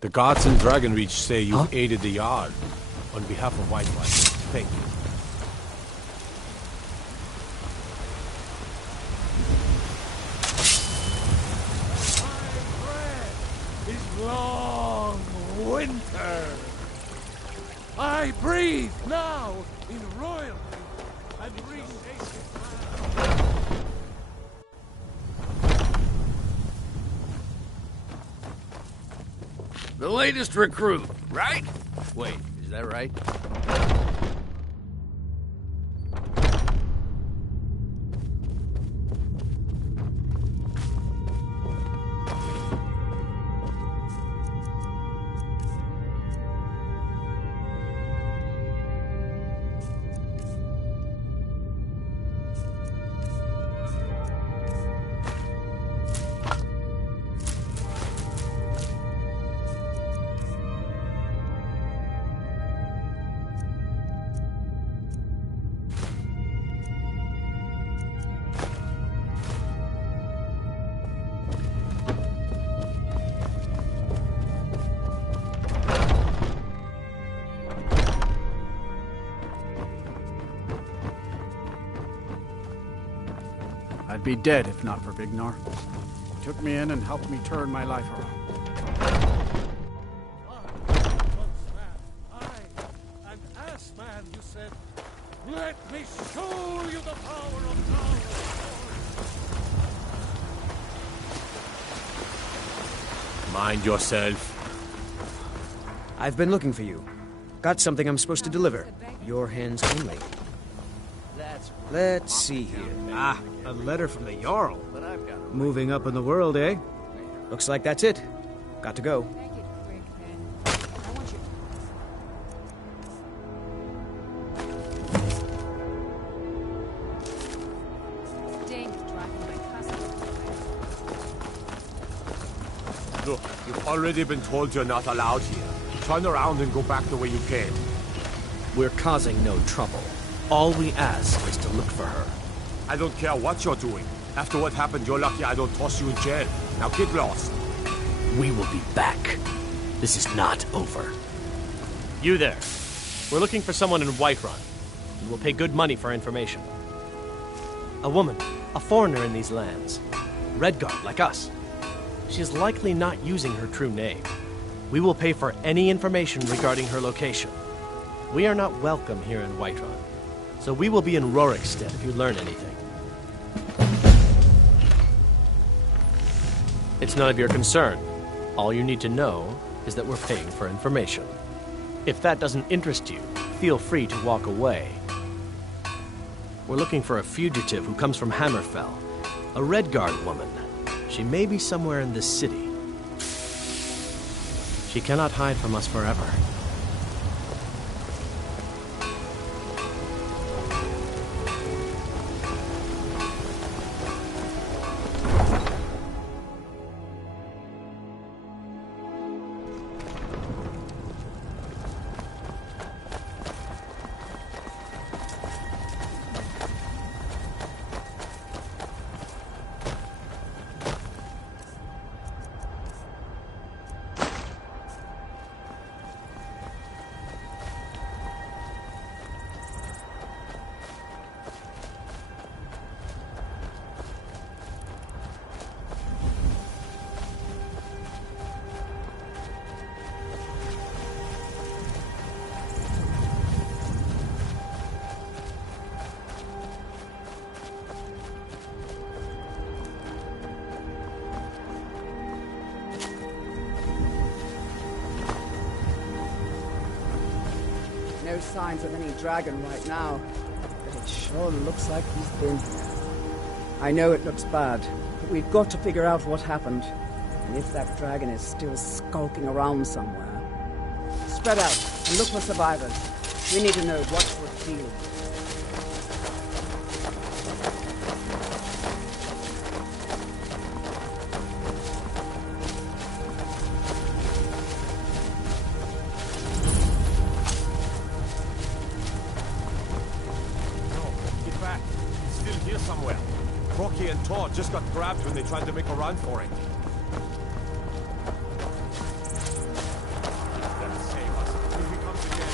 The guards in Dragonreach say you've aided the Yard. On behalf of Whitewine, thank you. Is long winter. I breathe now in royalty and reshape. The latest recruit, right? Wait, is that right? I'd be dead if not for Vignar. He took me in and helped me turn my life around. And as man, you said, let me show you the power of power. Mind yourself. I've been looking for you. Got something I'm supposed to deliver. Your hands only. Let's see here. Ah, a letter from the Jarl. Moving up in the world, eh? Looks like that's it. Got to go. Look, you've already been told you're not allowed here. Turn around and go back the way you came. We're causing no trouble. All we ask is to look for her. I don't care what you're doing. After what happened, you're lucky I don't toss you in jail. Now get lost. We will be back. This is not over. You there. We're looking for someone in Whiterun. And we'll pay good money for information. A woman. A foreigner in these lands. Redguard, like us. She's likely not using her true name. We will pay for any information regarding her location. We are not welcome here in Whiterun. So we will be in Rorikstead if you learn anything. It's none of your concern. All you need to know is that we're paying for information. If that doesn't interest you, feel free to walk away. We're looking for a fugitive who comes from Hammerfell. A Redguard woman. She may be somewhere in this city. She cannot hide from us forever. No signs of any dragon right now, but it sure looks like he's been here. I know it looks bad, but we've got to figure out what happened. And if that dragon is still skulking around somewhere. Spread out and look for survivors. We need to know what we're dealing with. spawn just got grabbed when they tried to make a run for it. That'll save us if he comes again.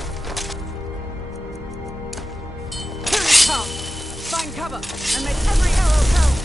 Here it comes! Find cover and make every arrow count!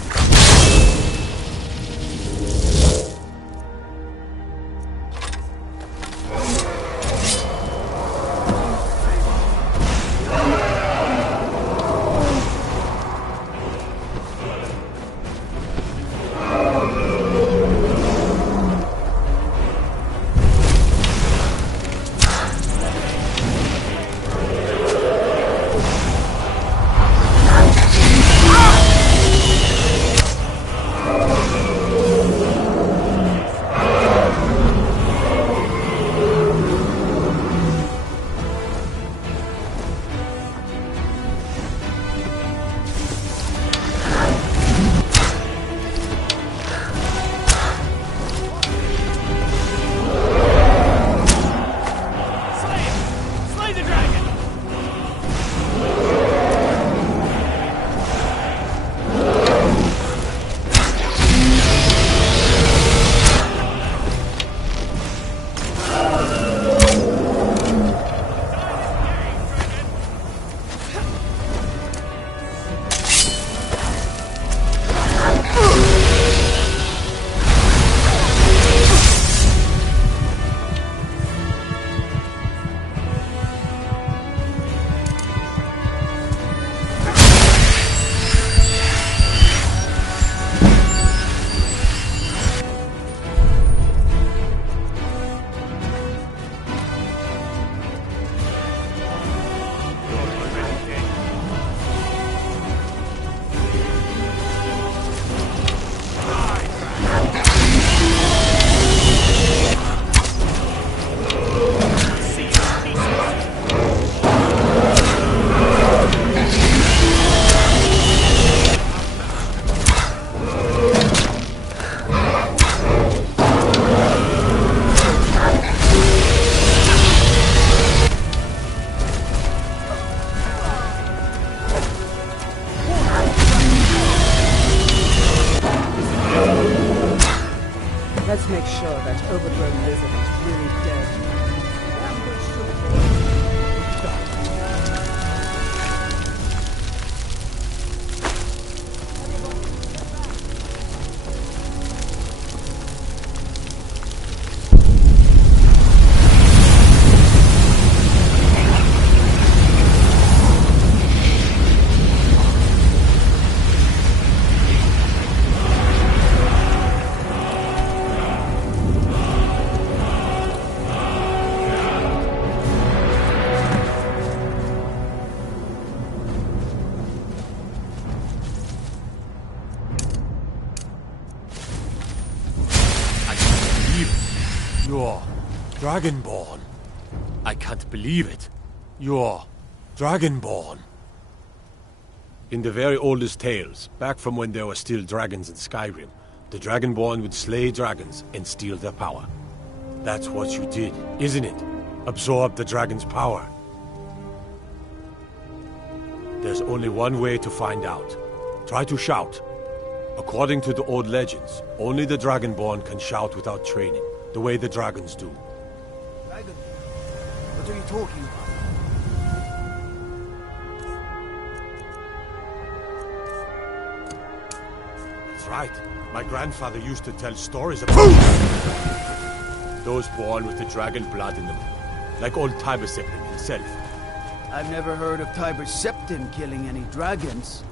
Let's make sure that overgrown lizard is really dead. You're Dragonborn. I can't believe it. You're Dragonborn. In the very oldest tales, back from when there were still dragons in Skyrim, the Dragonborn would slay dragons and steal their power. That's what you did, isn't it? Absorb the dragon's power. There's only one way to find out. Try to shout. According to the old legends, only the Dragonborn can shout without training, the way the dragons do. Dragon? What are you talking about? That's right. My grandfather used to tell stories of those born with the dragon blood in them, like old Tiber Septim himself. I've never heard of Tiber Septim killing any dragons.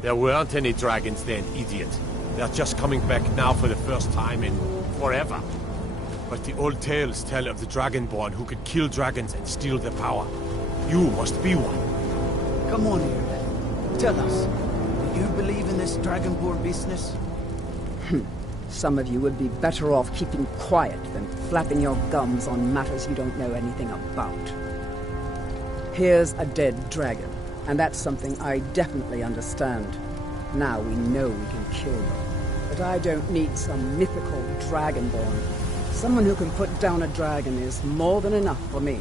There weren't any dragons then, idiot. They're just coming back now for the first time in forever. But the old tales tell of the Dragonborn who could kill dragons and steal their power. You must be one. Come on here, then. Tell us, do you believe in this Dragonborn business? Some of you would be better off keeping quiet than flapping your gums on matters you don't know anything about. Here's a dead dragon, and that's something I definitely understand. Now we know we can kill them. But I don't need some mythical Dragonborn. Someone who can put down a dragon is more than enough for me.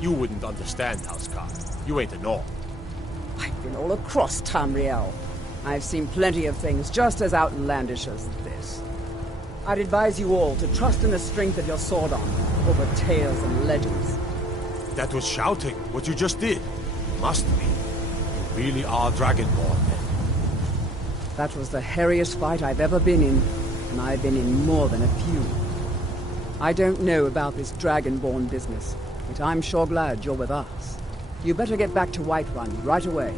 You wouldn't understand, Housecarl. You ain't a North. I've been all across Tamriel. I've seen plenty of things just as outlandish as this. I'd advise you all to trust in the strength of your sword arm over tales and legends. That was shouting, what you just did. Must be. You really are Dragonborn, then. That was the hairiest fight I've ever been in, and I've been in more than a few. I don't know about this Dragonborn business, but I'm sure glad you're with us. You better get back to Whiterun right away.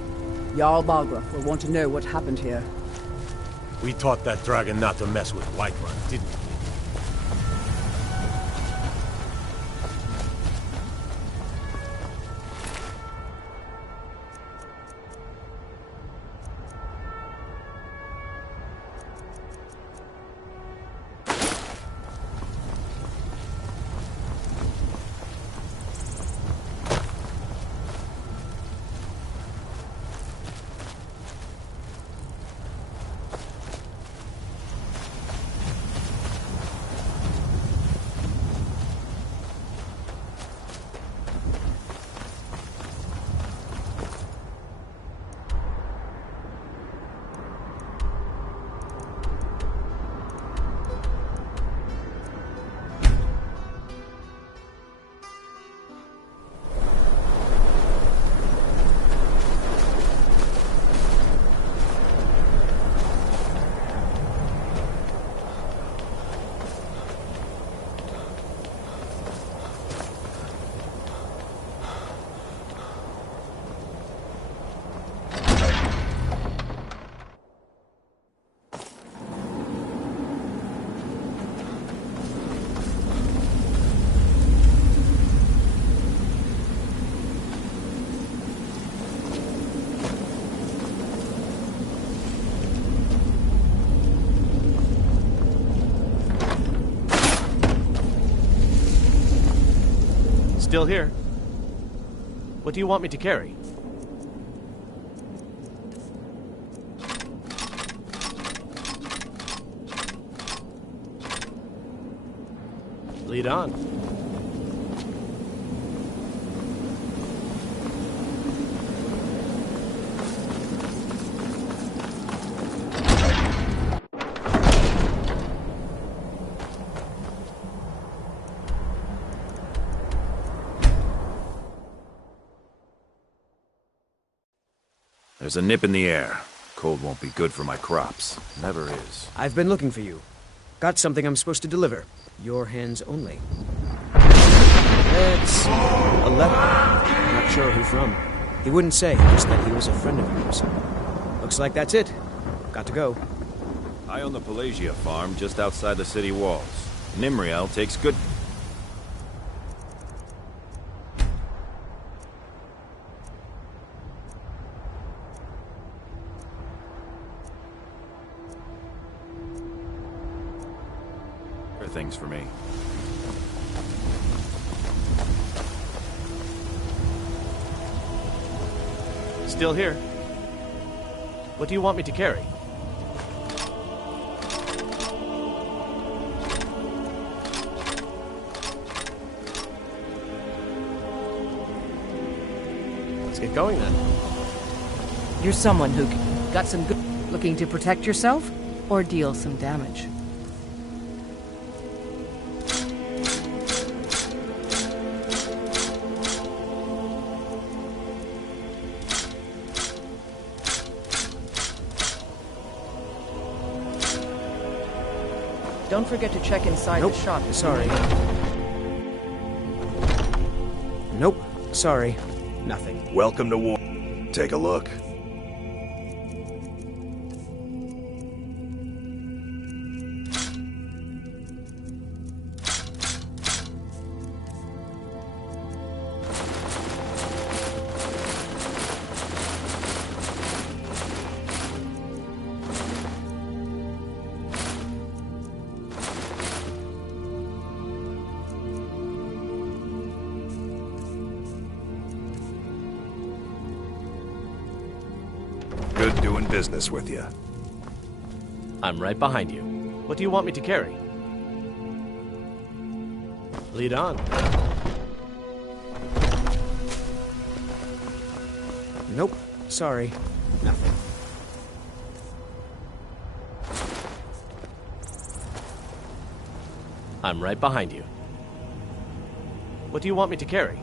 Jarl Balgruuf will want to know what happened here. We taught that dragon not to mess with Whiterun, didn't we? Still here. What do you want me to carry? Lead on. There's a nip in the air. Cold won't be good for my crops. Never is. I've been looking for you. Got something I'm supposed to deliver. Your hands only. It's a letter. Not sure who from. He wouldn't say, just that he was a friend of yours. Looks like that's it. Got to go. I own the Pelagia farm just outside the city walls. Nimriel takes good... things for me. Still here. What do you want me to carry? Let's get going then. You're someone who got some good... Looking to protect yourself or deal some damage? Don't forget to check inside the shop. Sorry. Nope. Sorry. Nothing. Welcome to war. Take a look. Good doing business with you. I'm right behind you. What do you want me to carry? Lead on. Nope. Sorry. Nothing. I'm right behind you. What do you want me to carry?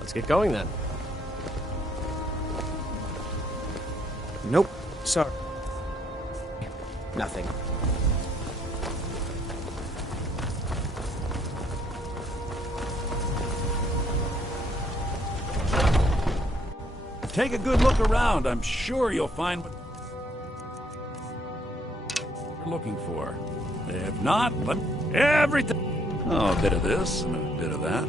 Let's get going then. Nope. Sorry. Nothing. Take a good look around. I'm sure you'll find what you're looking for. If not, but everything. Oh, a bit of this and a bit of that.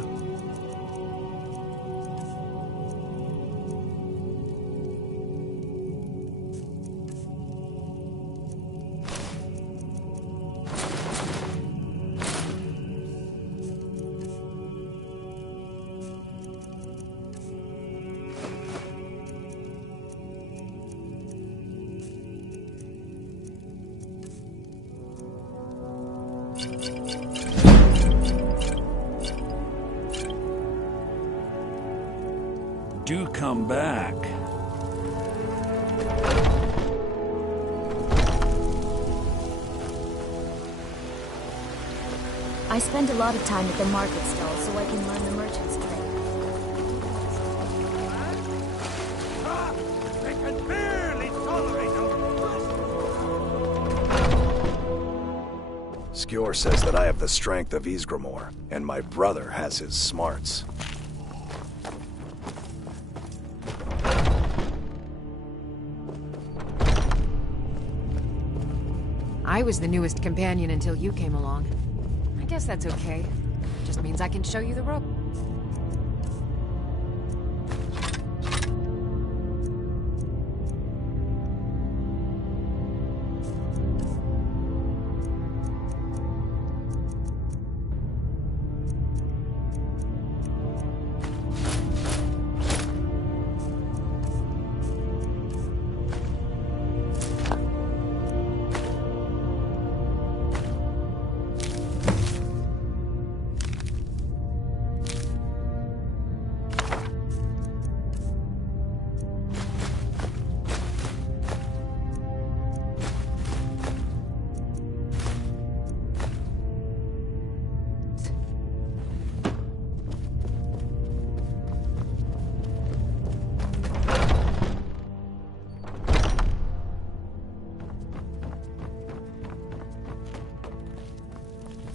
Do come back. I spend a lot of time at the market stall so I can learn the merchant's trade. They can barely tolerate Skjor says that I have the strength of Ysgramor, and my brother has his smarts. I was the newest companion until you came along. I guess that's okay. Just means I can show you the rope.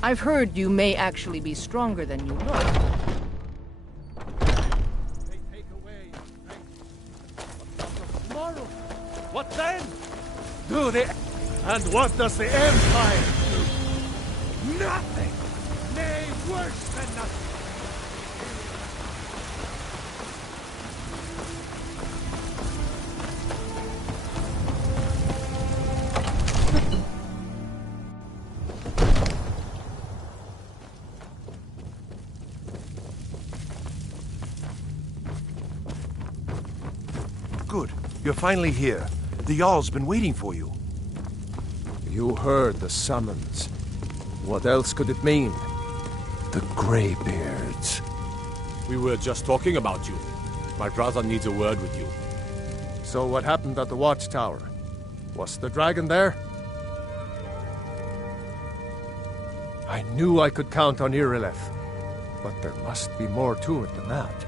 I've heard you may actually be stronger than you look. tomorrow. What then? And what does the Empire do? Nothing! Nay, worse than nothing! Good. You're finally here. The Jarl's been waiting for you. You heard the summons. What else could it mean? The Greybeards. We were just talking about you. My brother needs a word with you. So what happened at the watchtower? Was the dragon there? I knew I could count on Irileth, but there must be more to it than that.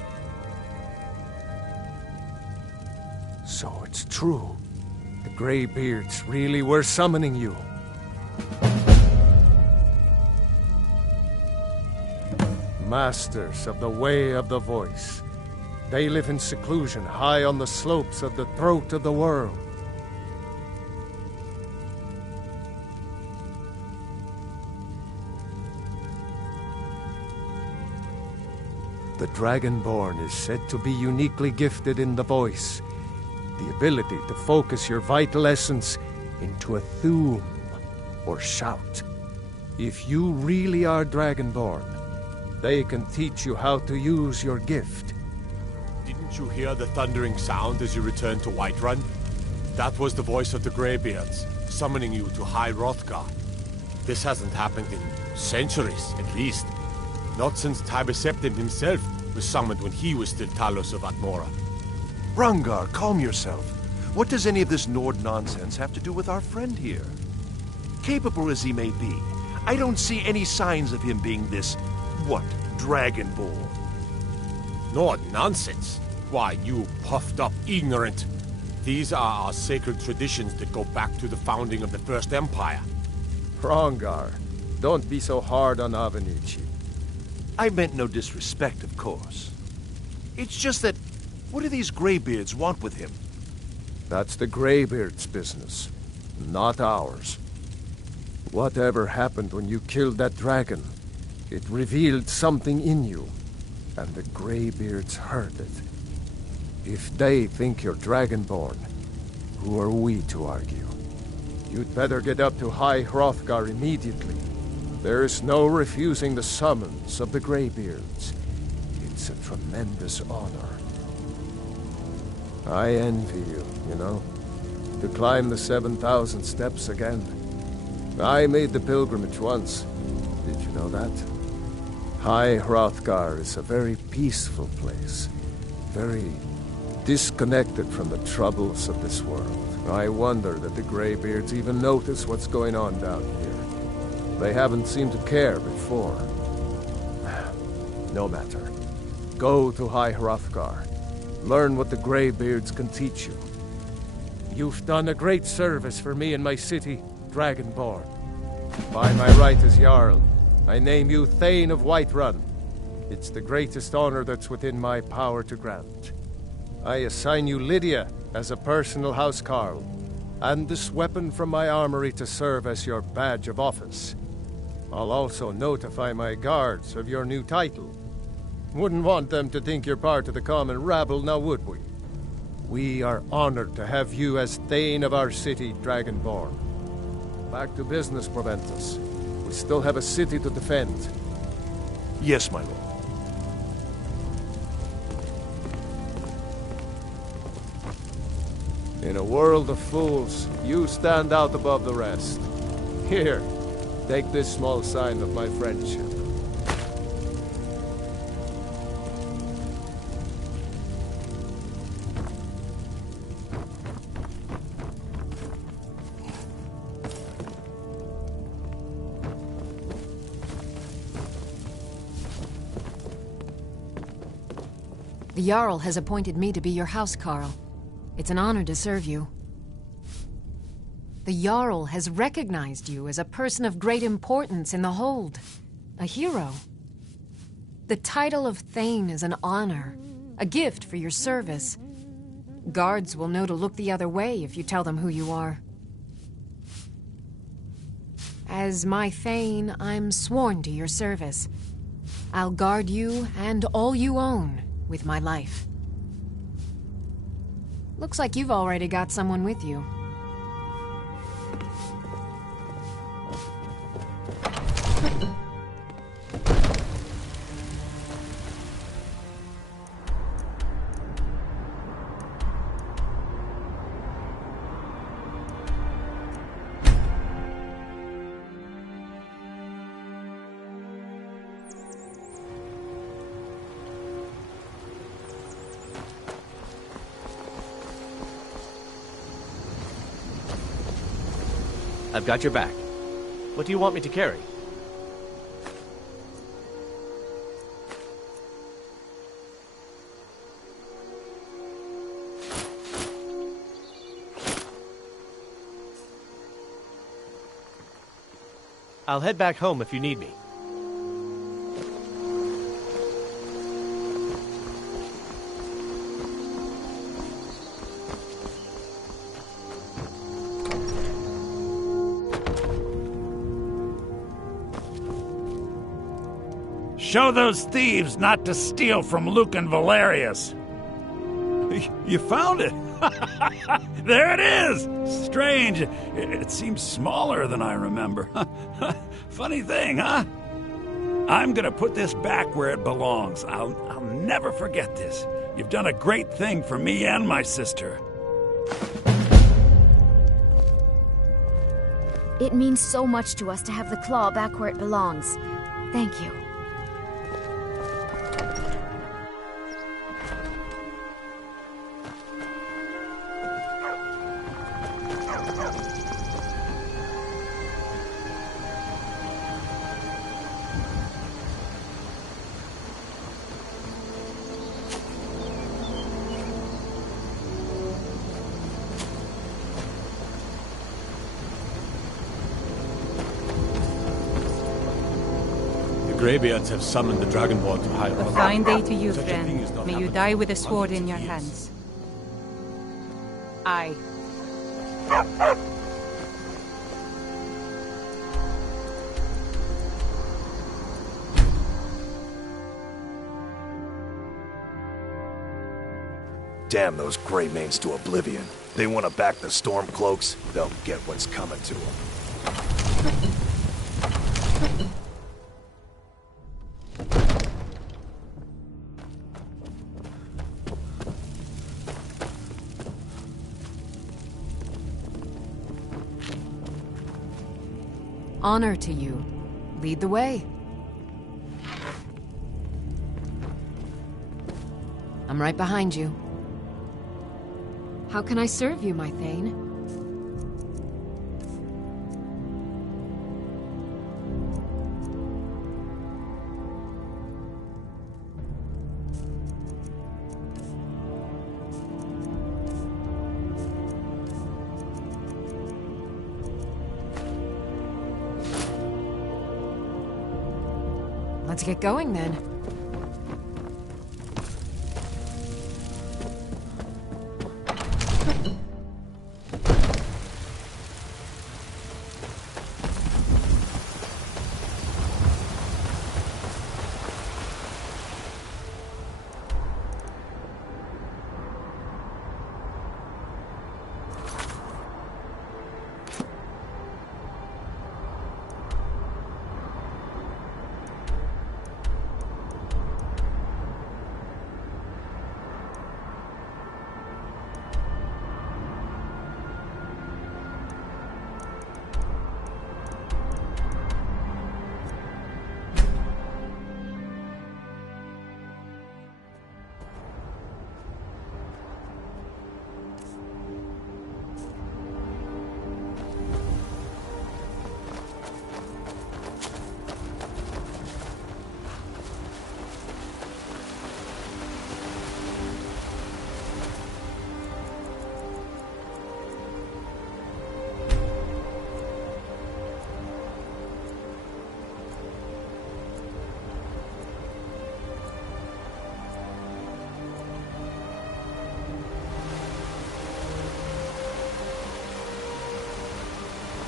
So it's true. The Greybeards really were summoning you. Masters of the Way of the Voice. They live in seclusion high on the slopes of the throat of the world. The Dragonborn is said to be uniquely gifted in the voice. The ability to focus your vital essence into a thum, or shout. If you really are Dragonborn, they can teach you how to use your gift. Didn't Didn't you hear the thundering sound as you returned to Whiterun? That was the voice of the Greybeards, summoning you to High Hrothgar. This hasn't happened in centuries, at least. Not since Tiber Septim himself was summoned when he was still Talos of Atmora. Rangar, calm yourself. What does any of this Nord nonsense have to do with our friend here? Capable as he may be, I don't see any signs of him being this, Dragonborn. Nord nonsense? Why, you puffed up ignorant. These are our sacred traditions that go back to the founding of the First Empire. Hrongar, don't be so hard on Avenici. I meant no disrespect, of course. It's just that, what do these Greybeards want with him? That's the Greybeards' business, not ours. Whatever happened when you killed that dragon, it revealed something in you, and the Greybeards heard it. If they think you're Dragonborn, who are we to argue? You'd better get up to High Hrothgar immediately. There's no refusing the summons of the Greybeards. It's a tremendous honor. I envy you, you know, to climb the 7,000 steps again. I made the pilgrimage once. Did you know that? High Hrothgar is a very peaceful place. Very disconnected from the troubles of this world. I wonder that the Greybeards even notice what's going on down here. They haven't seemed to care before. No matter. Go to High Hrothgar. Learn what the Greybeards can teach you. You've done a great service for me and my city, Dragonborn. By my right as Jarl, I name you Thane of Whiterun. It's the greatest honor that's within my power to grant. I assign you Lydia as a personal housecarl, and this weapon from my armory to serve as your badge of office. I'll also notify my guards of your new title. Wouldn't want them to think you're part of the common rabble, now would we? We are honored to have you as Thane of our city, Dragonborn. Back to business, Proventus. We still have a city to defend. Yes, my lord. In a world of fools, you stand out above the rest. Here, take this small sign of my friendship. The Jarl has appointed me to be your housecarl. It's an honor to serve you. The Jarl has recognized you as a person of great importance in the Hold. A hero. The title of Thane is an honor, a gift for your service. Guards will know to look the other way if you tell them who you are. As my Thane, I'm sworn to your service. I'll guard you and all you own with my life. Looks like you've already got someone with you. I've got your back. What do you want me to carry? I'll head back home if you need me. Show those thieves not to steal from Luke and Valerius. You found it! There it is! Strange. It seems smaller than I remember. Funny thing, huh? I'm gonna put this back where it belongs. I'll never forget this. You've done a great thing for me and my sister. It means so much to us to have the claw back where it belongs. Thank you. Greybeards have summoned the Dragonborn to high A honor. fine day to you, Such a thing has friend. not May you happened die with a for sword in hundreds your of years. hands. Aye. Damn those Greymanes to oblivion. They want to back the Stormcloaks, they'll get what's coming to them. Honor to you. Lead the way. I'm right behind you. How can I serve you, my Thane? Let's get going then.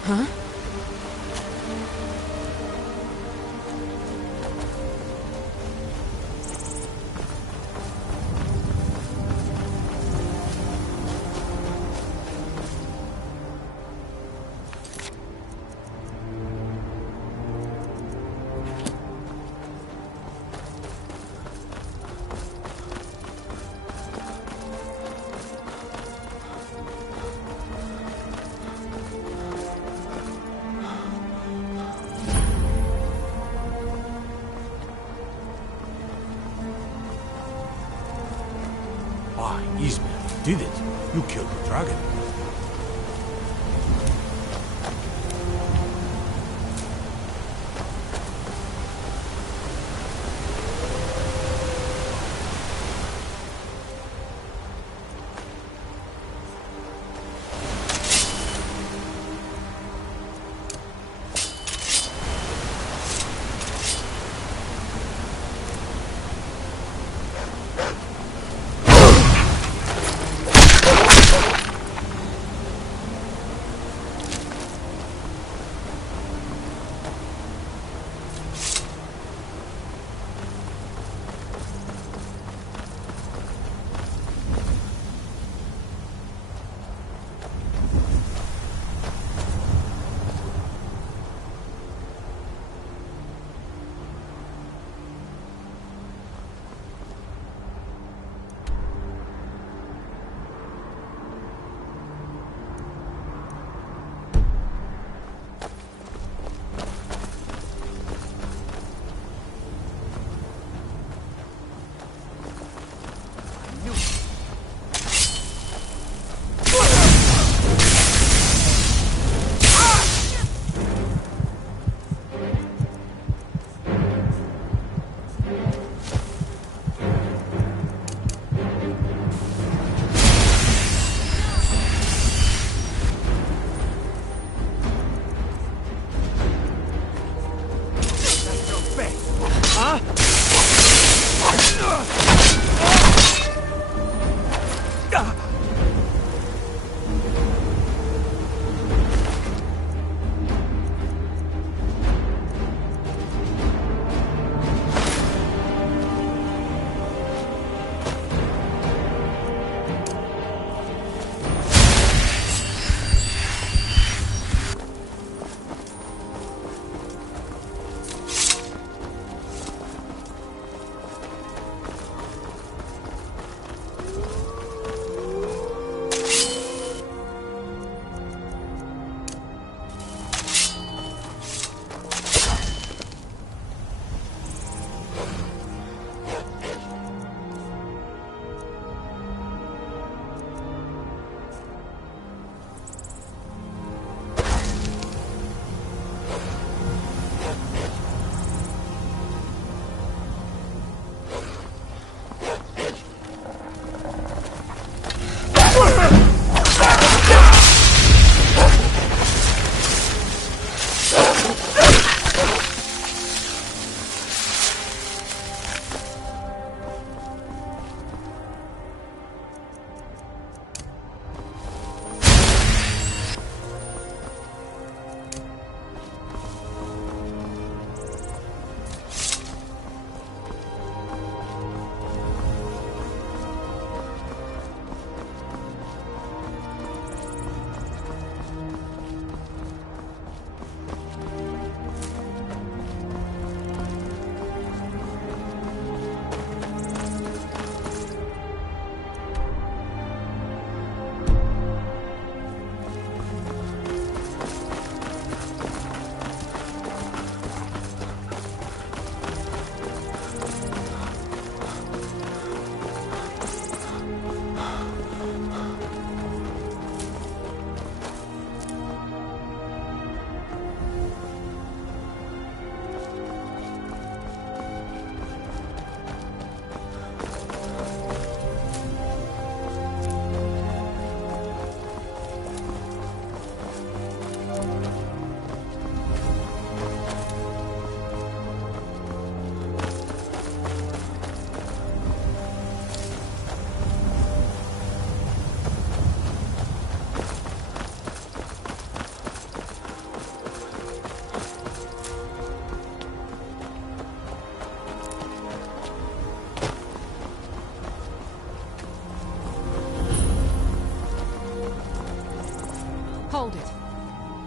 Huh? Ah, Ismail, you did it. You killed the dragon.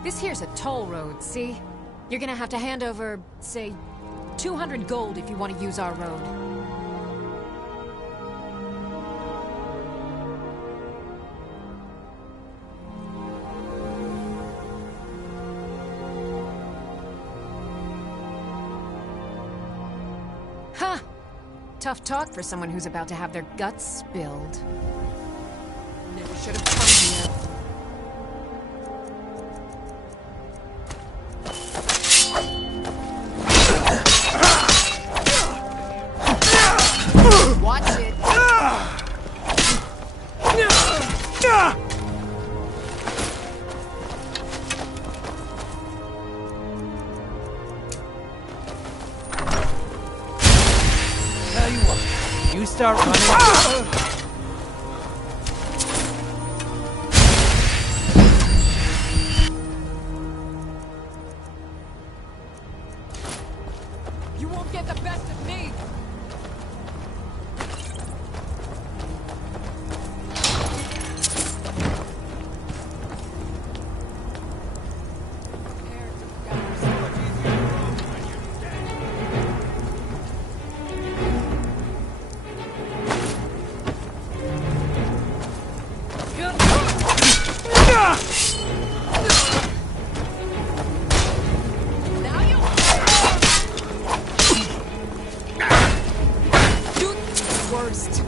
This here's a toll road, see? You're gonna have to hand over, say, 200 gold if you want to use our road. Huh! Tough talk for someone who's about to have their guts spilled. Never should have come here. Watch it. Tell you what, you start running. You won't get the best of me! Worst.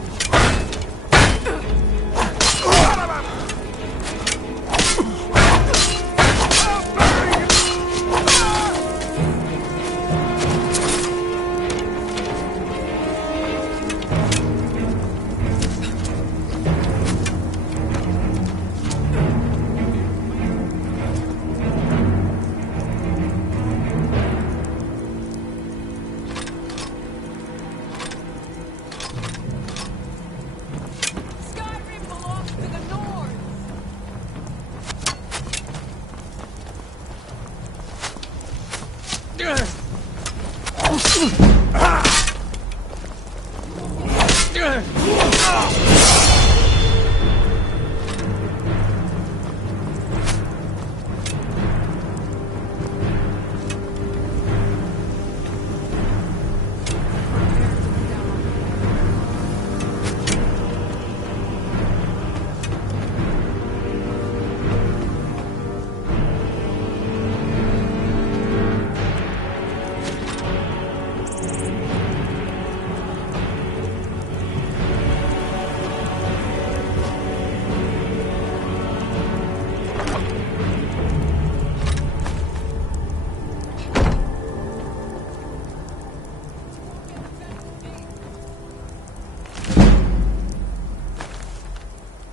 Skyrim belongs to the North!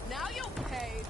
Now you'll pay!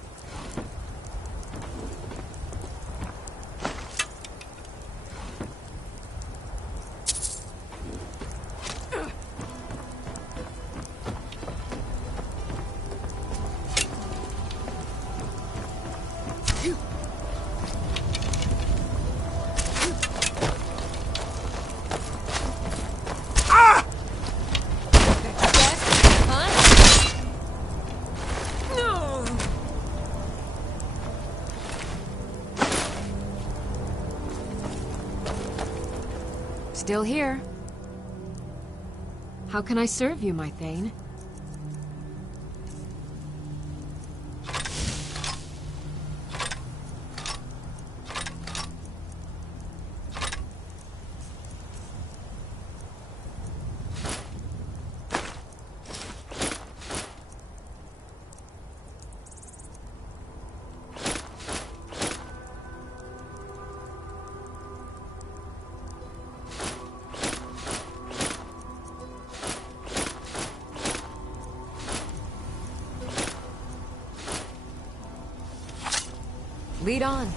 Still here. How can I serve you, my Thane? Lead on.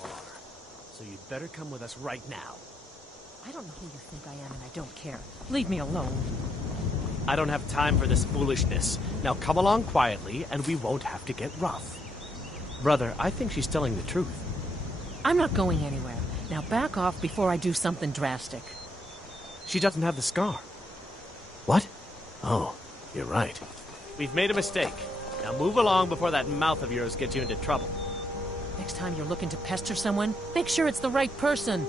Your Honor. So you'd better come with us right now. I don't know who you think I am, and I don't care. Leave me alone. I don't have time for this foolishness. Now come along quietly, and we won't have to get rough. Brother, I think she's telling the truth. I'm not going anywhere. Now back off before I do something drastic. She doesn't have the scar. What? Oh, you're right. We've made a mistake. Now move along before that mouth of yours gets you into trouble. Next time you're looking to pester someone, make sure it's the right person.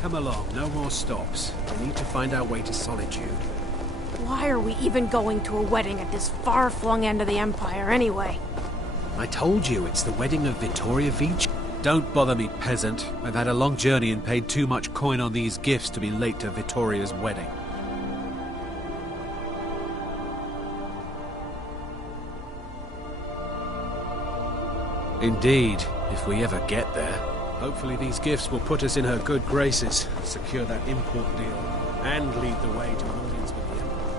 Come along, no more stops. We need to find our way to Solitude. Why are we even going to a wedding at this far-flung end of the Empire, anyway? I told you, it's the wedding of Vittoria Veach. Don't bother me, peasant. I've had a long journey and paid too much coin on these gifts to be late to Vittoria's wedding. Indeed, if we ever get there. Hopefully these gifts will put us in her good graces, secure that import deal, and lead the way to an audience with the Emperor.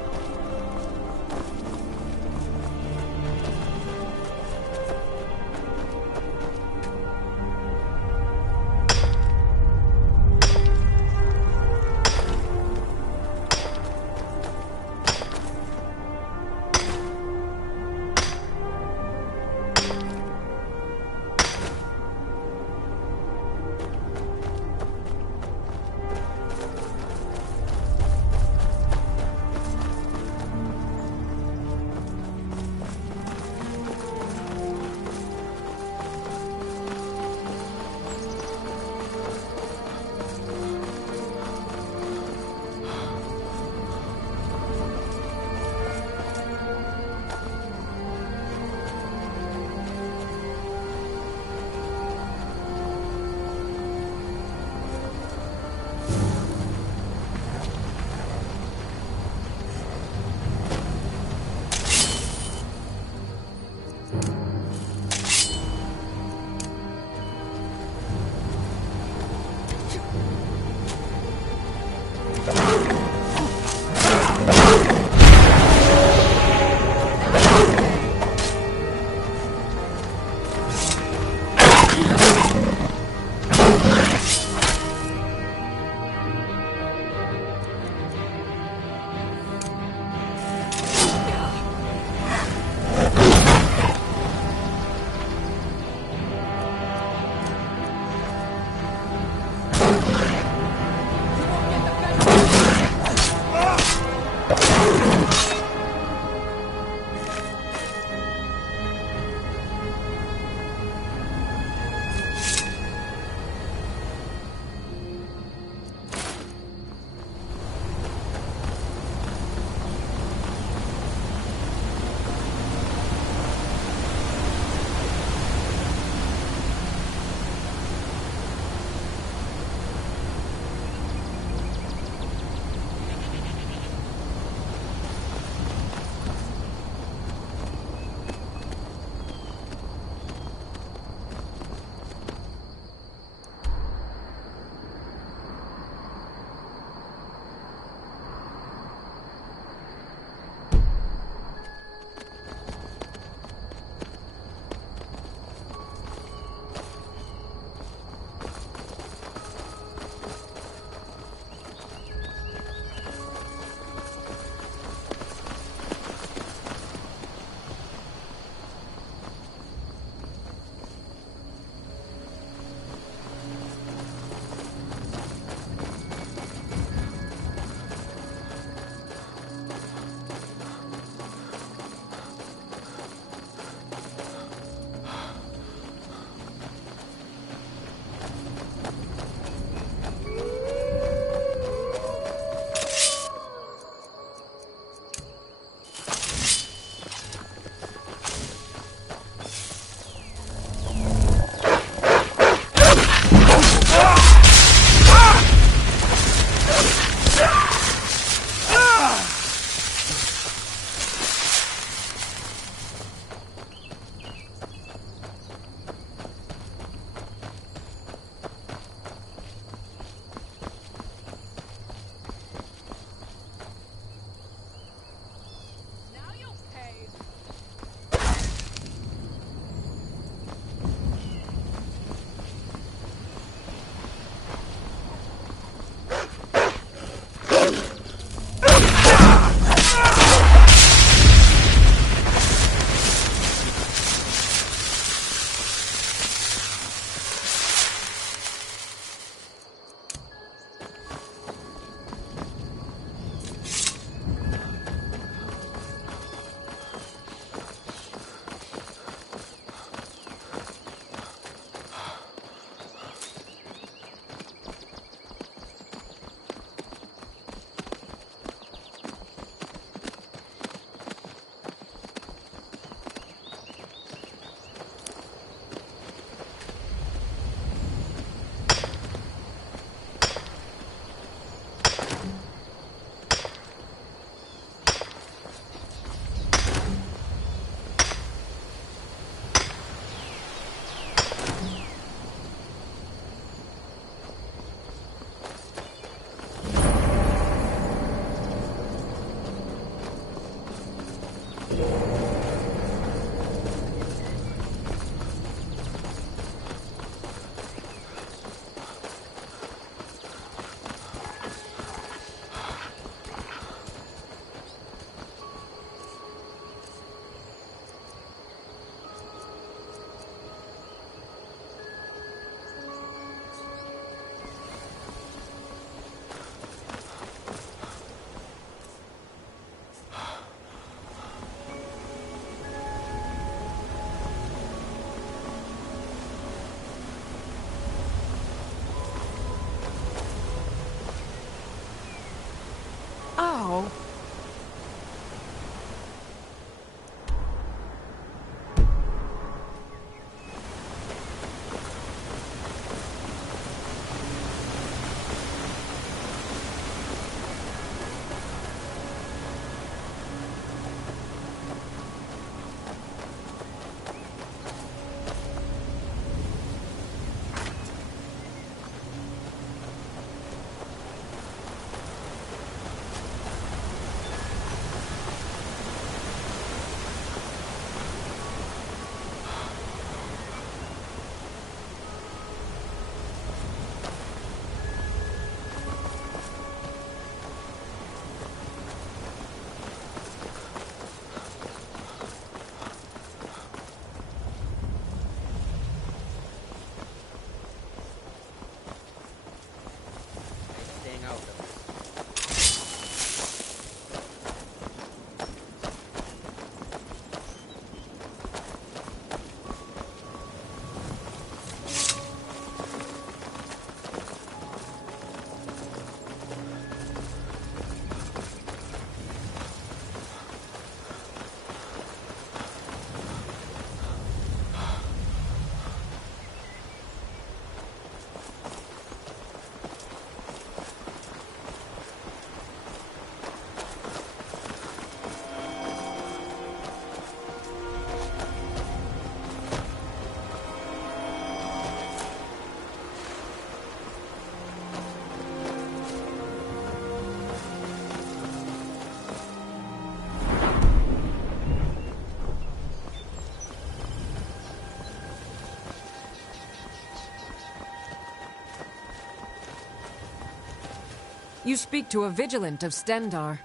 You speak to a vigilant of Stendar.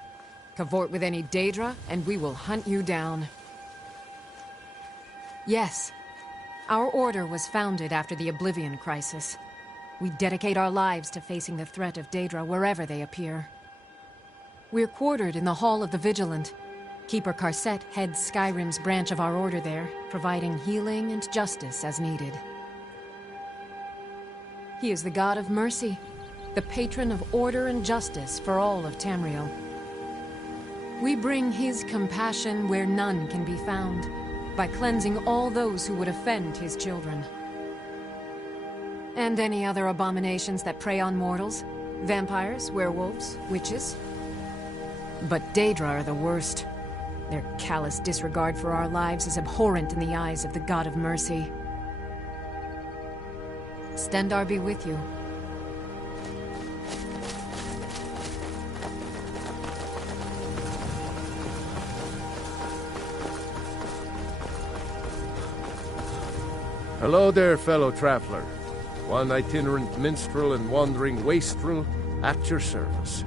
Cavort with any Daedra, and we will hunt you down. Yes. Our order was founded after the Oblivion Crisis. We dedicate our lives to facing the threat of Daedra wherever they appear. We're quartered in the Hall of the Vigilant. Keeper Carset heads Skyrim's branch of our order there, providing healing and justice as needed. He is the god of mercy, the patron of order and justice for all of Tamriel. We bring his compassion where none can be found, by cleansing all those who would offend his children. And any other abominations that prey on mortals. Vampires, werewolves, witches. But Daedra are the worst. Their callous disregard for our lives is abhorrent in the eyes of the God of Mercy. Stendar be with you. Hello there, fellow traveler. One itinerant minstrel and wandering wastrel at your service.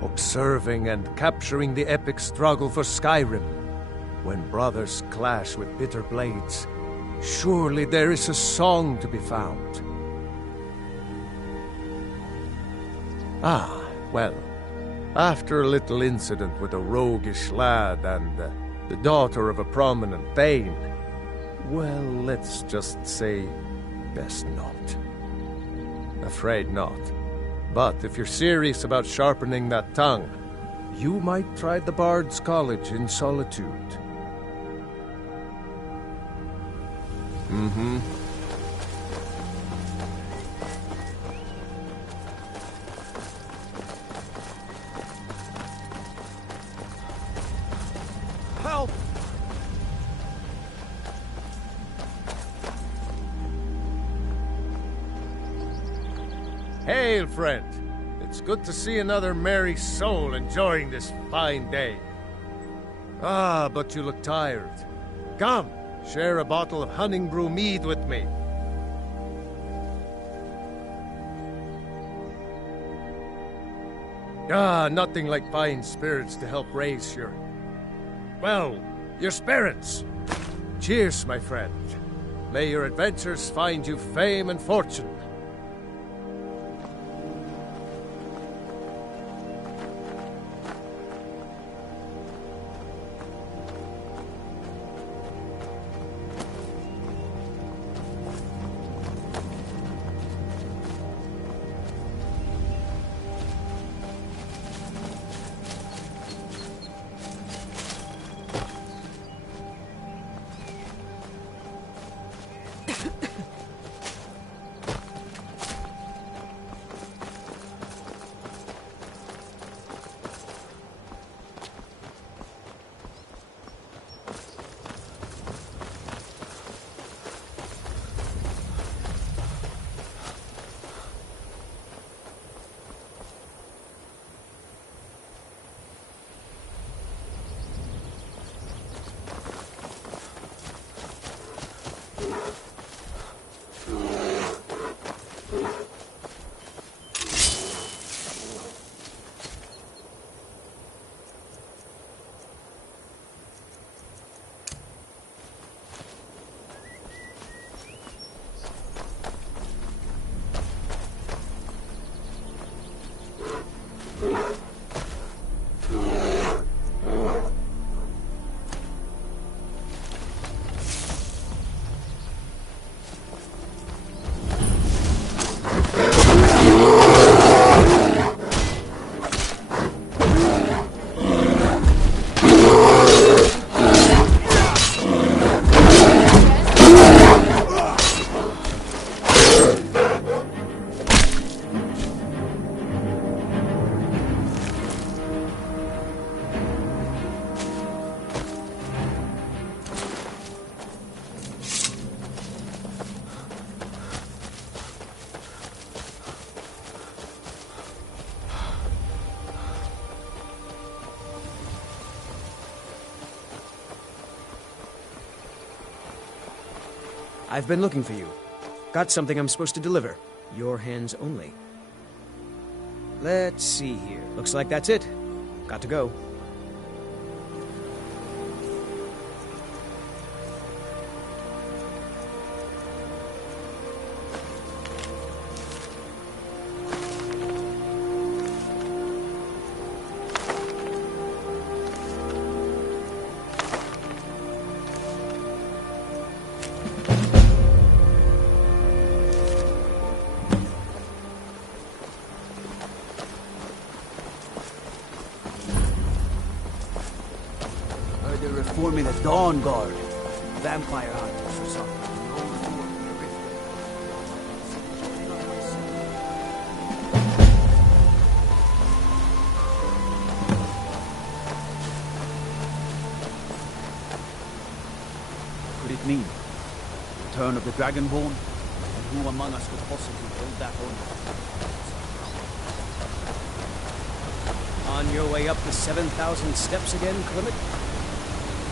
Observing and capturing the epic struggle for Skyrim, when brothers clash with bitter blades, surely there is a song to be found. Ah, well, after a little incident with a roguish lad and the daughter of a prominent Thane, well, let's just say, best not. Afraid not. But if you're serious about sharpening that tongue, you might try the Bard's College in Solitude. Mm-hmm. Help! Hail, friend. It's good to see another merry soul enjoying this fine day. Ah, but you look tired. Come, share a bottle of Hunting Brew mead with me. Ah, nothing like fine spirits to help raise your... well, your spirits. Cheers, my friend. May your adventures find you fame and fortune. I've been looking for you. Got something I'm supposed to deliver. Your hands only. Let's see here. Looks like that's it. Got to go. They're reforming a Dawn Guard. Vampire hunters or something. What could it mean? Return of the Dragonborn? And who among us could possibly hold that honor? On your way up the 7,000 steps again, Clement?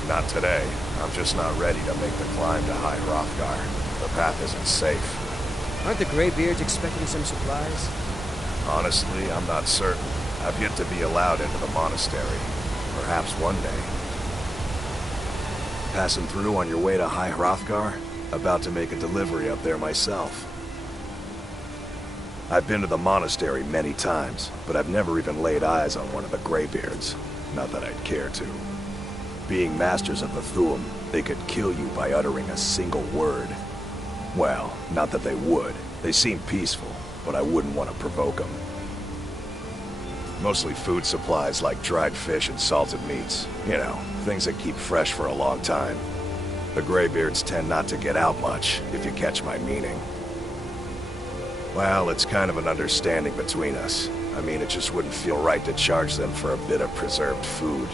Not today. I'm just not ready to make the climb to High Hrothgar. The path isn't safe. Aren't the Greybeards expecting some supplies? Honestly, I'm not certain. I've yet to be allowed into the monastery. Perhaps one day. Passing through on your way to High Hrothgar? About to make a delivery up there myself. I've been to the monastery many times, but I've never even laid eyes on one of the Greybeards. Not that I'd care to. Being masters of the Thu'um, they could kill you by uttering a single word. Well, not that they would. They seem peaceful, but I wouldn't want to provoke them. Mostly food supplies like dried fish and salted meats. You know, things that keep fresh for a long time. The Greybeards tend not to get out much, if you catch my meaning. Well, it's kind of an understanding between us. I mean, it just wouldn't feel right to charge them for a bit of preserved food.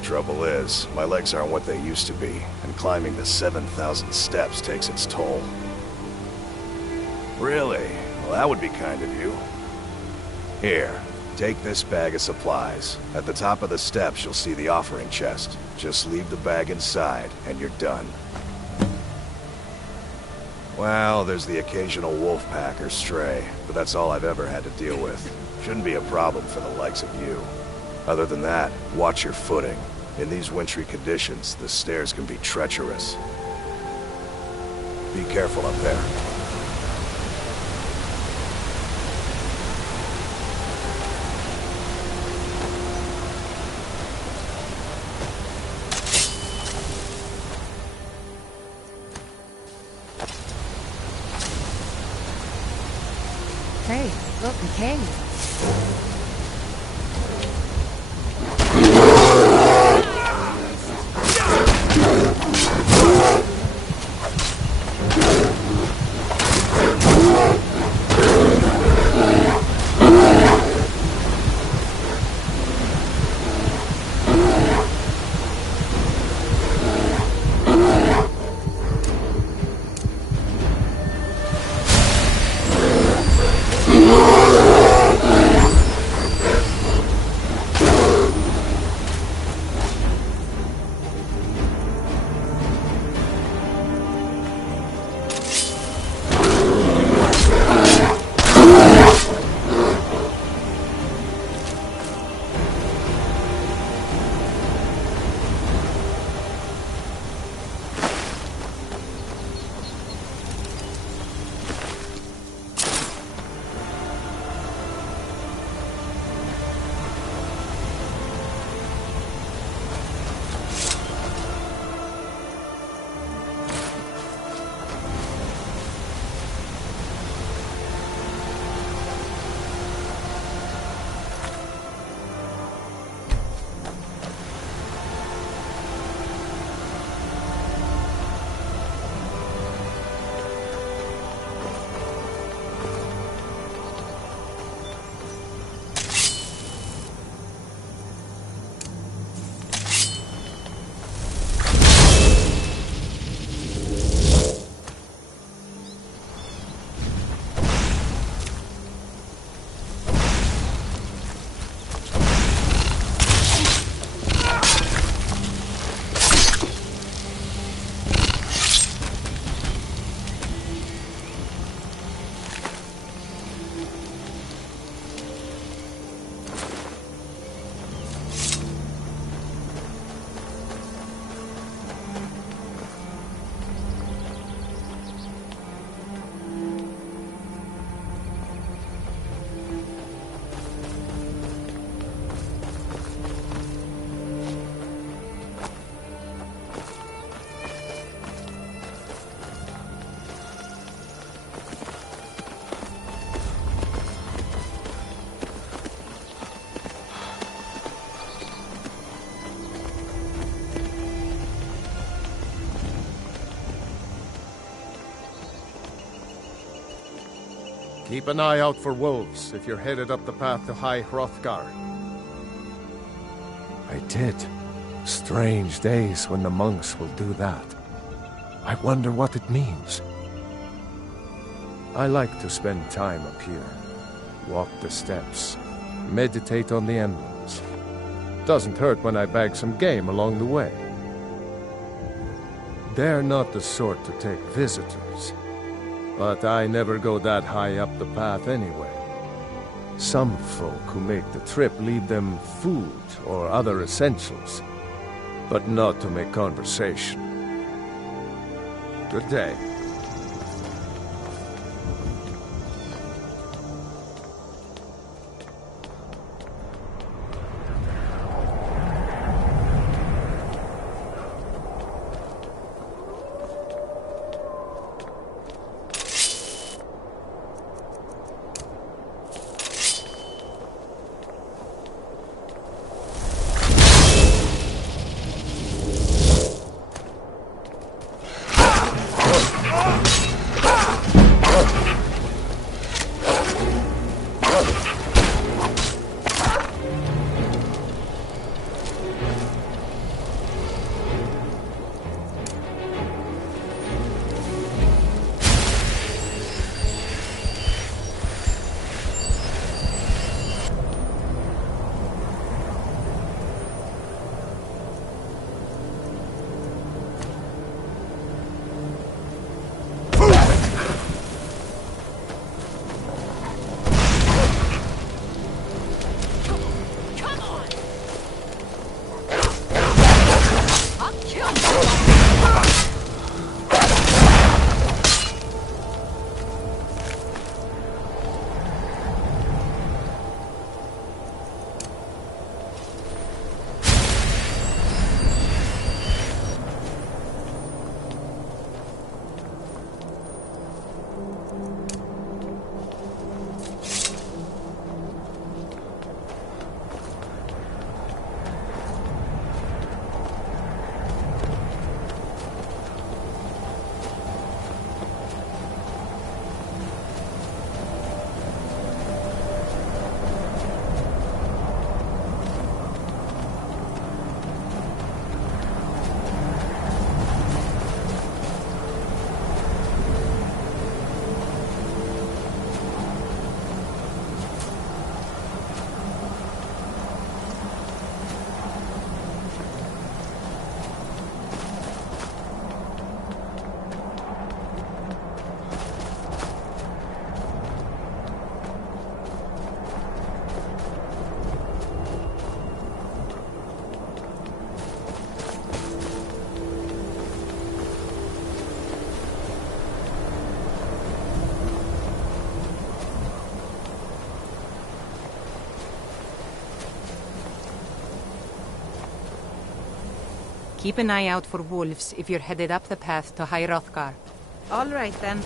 Trouble is, my legs aren't what they used to be, and climbing the 7,000 steps takes its toll. Really? Well, that would be kind of you. Here, take this bag of supplies. At the top of the steps, you'll see the offering chest. Just leave the bag inside, and you're done. Well, there's the occasional wolf pack or stray, but that's all I've ever had to deal with. Shouldn't be a problem for the likes of you. Other than that, watch your footing. In these wintry conditions, the stairs can be treacherous. Be careful up there. Hey, look, a cave. Keep an eye out for wolves if you're headed up the path to High Hrothgar. I did. Strange days when the monks will do that. I wonder what it means. I like to spend time up here. Walk the steps. Meditate on the emblems. Doesn't hurt when I bag some game along the way. They're not the sort to take visitors. But I never go that high up the path anyway. Some folk who make the trip leave them food or other essentials, but not to make conversation. Good day. Keep an eye out for wolves if you're headed up the path to High Hrothgar. All right, then.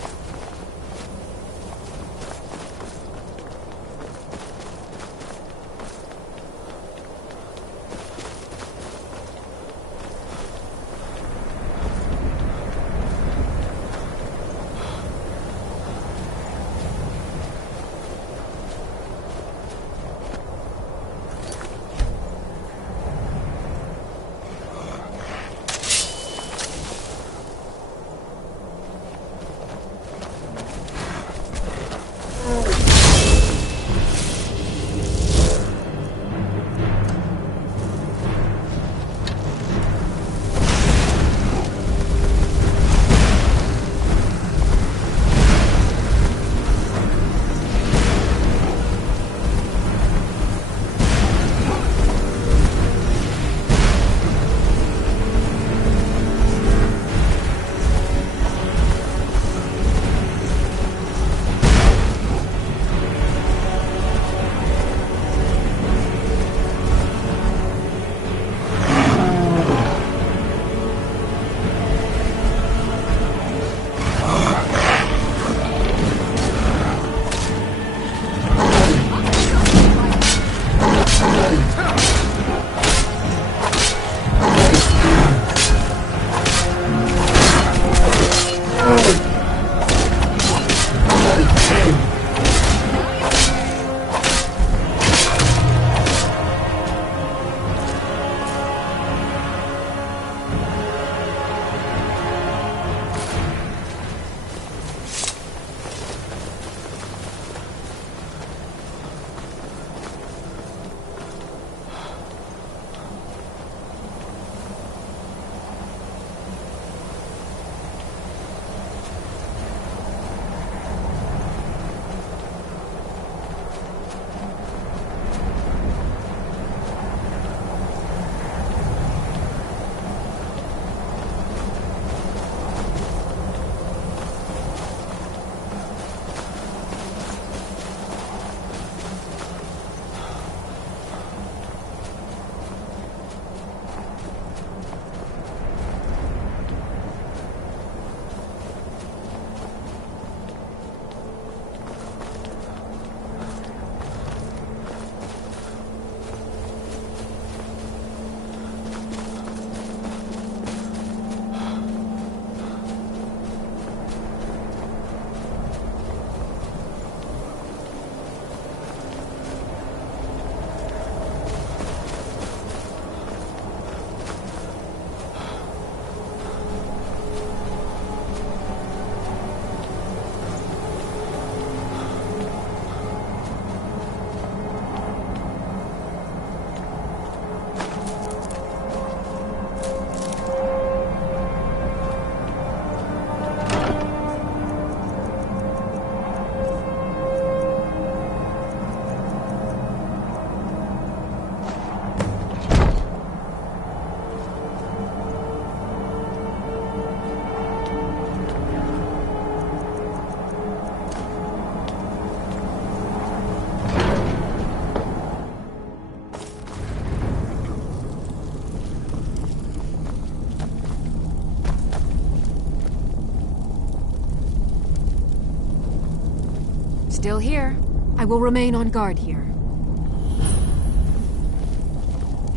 Still here. I will remain on guard here.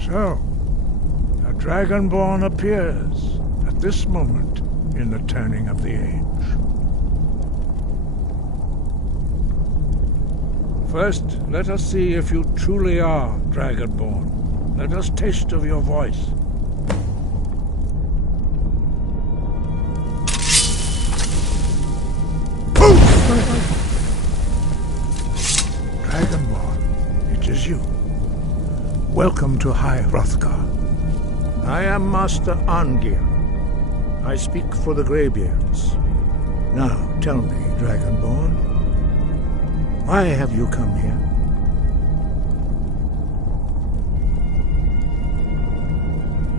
So, a Dragonborn appears at this moment in the turning of the age. First, let us see if you truly are Dragonborn. Let us taste of your voice. Dragonborn, it is you. Welcome to High Hrothgar. I am Master Arngir. I speak for the Greybeards. Now, tell me, Dragonborn, why have you come here?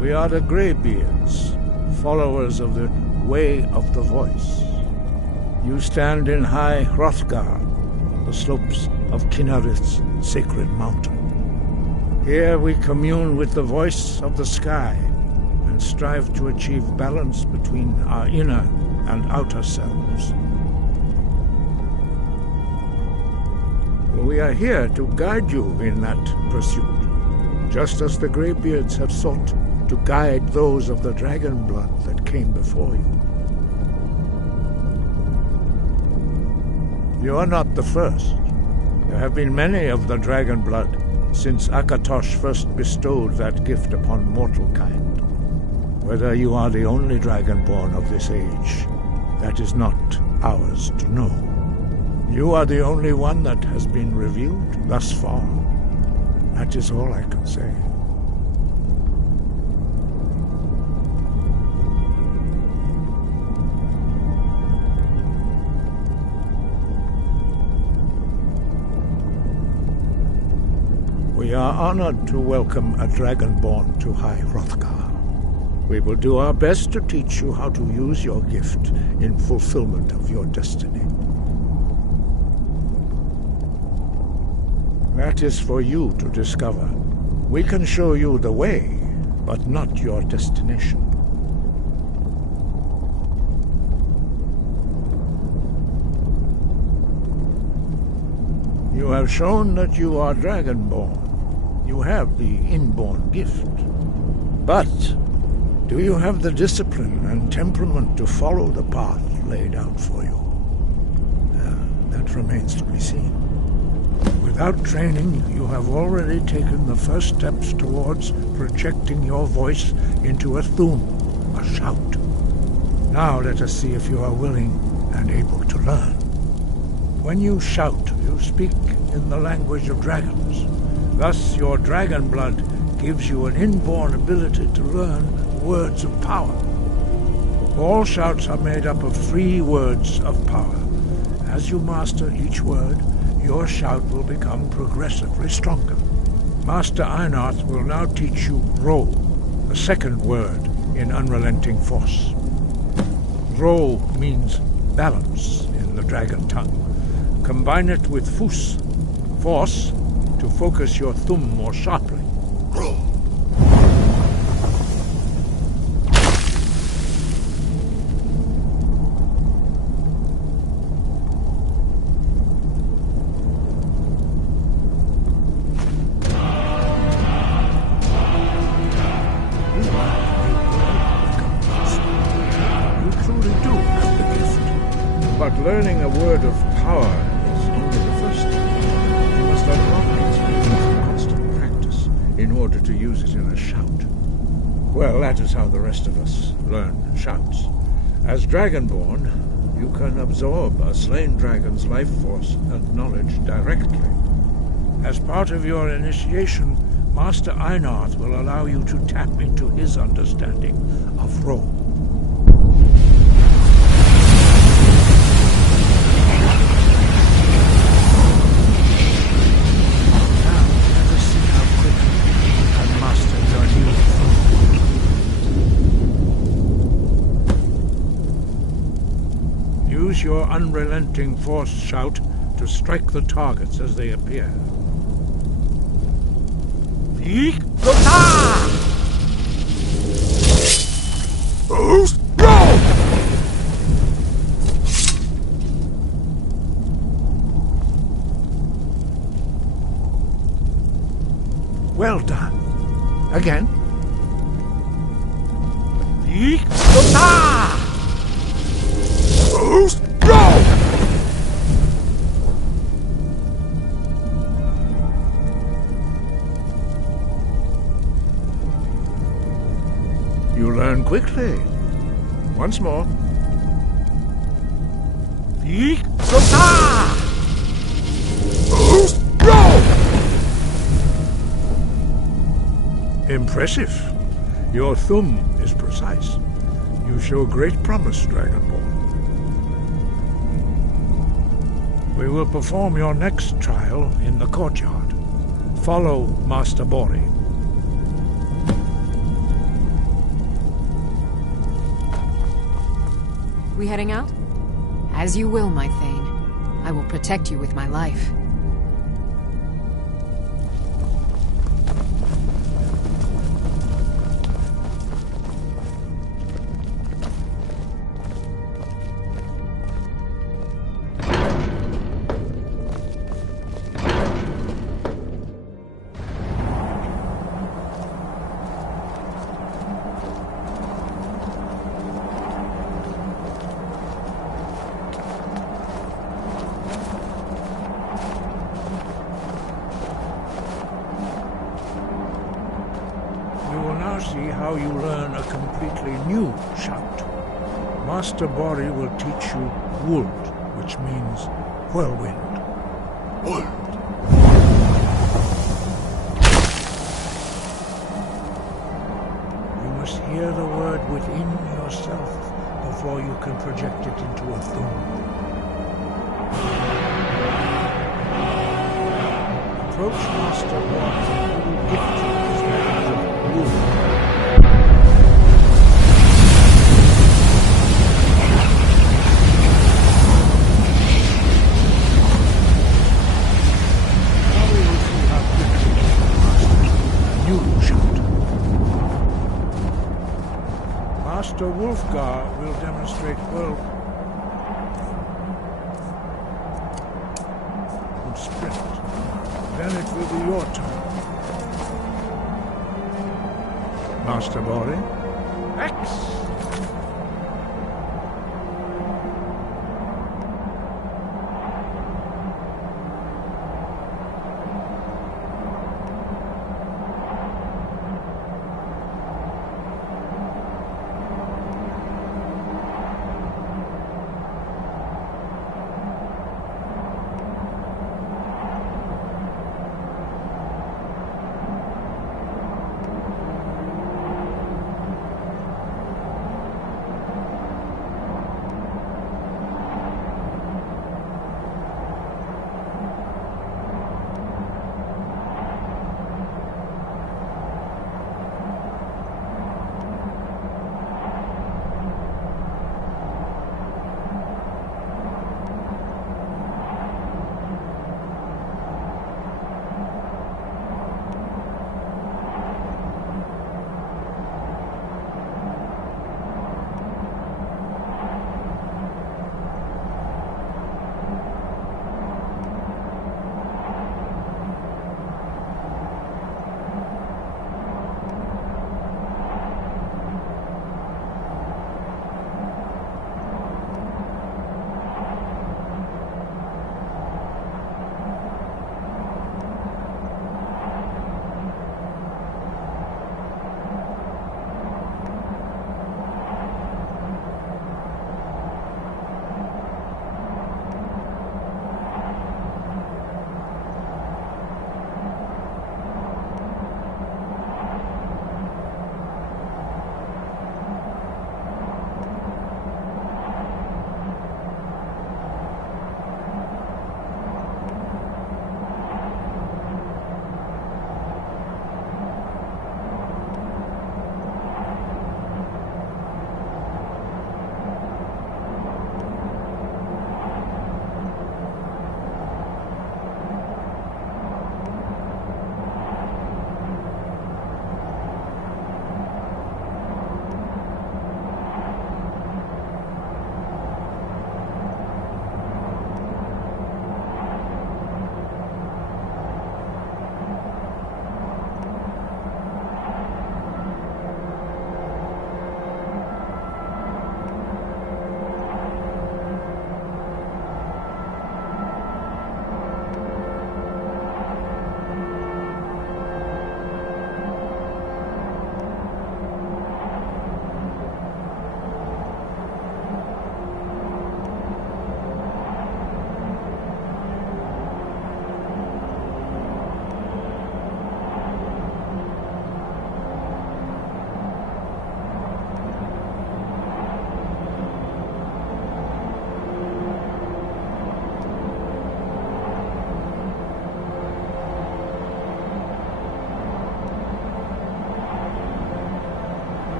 We are the Greybeards, followers of the Way of the Voice. You stand in High Hrothgar, on the slopes of Kinnarith's sacred mountain. Here we commune with the voice of the sky and strive to achieve balance between our inner and outer selves. We are here to guide you in that pursuit, just as the Greybeards have sought to guide those of the dragon blood that came before you. You are not the first. There have been many of the dragon blood since Akatosh first bestowed that gift upon mortal kind. Whether you are the only dragonborn of this age, that is not ours to know. You are the only one that has been revealed thus far. That is all I can say. We are honored to welcome a Dragonborn to High Hrothgar. We will do our best to teach you how to use your gift in fulfillment of your destiny. That is for you to discover. We can show you the way, but not your destination. You have shown that you are Dragonborn. You have the inborn gift. But do you have the discipline and temperament to follow the path laid out for you? That remains to be seen. Without training, you have already taken the first steps towards projecting your voice into a thum, a shout. Now let us see if you are willing and able to learn. When you shout, you speak in the language of dragons. Thus, your dragon blood gives you an inborn ability to learn words of power. All shouts are made up of 3 words of power. As you master each word, your shout will become progressively stronger. Master Einarth will now teach you Ro, the second word in Unrelenting Force. Ro means balance in the dragon tongue. Combine it with Fus, force, to focus your thumb more sharply. You truly do have the gift. But learning a word of power is only the first step. You must unlock its meaning through constant practice in order to use it in a shout. Well, that is how the rest of us learn shouts. As Dragonborn, you can absorb a slain dragon's life force and knowledge directly. As part of your initiation, Master Einarth will allow you to tap into his understanding of Ro. Use your unrelenting force shout to strike the targets as they appear. Well done. Again. You learn quickly. Once more. Impressive. Your thumb is precise. You show great promise, Dragonborn. We will perform your next trial in the courtyard. Follow Master Bori. We heading out? As you will, my Thane. I will protect you with my life. See how you learn a completely new shout. Master Bori will teach you Wuld, which means whirlwind. Wuld. You must hear the word within yourself before you can project it into a thumb. Approach Master Bori and he will gift you his knowledge of Wuld. Master Wolfgar will demonstrate and sprint. Then it will be your turn. Master Bori. X!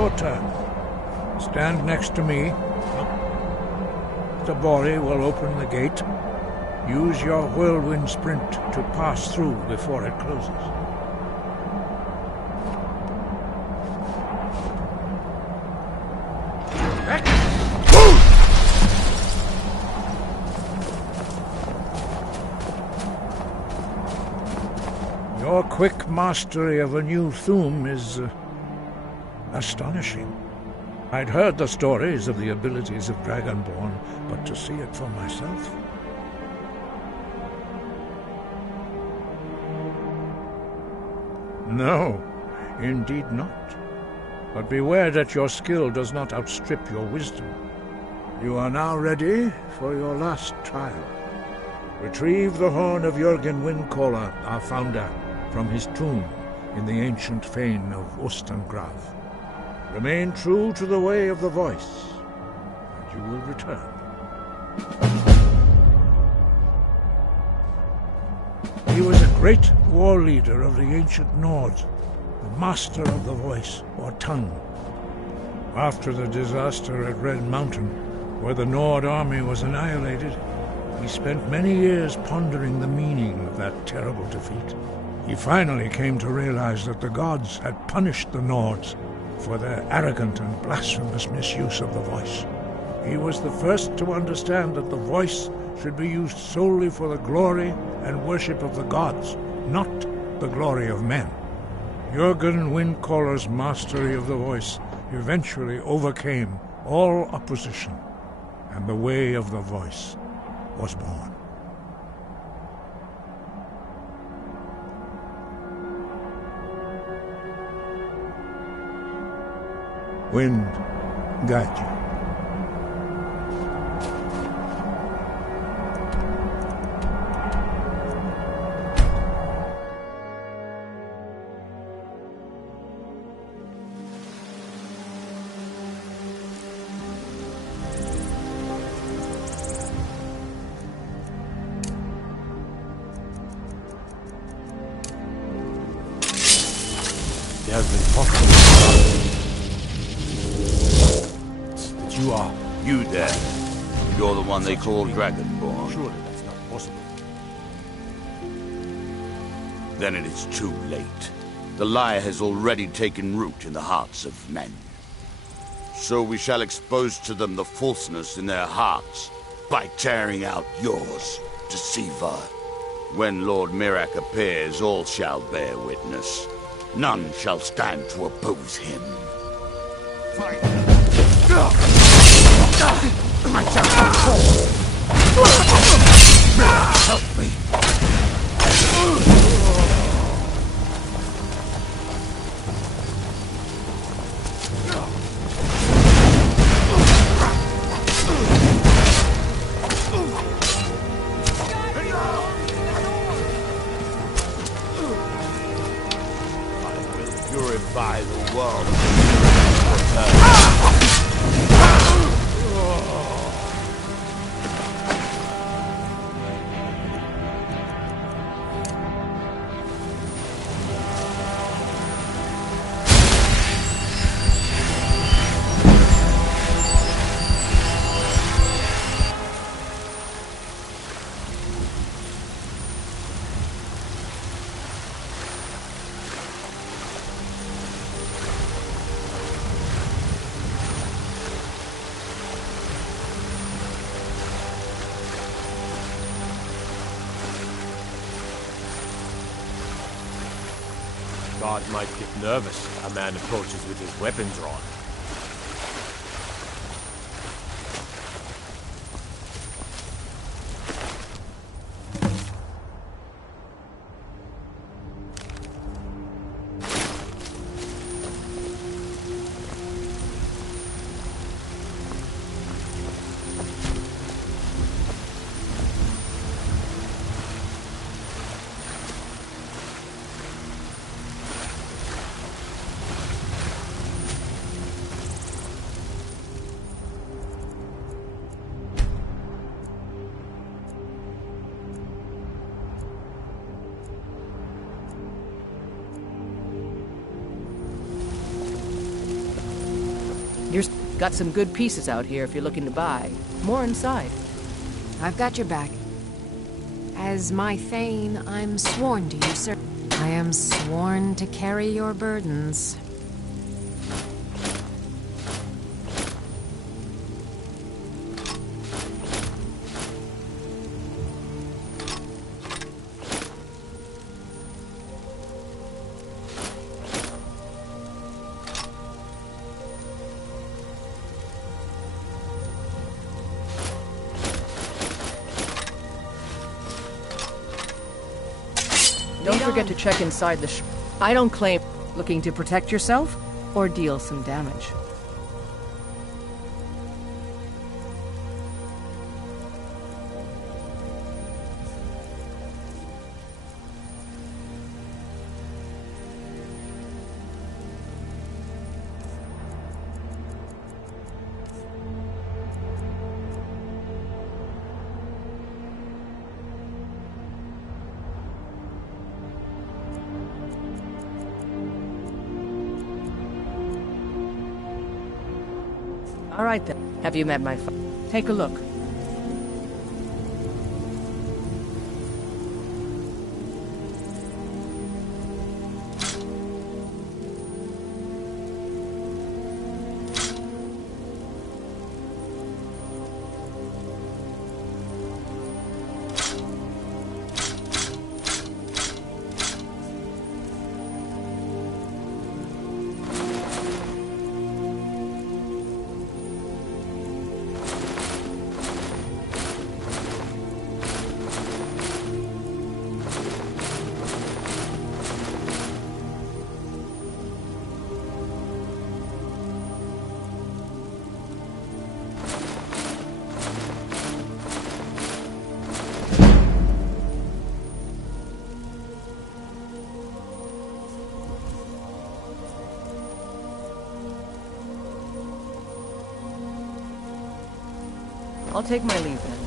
your turn. Stand next to me. Tabori will open the gate. Use your whirlwind sprint to pass through before it closes. Your quick mastery of a new Thum is astonishing. I'd heard the stories of the abilities of Dragonborn, but to see it for myself... No, indeed not. But beware that your skill does not outstrip your wisdom. You are now ready for your last trial. Retrieve the horn of Jürgen Windcaller, our founder, from his tomb in the ancient fane of Ostengrav. Remain true to the way of the voice, and you will return. He was a great war leader of the ancient Nords, a master of the voice, or tongue. After the disaster at Red Mountain, where the Nord army was annihilated, he spent many years pondering the meaning of that terrible defeat. He finally came to realize that the gods had punished the Nords for their arrogant and blasphemous misuse of the voice. He was the first to understand that the voice should be used solely for the glory and worship of the gods, not the glory of men. Jürgen Windcaller's mastery of the voice eventually overcame all opposition, and the way of the voice was born. Wind, guide you. There has been talk of you are. You there. You're the one they call Dragonborn. Surely that's not possible. Then it is too late. The lie has already taken root in the hearts of men. So we shall expose to them the falseness in their hearts by tearing out yours, deceiver. When Lord Mirak appears, all shall bear witness. None shall stand to oppose him. Help me. Purify the world. God might get nervous if a man approaches with his weapons drawn. Got some good pieces out here if you're looking to buy. More inside. I've got your back. As my Thane, I'm sworn to you, sir. I am sworn to carry your burdens. Don't forget to check inside the I don't claim looking to protect yourself or deal some damage. All right then. Have you met my Take a look. I'll take my leave then.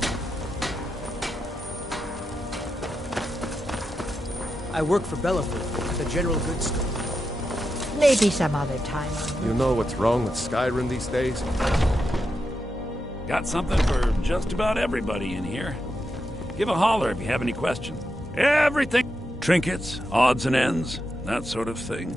I work for Bellefoot at the general goods store. Maybe some other time. You know what's wrong with Skyrim these days? Got something for just about everybody in here. Give a holler if you have any questions. Everything. Trinkets, odds and ends, that sort of thing.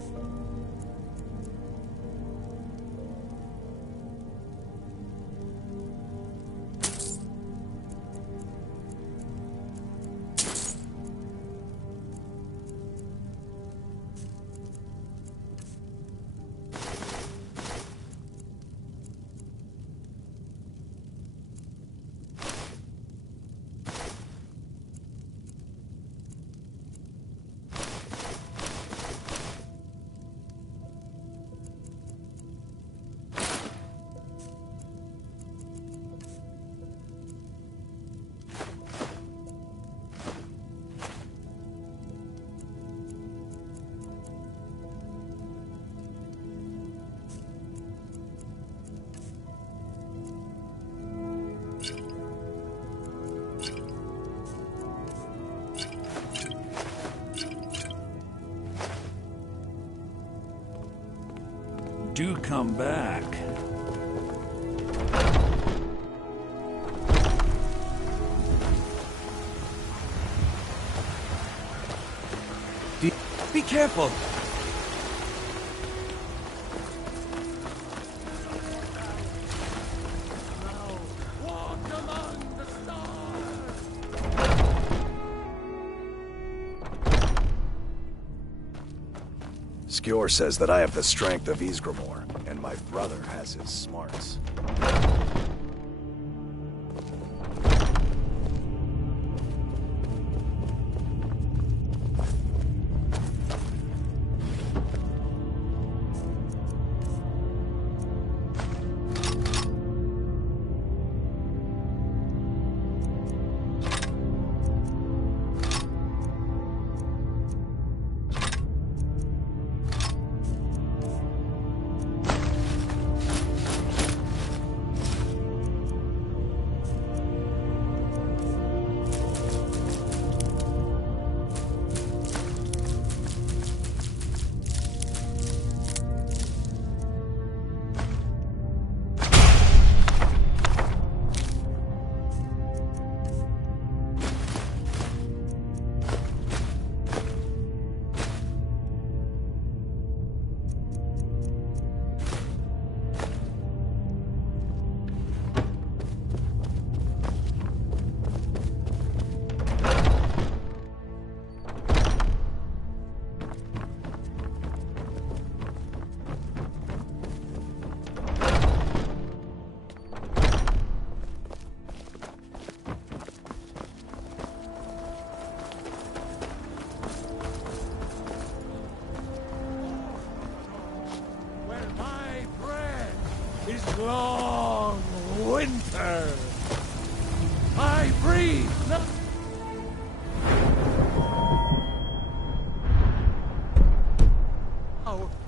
Do come back. Be careful! Skjor says that I have the strength of Ysgramor, and my brother has his smarts.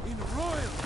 In royalty.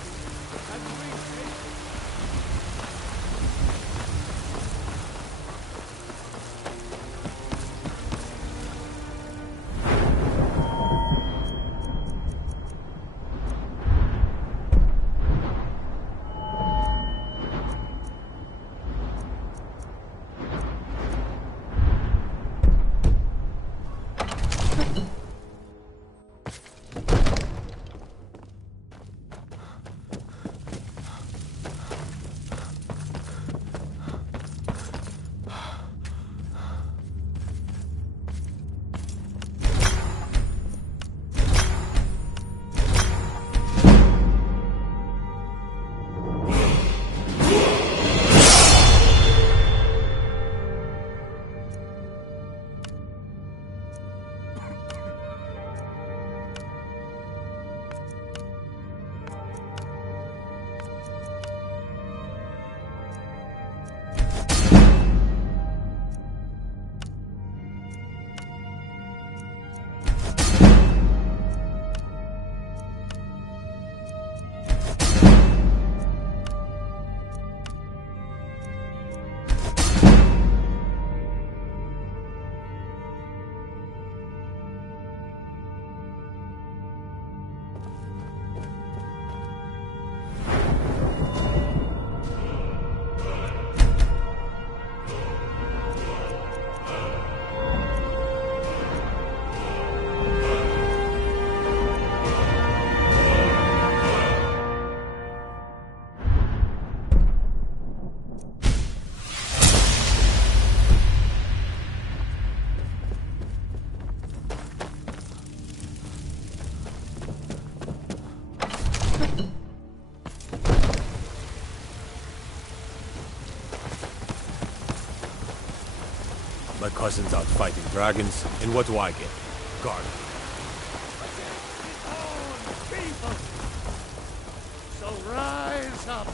My cousin's out fighting dragons, and what do I get? Guard. People. So rise up,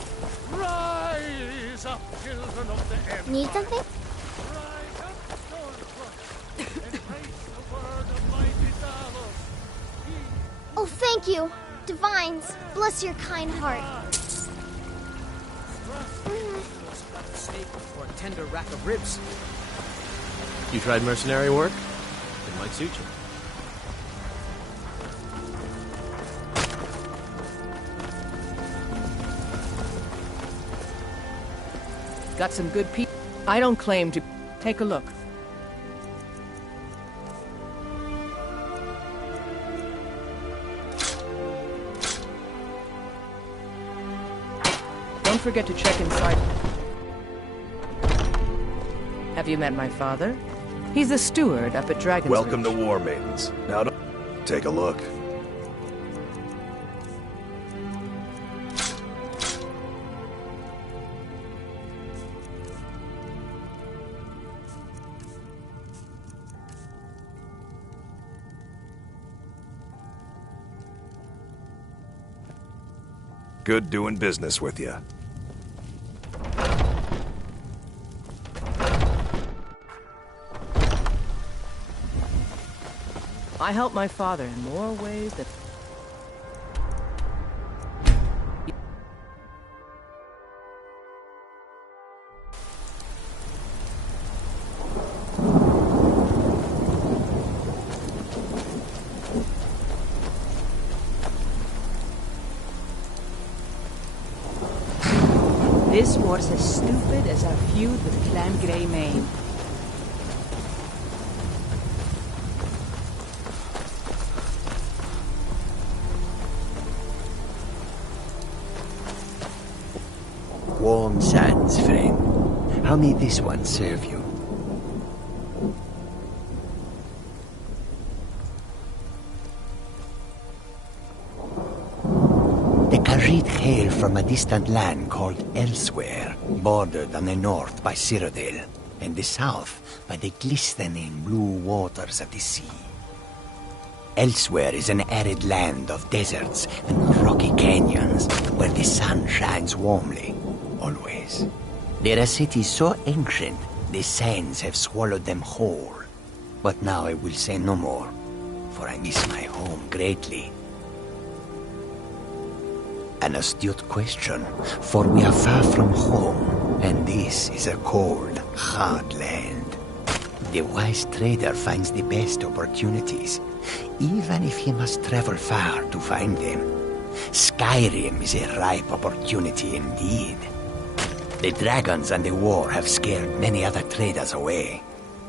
children of the Empire. Need something? Rise up, Stormcloaks. Embrace the word of mighty Talos. Oh, thank you. Divines, bless your kind heart. A steak or a tender rack of ribs. You tried mercenary work? It might suit you. Got some good people. I don't claim to. Take a look. Don't forget to check inside. Have you met my father? He's the steward up at Dragon's Welcome Reach. to War Maidens. Now, take a look. Good doing business with you. I helped my father in more ways than... This war's as stupid as our feud with Clan Greymane. Warm sands, friend. How may this one serve you? The Khajiit hail from a distant land called Elsewhere, bordered on the north by Cyrodiil, and the south by the glistening blue waters of the sea. Elsewhere is an arid land of deserts and rocky canyons where the sun shines warmly. Always. They're a city so ancient, the sands have swallowed them whole. But now I will say no more, for I miss my home greatly. An astute question, for we are far from home, and this is a cold, hard land. The wise trader finds the best opportunities, even if he must travel far to find them. Skyrim is a ripe opportunity indeed. The dragons and the war have scared many other traders away.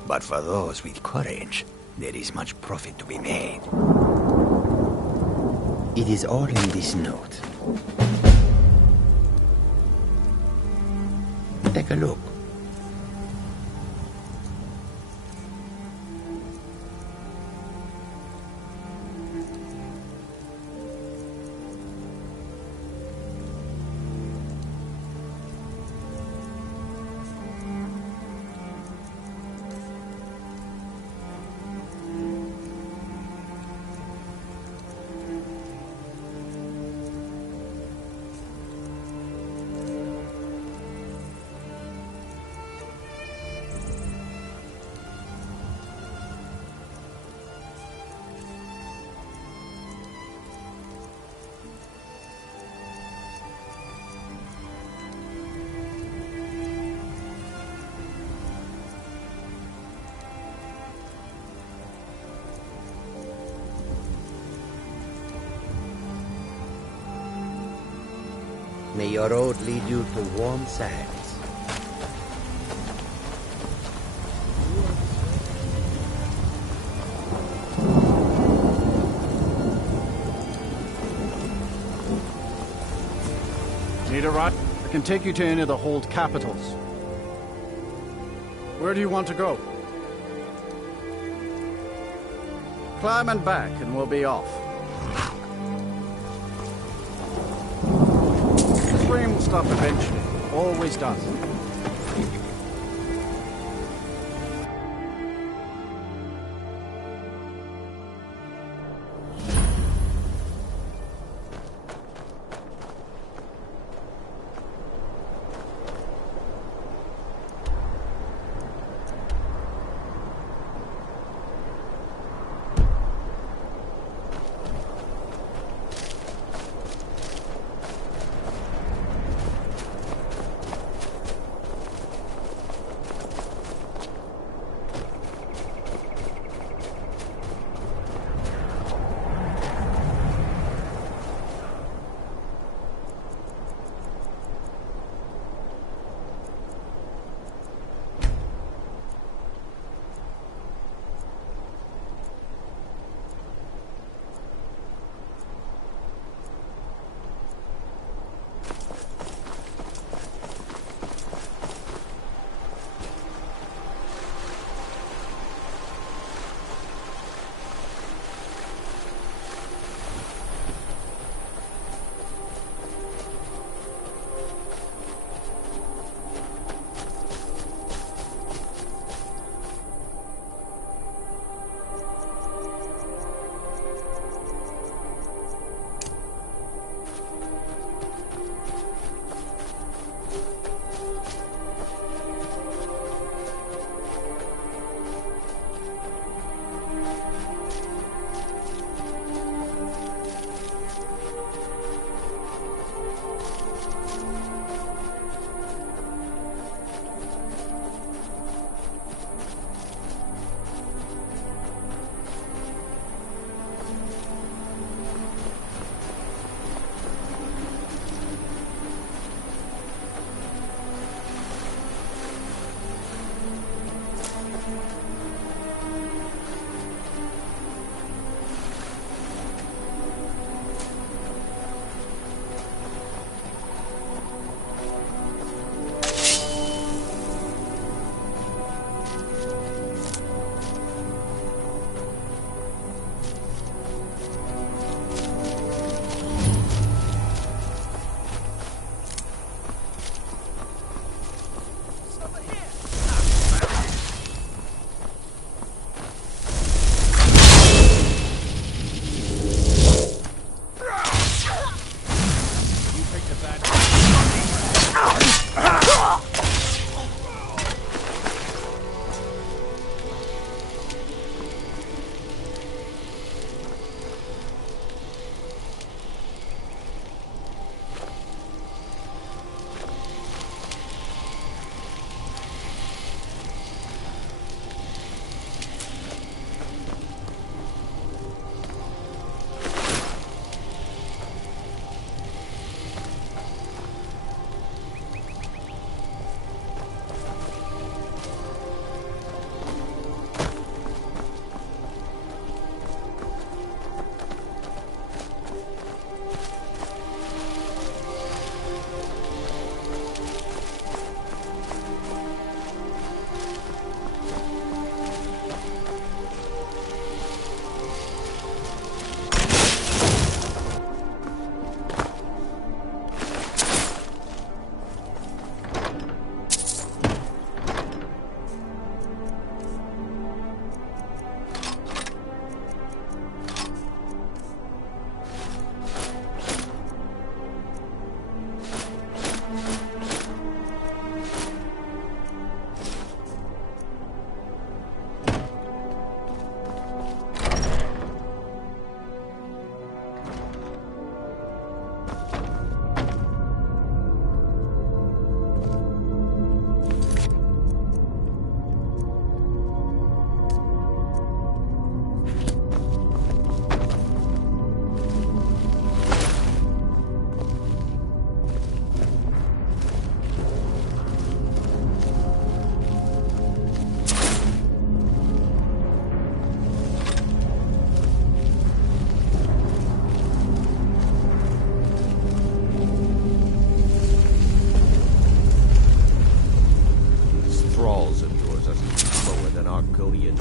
But for those with courage, there is much profit to be made. It is all in this note. Take a look. May your road lead you to warm sands. Need a ride? I can take you to any of the hold capitals. Where do you want to go? Climb and back and we'll be off. Stream will stop eventually. Always does.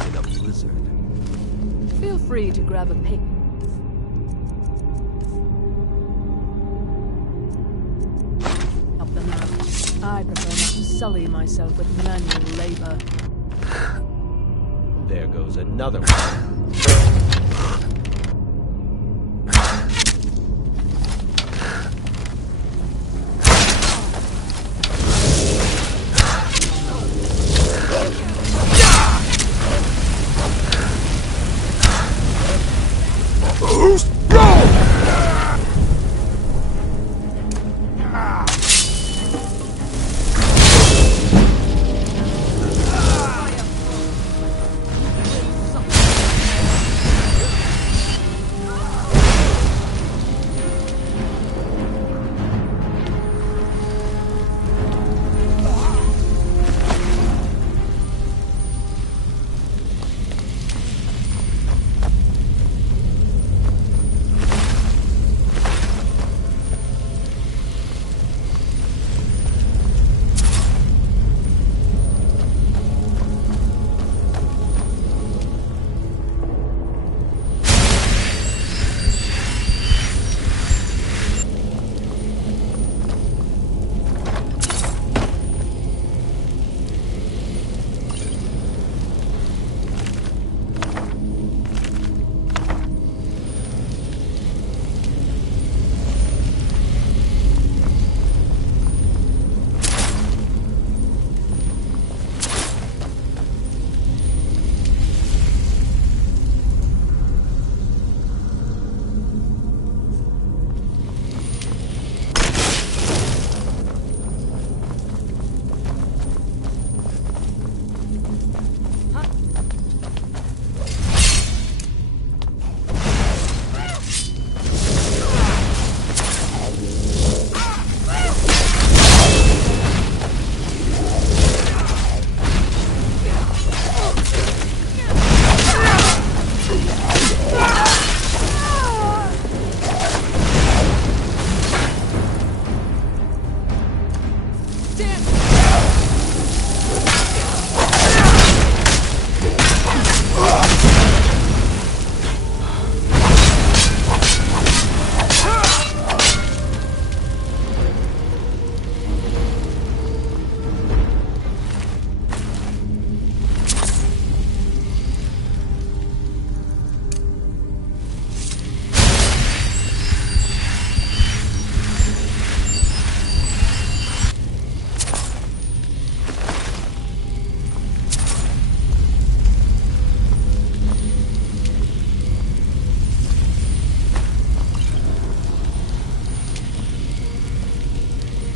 in a blizzard. Feel free to grab a pick. Help them out. I prefer not to sully myself with manual labor. There goes another one.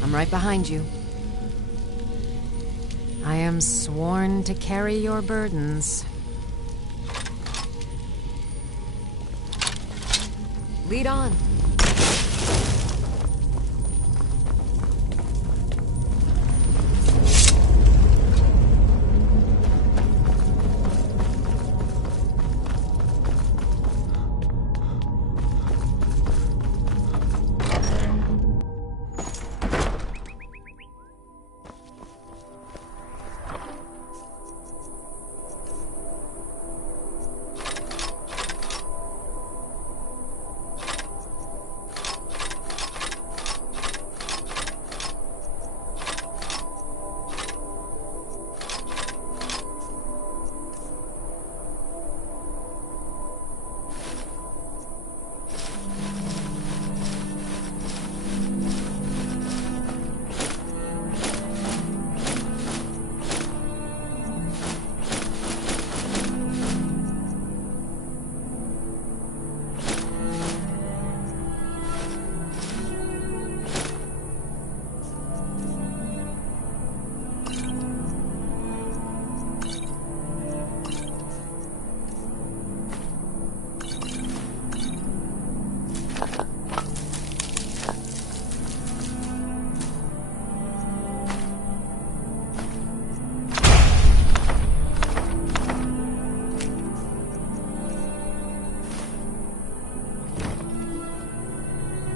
I'm right behind you. I am sworn to carry your burdens. Lead on.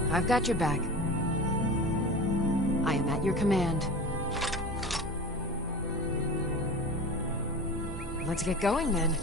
I've got your back. I am at your command. Let's Let's get going then.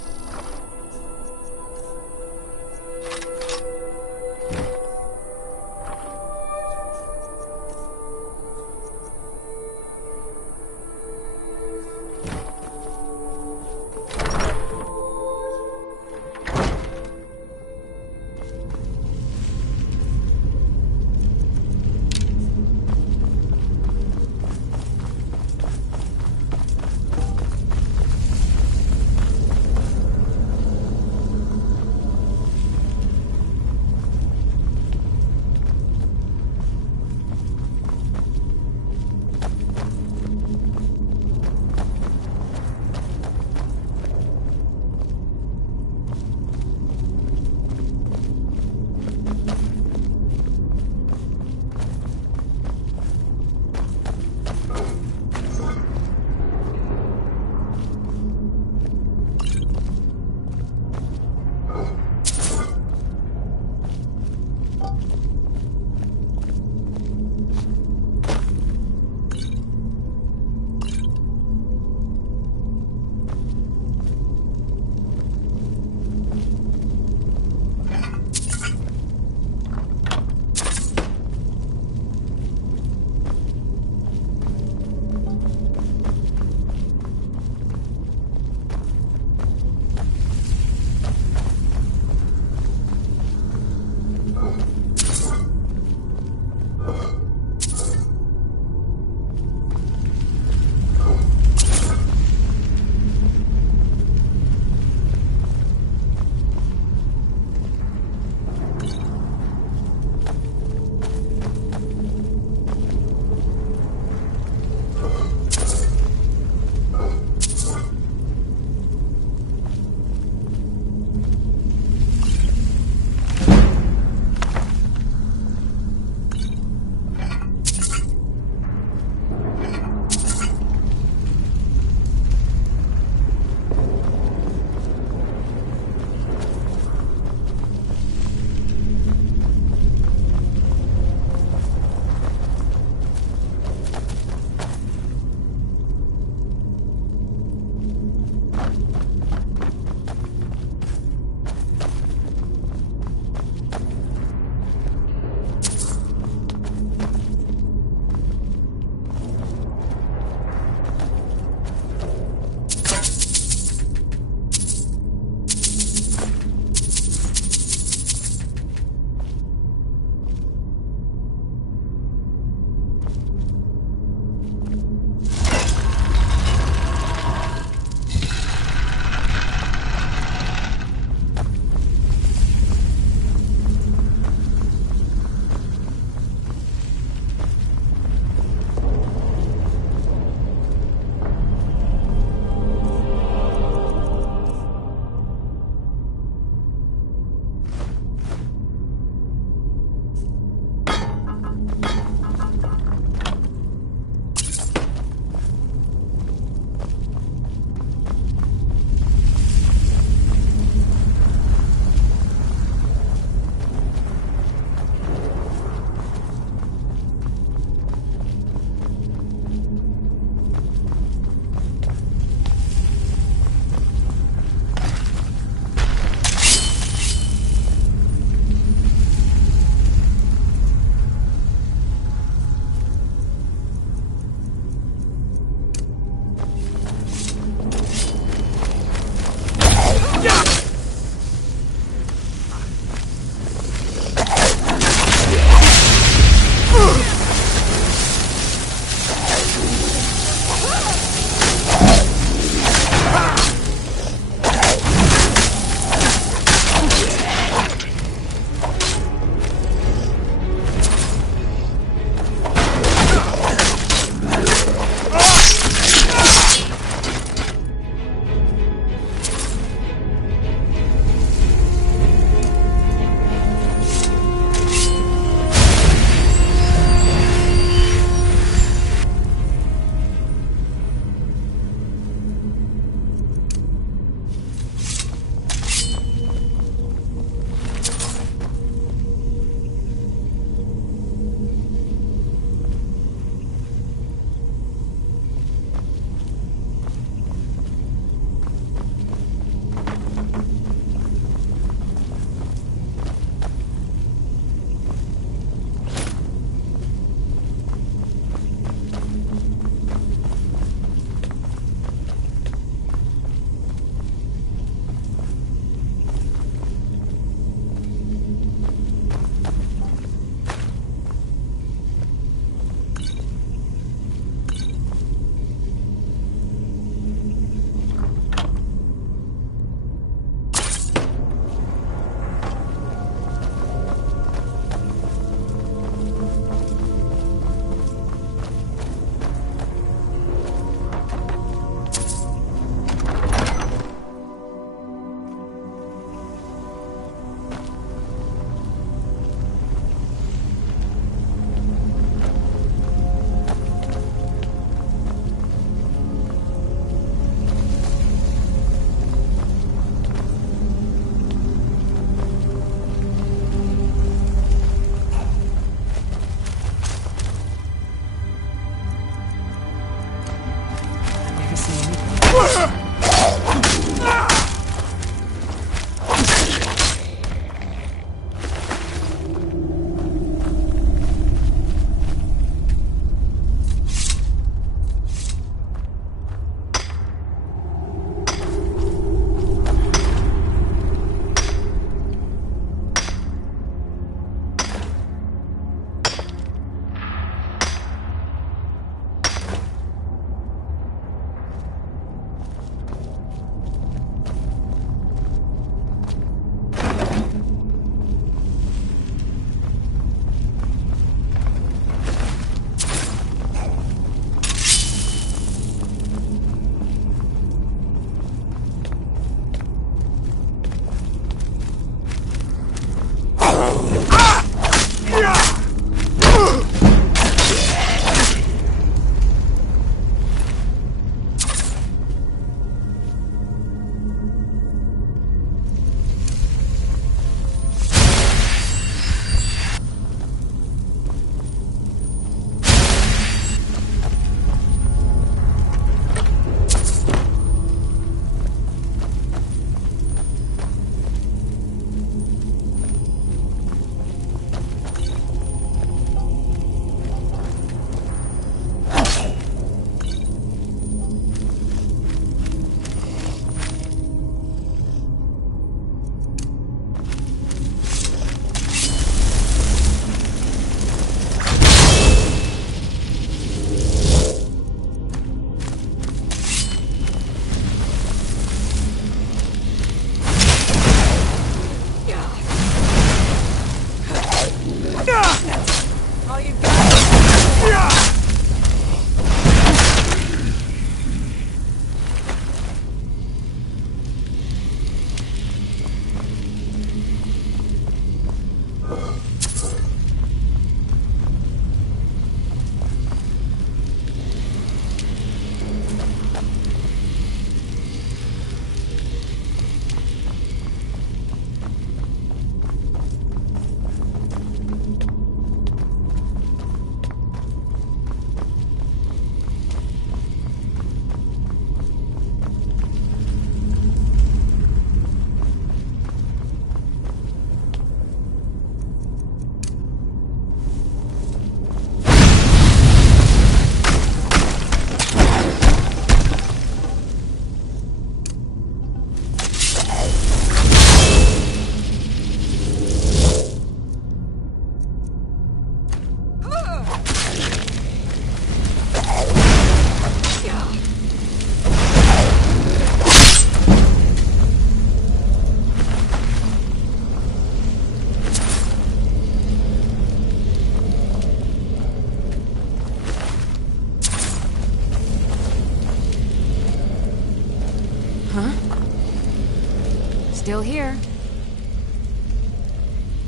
Still here.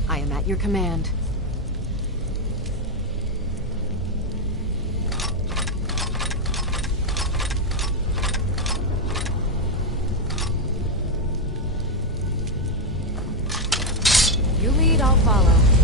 I am at your command. You lead, I'll follow.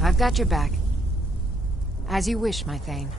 I've got your back. As you wish, my Thane.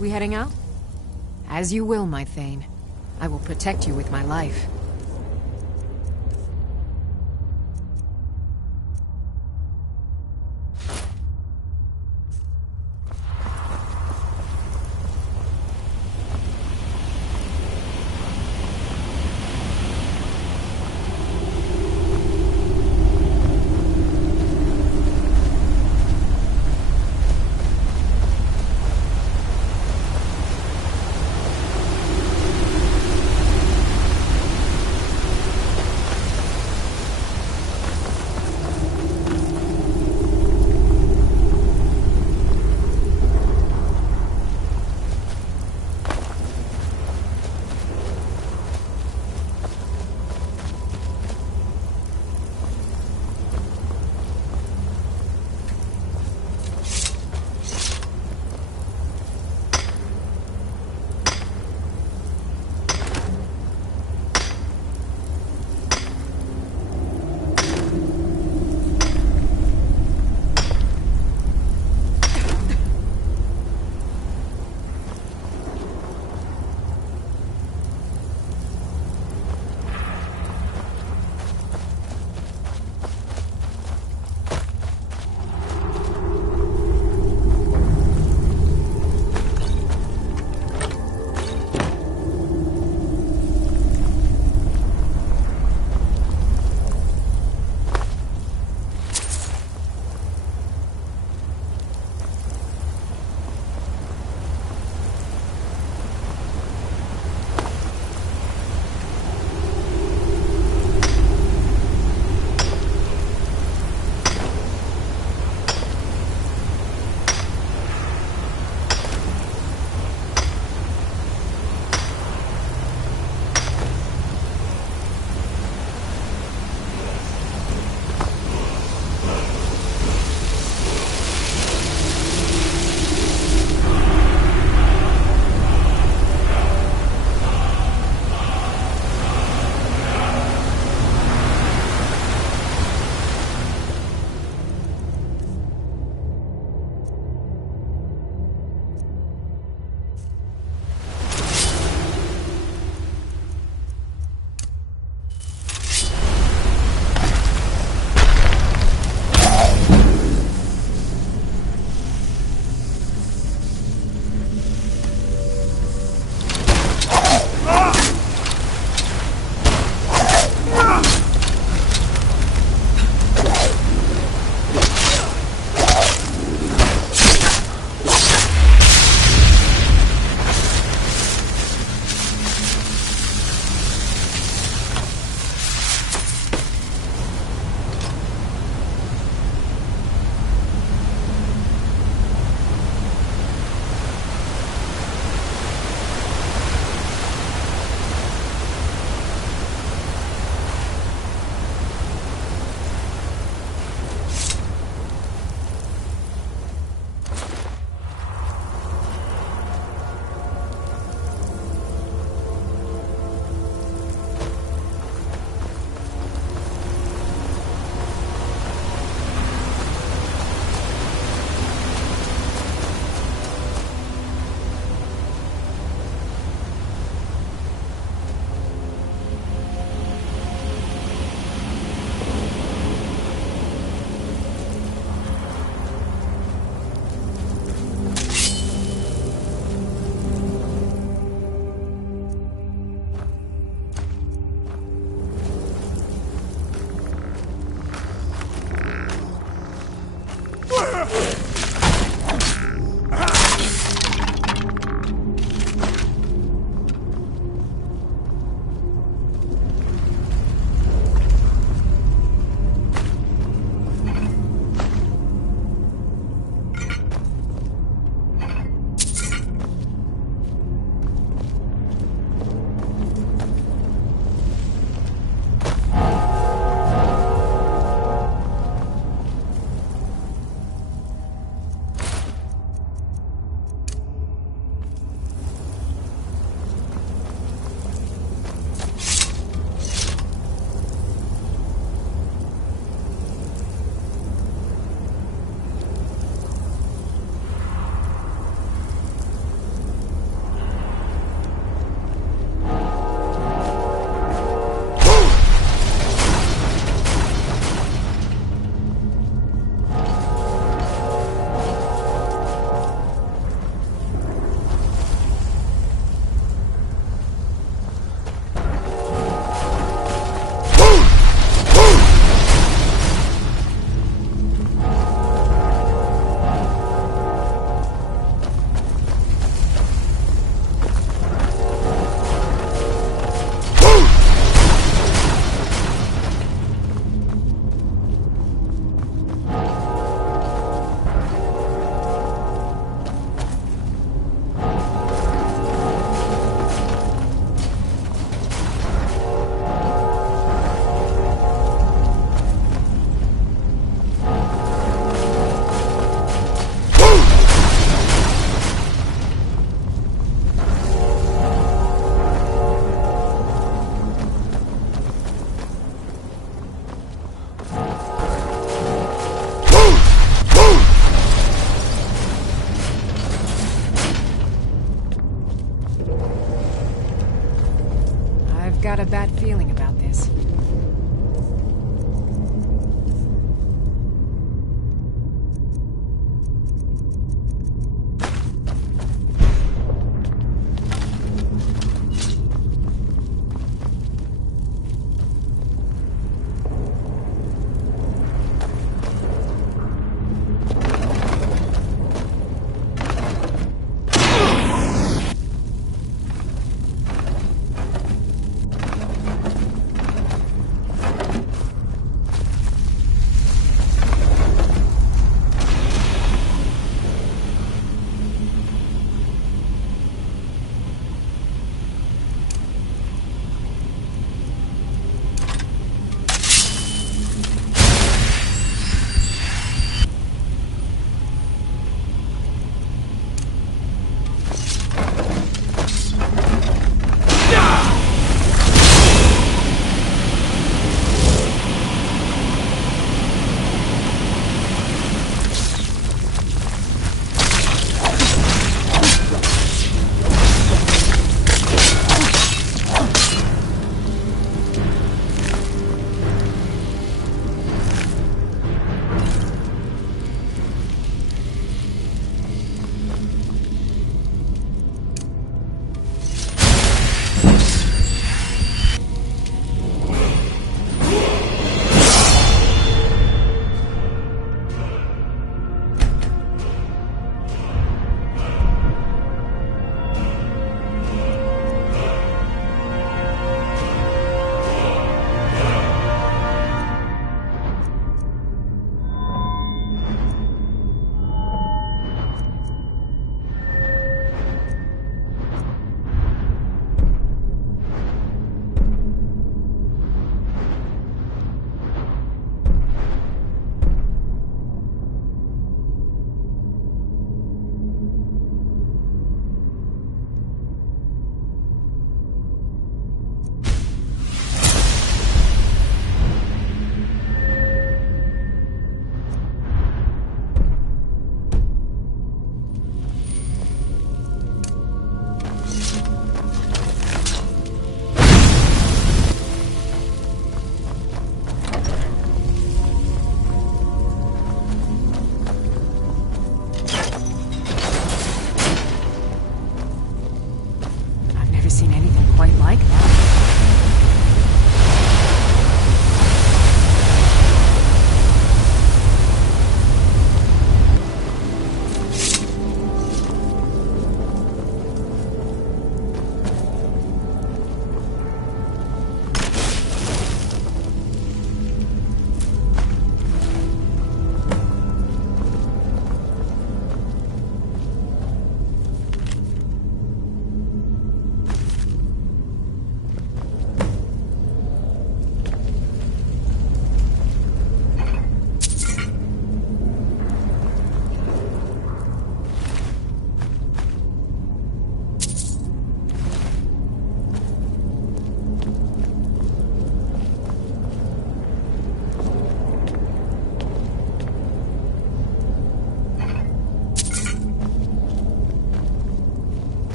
We heading out? As you will, my Thane. I will protect you with my life.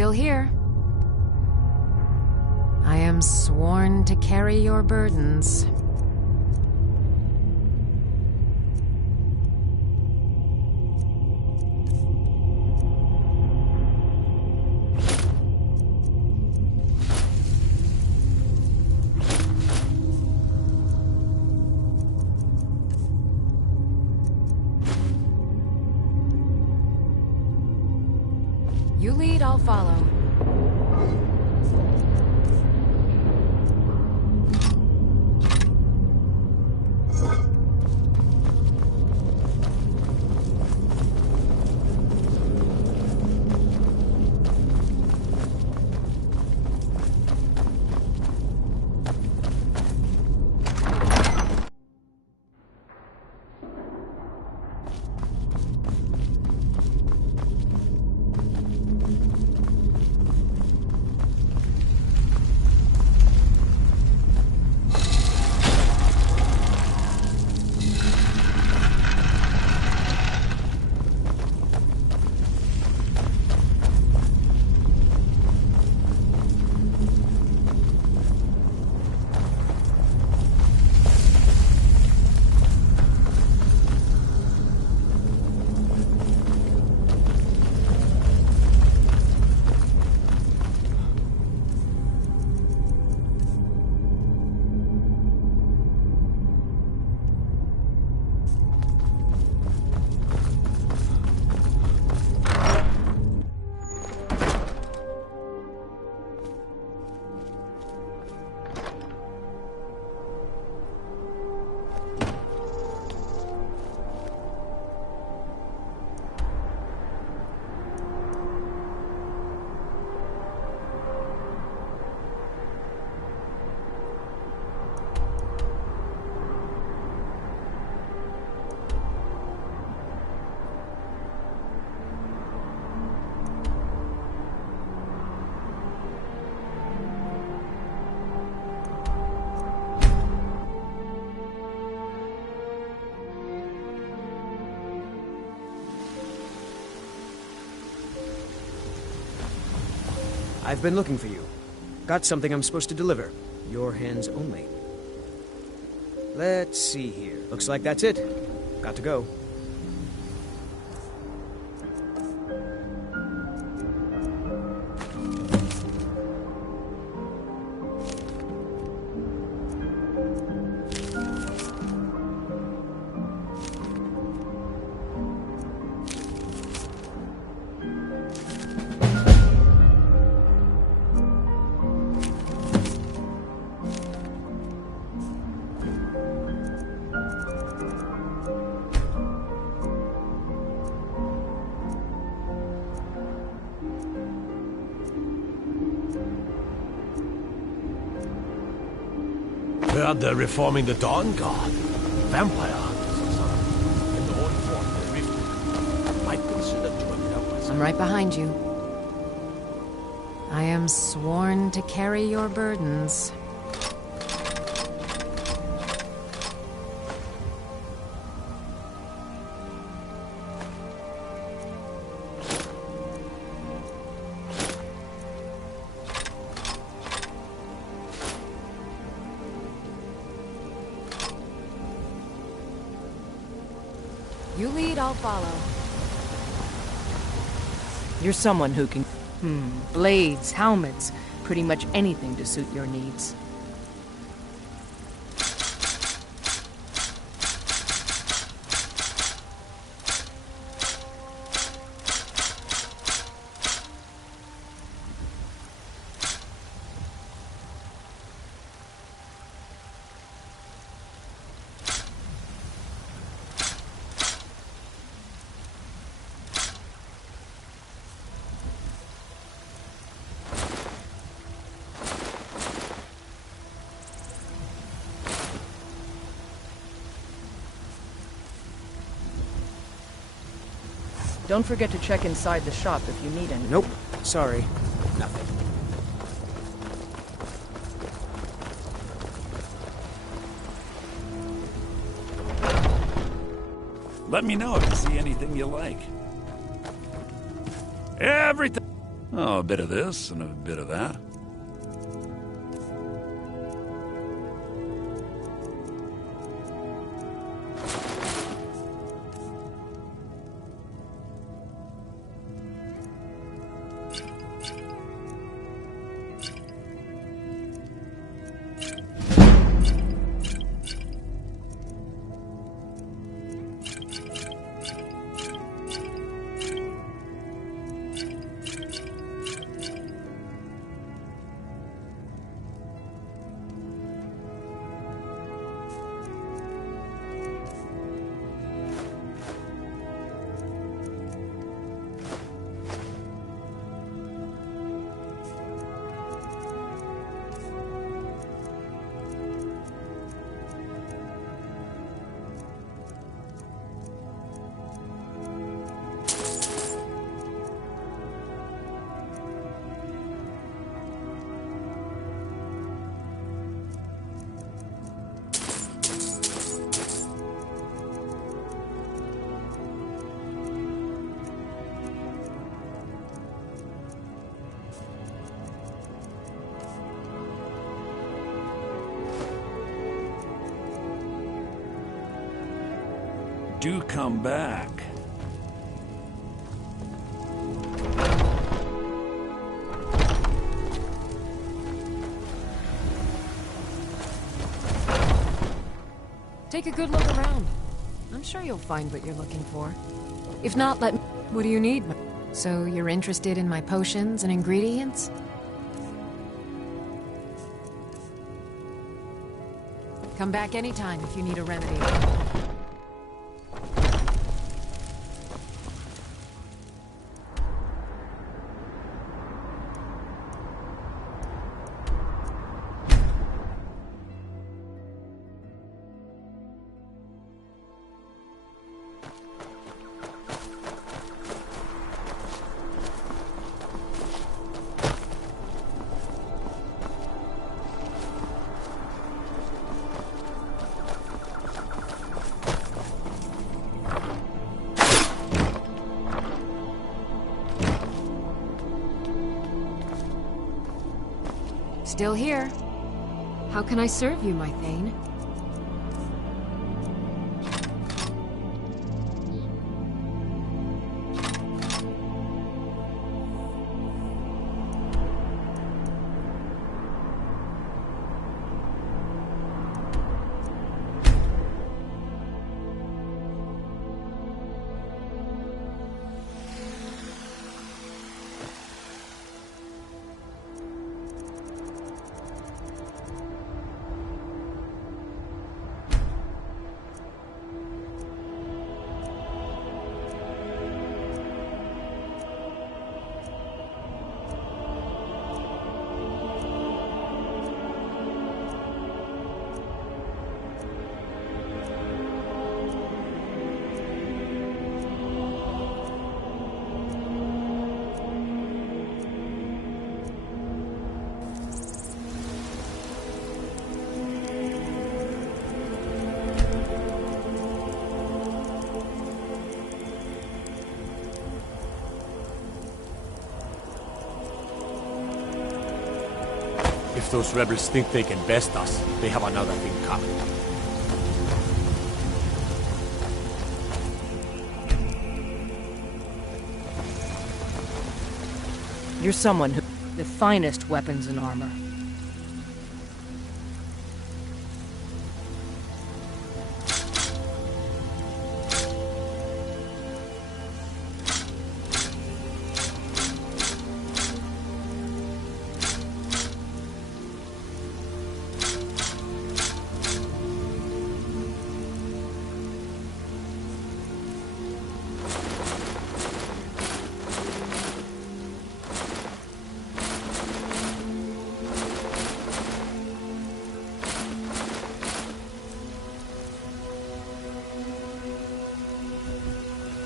still here. I am sworn to carry your burdens. You lead, I'll follow. I've been looking for you. Got something I'm supposed to deliver. Your hands only. Let's see here. Looks like that's it. Got to go. Heard they're reforming the Dawn Guard. Vampire hunters or something. In the old fort they rifted. Might consider joining up with I'm right behind you. I am sworn to carry your burdens. You lead, I'll follow. You're someone who can... blades, helmets, pretty much anything to suit your needs. Don't forget to check inside the shop if you need anything. Nope. Sorry. Nothing. Let me know if you see anything you like. Everything... Oh, a bit of this and a bit of that. Do come back. Take a good look around. I'm sure you'll find what you're looking for. If not, let me... What do you need? So you're interested in my potions and ingredients? Come back anytime if you need a remedy. Still here. How can I serve you, my Thane? If those rebels think they can best us, they have another thing coming. You're someone who... the finest weapons and armor.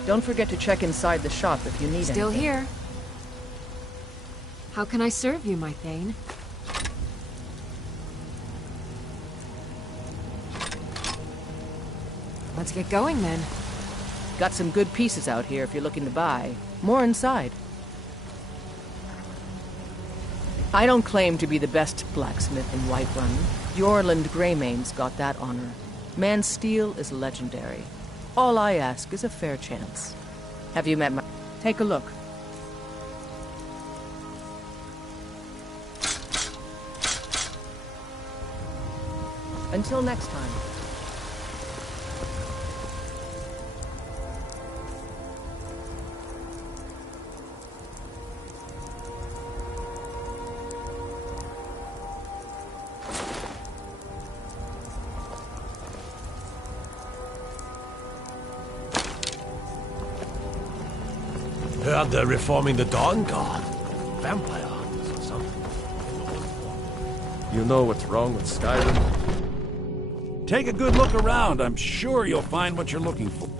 Don't forget to check inside the shop if you need Still anything. here. How can I serve you, my Thane? Let's get going then. Got some good pieces out here if you're looking to buy. More inside. I don't claim to be the best blacksmith in Whiterun. Yorland Greymane's got that honor. Man's steel is legendary. All I ask is a fair chance. Have you met my... Take a look. Until next time. Heard they're reforming the Dawn Guard. Vampire hunters or something. You know what's wrong with Skyrim? Take a good look around. I'm sure you'll find what you're looking for.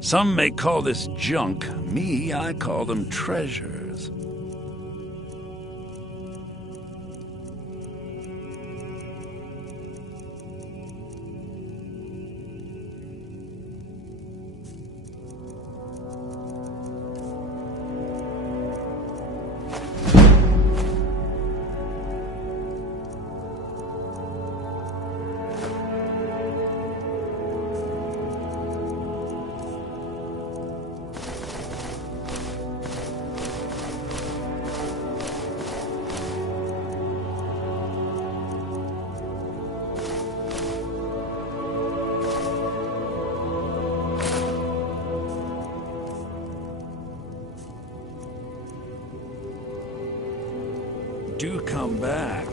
Some may call this junk. Me, I call them treasures. Do come back.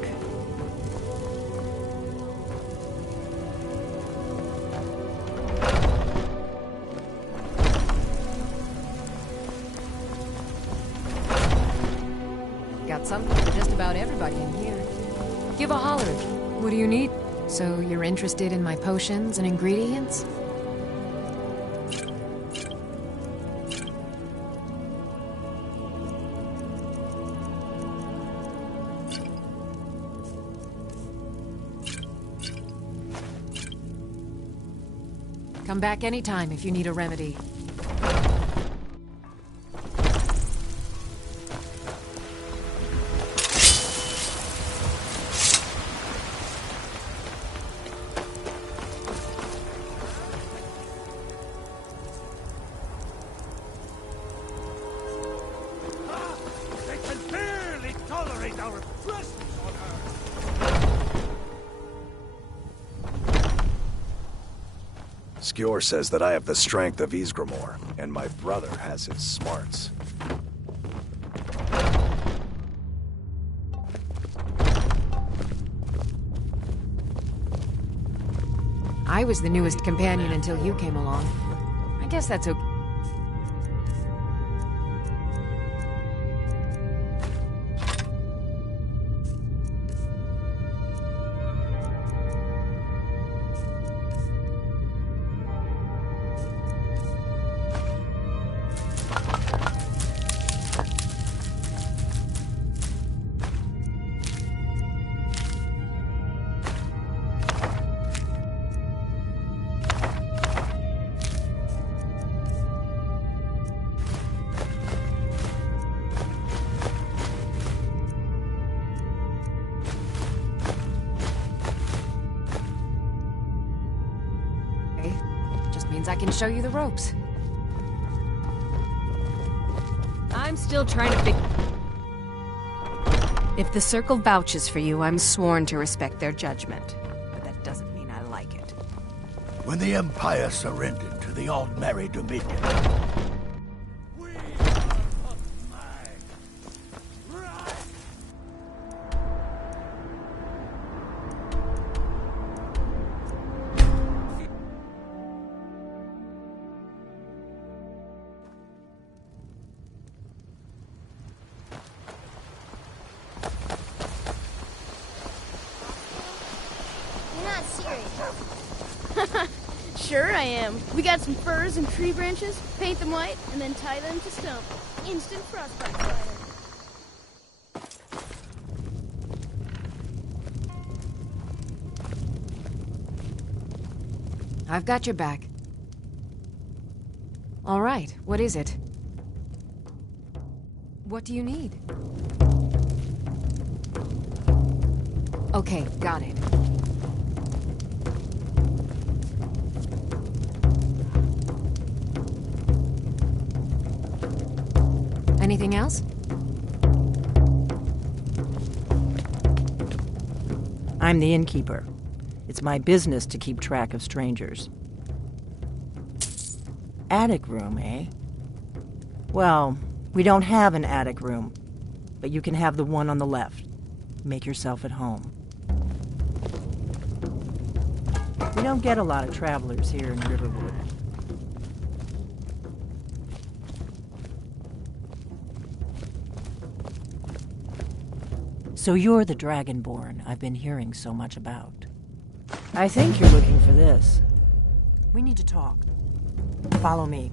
Got something for just about everybody in here. Give a holler. What do you need? So you're interested in my potions and ingredients? Come back anytime if you need a remedy. They can barely tolerate our presence on Earth. Skjor says that I have the strength of Ysgramor, and my brother has his smarts. I was the newest companion until you came along. I guess that's okay. Means I can show you the ropes. I'm still trying to figure... If the Circle vouches for you, I'm sworn to respect their judgment. But that doesn't mean I like it. When the Empire surrendered to the Aldmeri Dominion, Sure I am. We got some furs and tree branches, paint them white, and then tie them to stump. Instant frostbite fighter. I've got your back. All right, what is it? What do you need? Okay, got it. Anything else? I'm the innkeeper. It's my business to keep track of strangers. Attic room, eh? Well, we don't have an attic room, but you can have the one on the left. Make yourself at home. We don't get a lot of travelers here in Riverwood. So you're the Dragonborn I've been hearing so much about. I think you're looking for this. We need to talk. Follow me.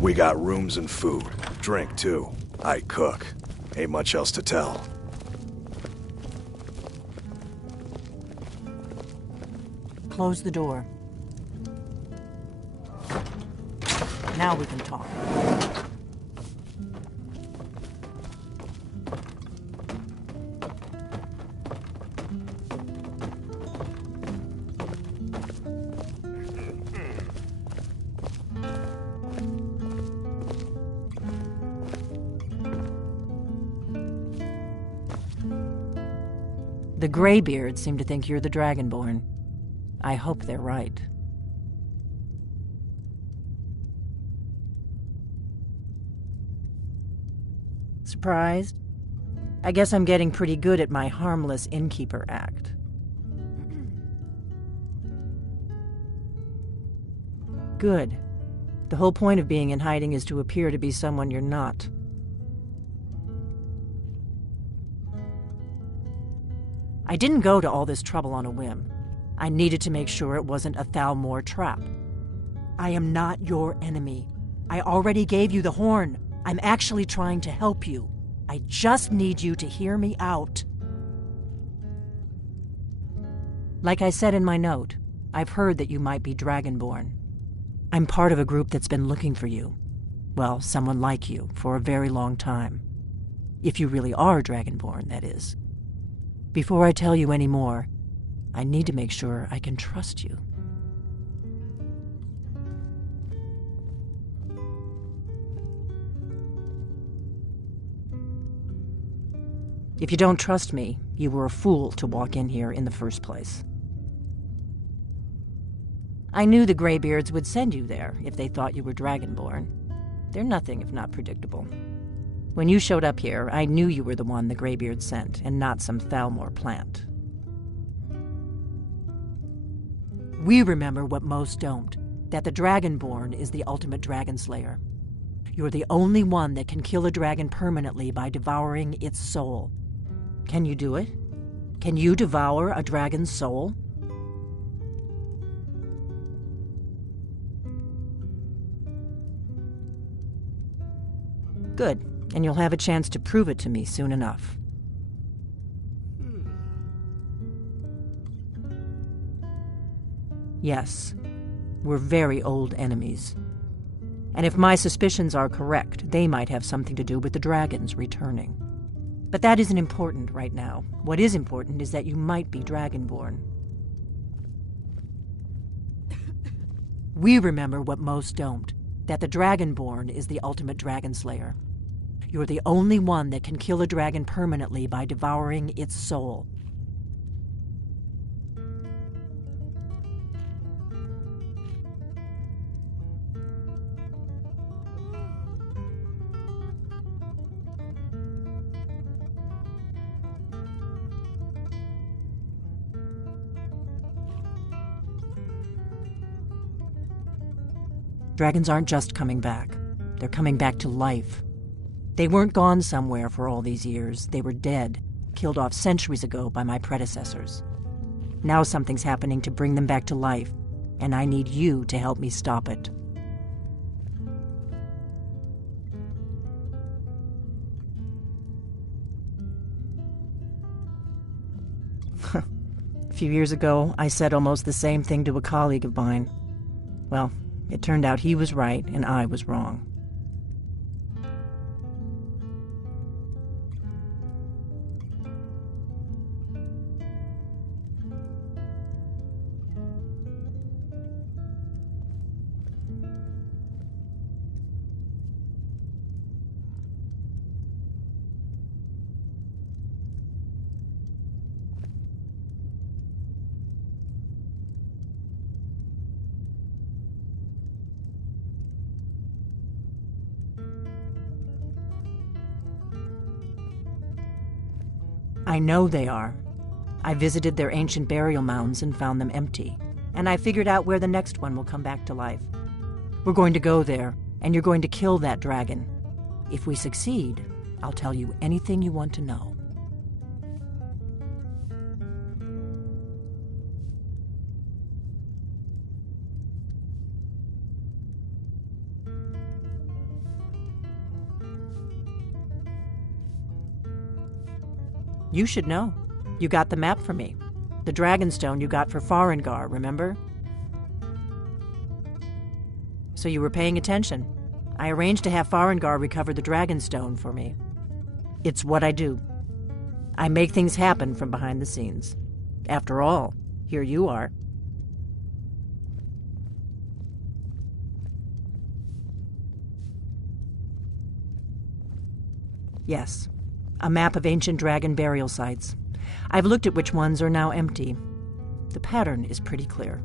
We got rooms and food. Drink, too. I cook. Ain't much else to tell. Close the door. Now we can talk. The Greybeards seem to think you're the Dragonborn. I hope they're right. Surprised? I guess I'm getting pretty good at my harmless innkeeper act. Good. The whole point of being in hiding is to appear to be someone you're not. I didn't go to all this trouble on a whim. I needed to make sure it wasn't a Thalmor trap. I am not your enemy. I already gave you the horn. I'm actually trying to help you. I just need you to hear me out. Like I said in my note, I've heard that you might be Dragonborn. I'm part of a group that's been looking for you. Well, someone like you, for a very long time. If you really are Dragonborn, that is. Before I tell you any more, I need to make sure I can trust you. If you don't trust me, you were a fool to walk in here in the first place. I knew the Greybeards would send you there if they thought you were Dragonborn. They're nothing if not predictable. When you showed up here, I knew you were the one the Greybeards sent, and not some Thalmor plant. We remember what most don't, that the Dragonborn is the ultimate dragon slayer. You're the only one that can kill a dragon permanently by devouring its soul. Can you do it? Can you devour a dragon's soul? Good, and you'll have a chance to prove it to me soon enough. Yes, we're very old enemies. And if my suspicions are correct, they might have something to do with the dragons returning. But that isn't important right now. What is important is that you might be Dragonborn. We remember what most don't, that the Dragonborn is the ultimate dragon slayer. You're the only one that can kill a dragon permanently by devouring its soul. Dragons aren't just coming back. They're coming back to life. They weren't gone somewhere for all these years. They were dead, killed off centuries ago by my predecessors. Now something's happening to bring them back to life, and I need you to help me stop it. A few years ago, I said almost the same thing to a colleague of mine. Well, It turned out he was right and I was wrong. I know they are. I visited their ancient burial mounds and found them empty, and I figured out where the next one will come back to life. We're going to go there, and you're going to kill that dragon. If we succeed, I'll tell you anything you want to know. You should know. You got the map for me. The Dragonstone you got for Farengar, remember? So you were paying attention. I arranged to have Farengar recover the Dragonstone for me. It's what I do. I make things happen from behind the scenes. After all, here you are. Yes. A map of ancient dragon burial sites. I've looked at which ones are now empty. The pattern is pretty clear.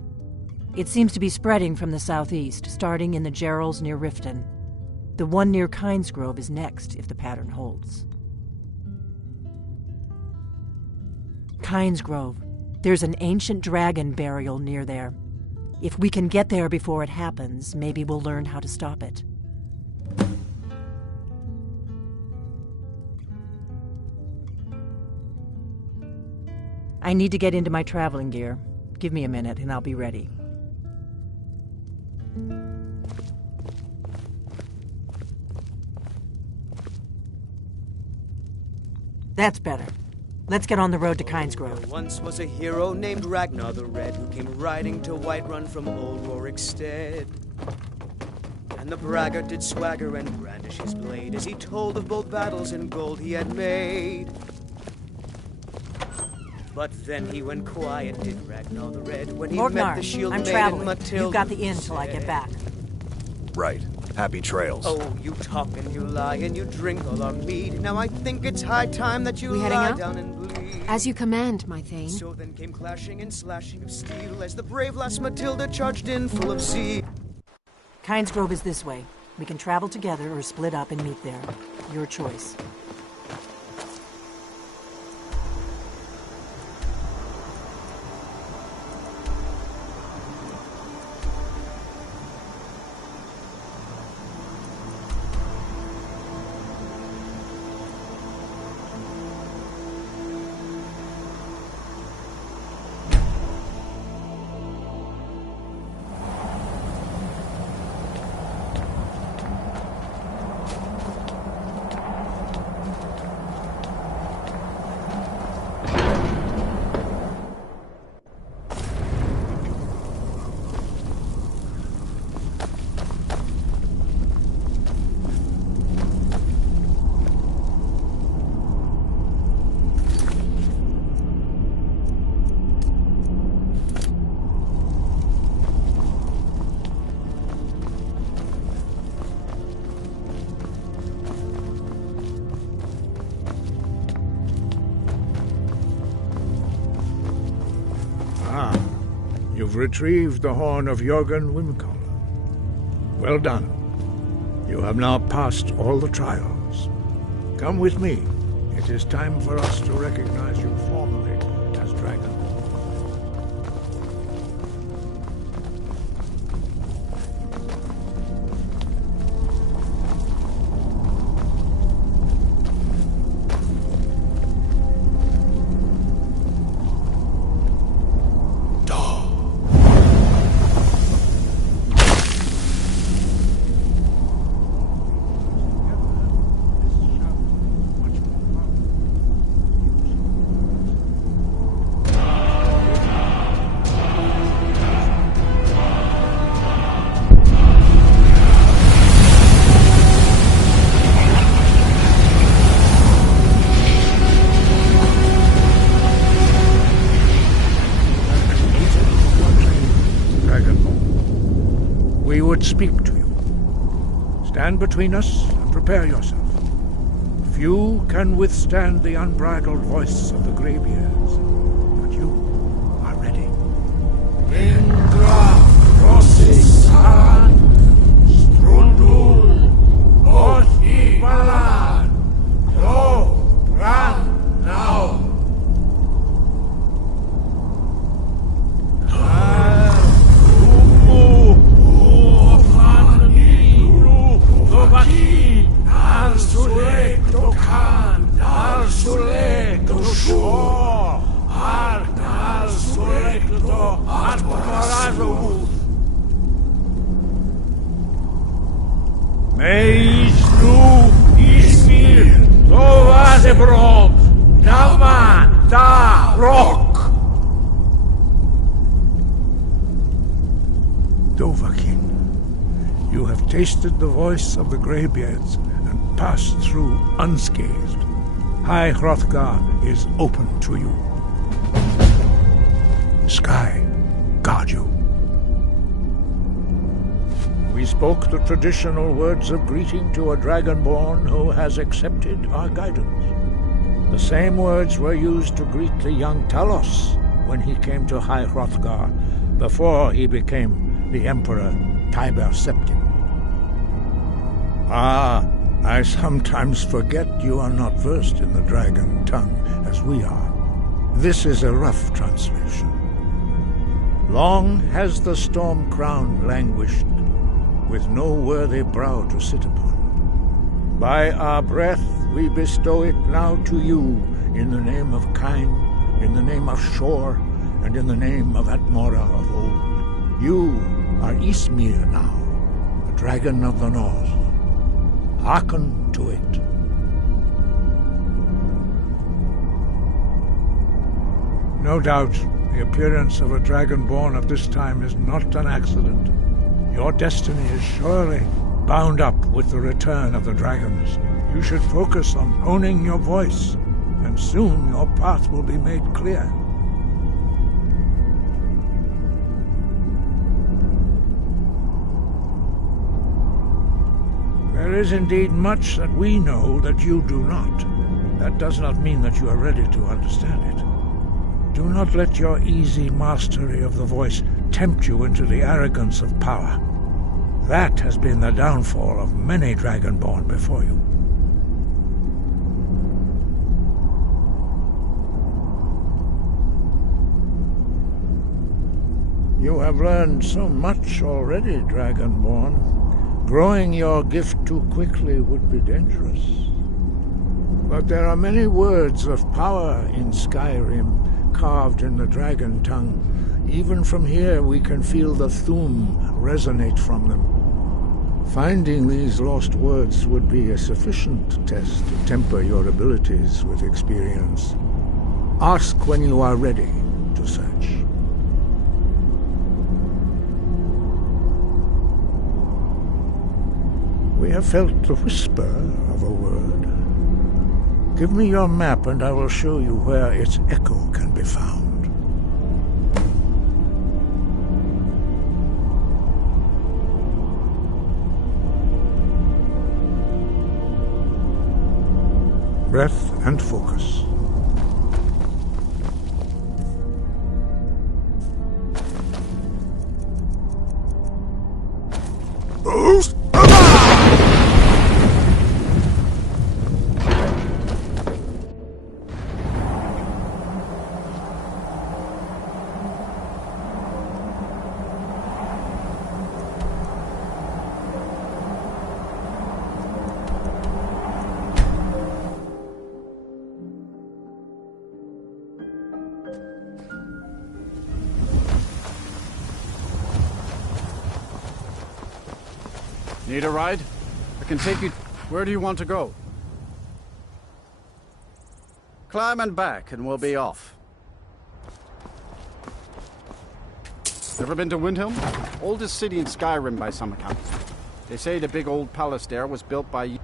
It seems to be spreading from the southeast, starting in the Gerals near Riften. The one near Kynesgrove is next, if the pattern holds. Kynesgrove. There's an ancient dragon burial near there. If we can get there before it happens, maybe we'll learn how to stop it. I need to get into my traveling gear. Give me a minute and I'll be ready. That's better. Let's get on the road to Kynesgrove. There once was a hero named Ragnar the Red who came riding to Whiterun from old Rorikstead. And the braggart did swagger and brandish his blade as he told of bold battles and gold he had made. But then he went quiet, did Ragnar the Red, when he met the shield I'm maiden traveling. Matilda. You've got the inn till I get back. Right. Happy trails. Oh, you talk and you lie and you drink all our mead. Now I think it's high time that you We heading lie out? down and bleed. As you command, my Thane. So then came clashing and slashing of steel as the brave lass Matilda charged in full of zeal. Kynesgrove is this way. We can travel together or split up and meet there. Your choice. You've retrieved the horn of Jörgen Wimkel. Well done. You have now passed all the trials. Come with me. It is time for us to recognize you formally as dragon. Stand between us and prepare yourself. Few can withstand the unbridled voice of the Greybeards, but you are ready. Indra Rosisan Strundul Othi Balan Lo Ran Now. Meisnu Ismir Dovazebro Naman Da Rock. Dovahkiin, you have tasted the voice of the Greybeards and passed through unscathed. High Hrothgar is open to you. Sky, guard you. We spoke the traditional words of greeting to a Dragonborn who has accepted our guidance. The same words were used to greet the young Talos when he came to High Hrothgar before he became the Emperor Tiber Septim. Ah, I sometimes forget you are not versed in the dragon tongue as we are. This is a rough translation. Long has the storm crown languished, with no worthy brow to sit upon. By our breath we bestow it now to you, in the name of Kain, in the name of Shor, and in the name of Atmora of old. You are Ismir now, the dragon of the north. Hearken to it. No doubt, the appearance of a dragonborn of this time is not an accident. Your destiny is surely bound up with the return of the dragons. You should focus on honing your voice, and soon your path will be made clear. There is indeed much that we know that you do not. That does not mean that you are ready to understand it. Do not let your easy mastery of the voice tempt you into the arrogance of power. That has been the downfall of many Dragonborn before you. You have learned so much already, Dragonborn. Growing your gift too quickly would be dangerous. But there are many words of power in Skyrim, carved in the dragon tongue. Even from here we can feel the Thu'um resonate from them. Finding these lost words would be a sufficient test to temper your abilities with experience. Ask when you are ready to search. We have felt the whisper of a word. Give me your map and I will show you where its echo can be found. Breath and focus. Need a ride? I can take you... Where do you want to go? Climb and back and we'll be off. Ever been to Windhelm? Oldest city in Skyrim by some account. They say the big old palace there was built by...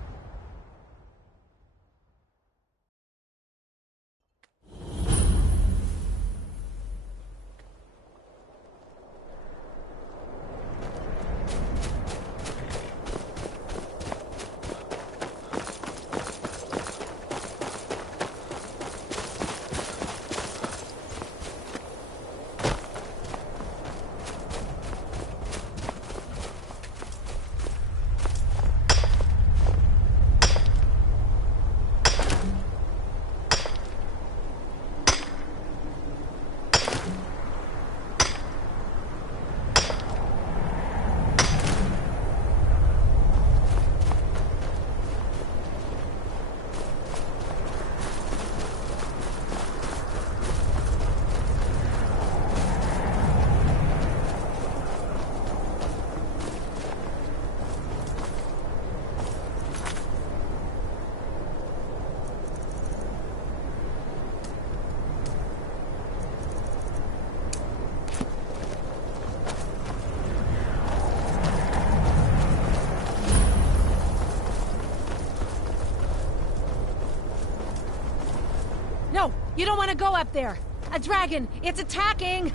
You don't want to go up there! A dragon! It's attacking!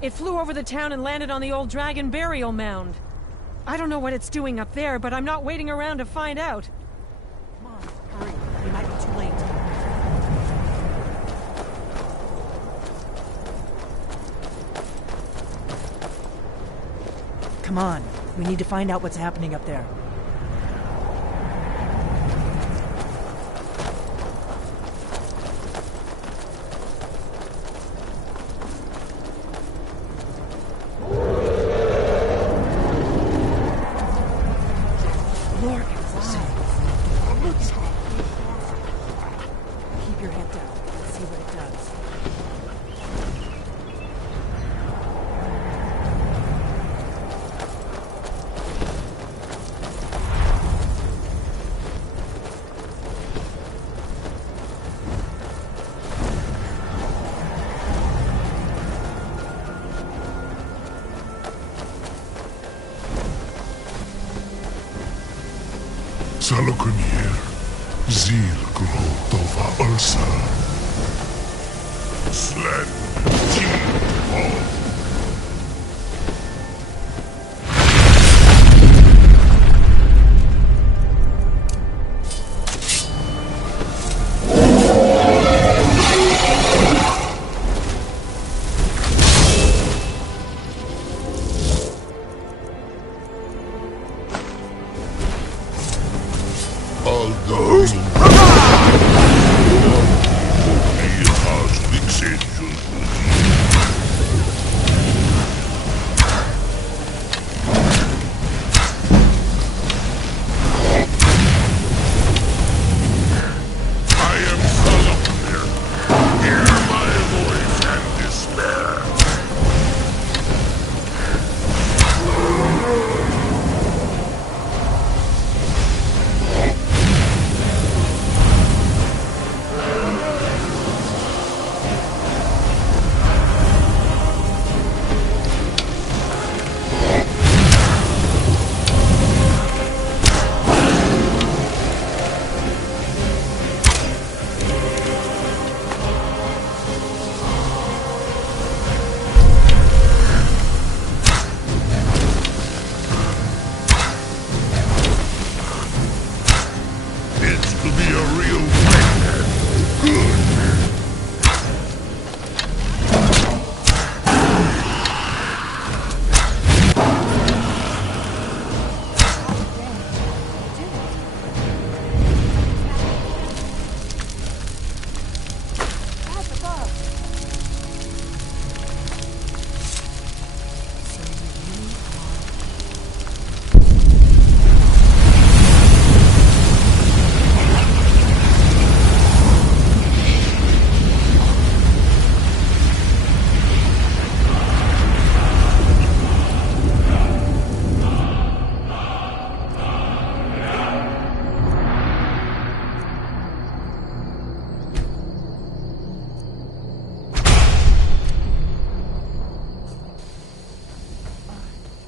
It flew over the town and landed on the old dragon burial mound. I don't know what it's doing up there, but I'm not waiting around to find out. Come on, hurry. We might be too late. Come on. We need to find out what's happening up there. Keep your head down. Let's see what it does. Salokunier, Zil Grotova Ursa. Slen, T-Hall.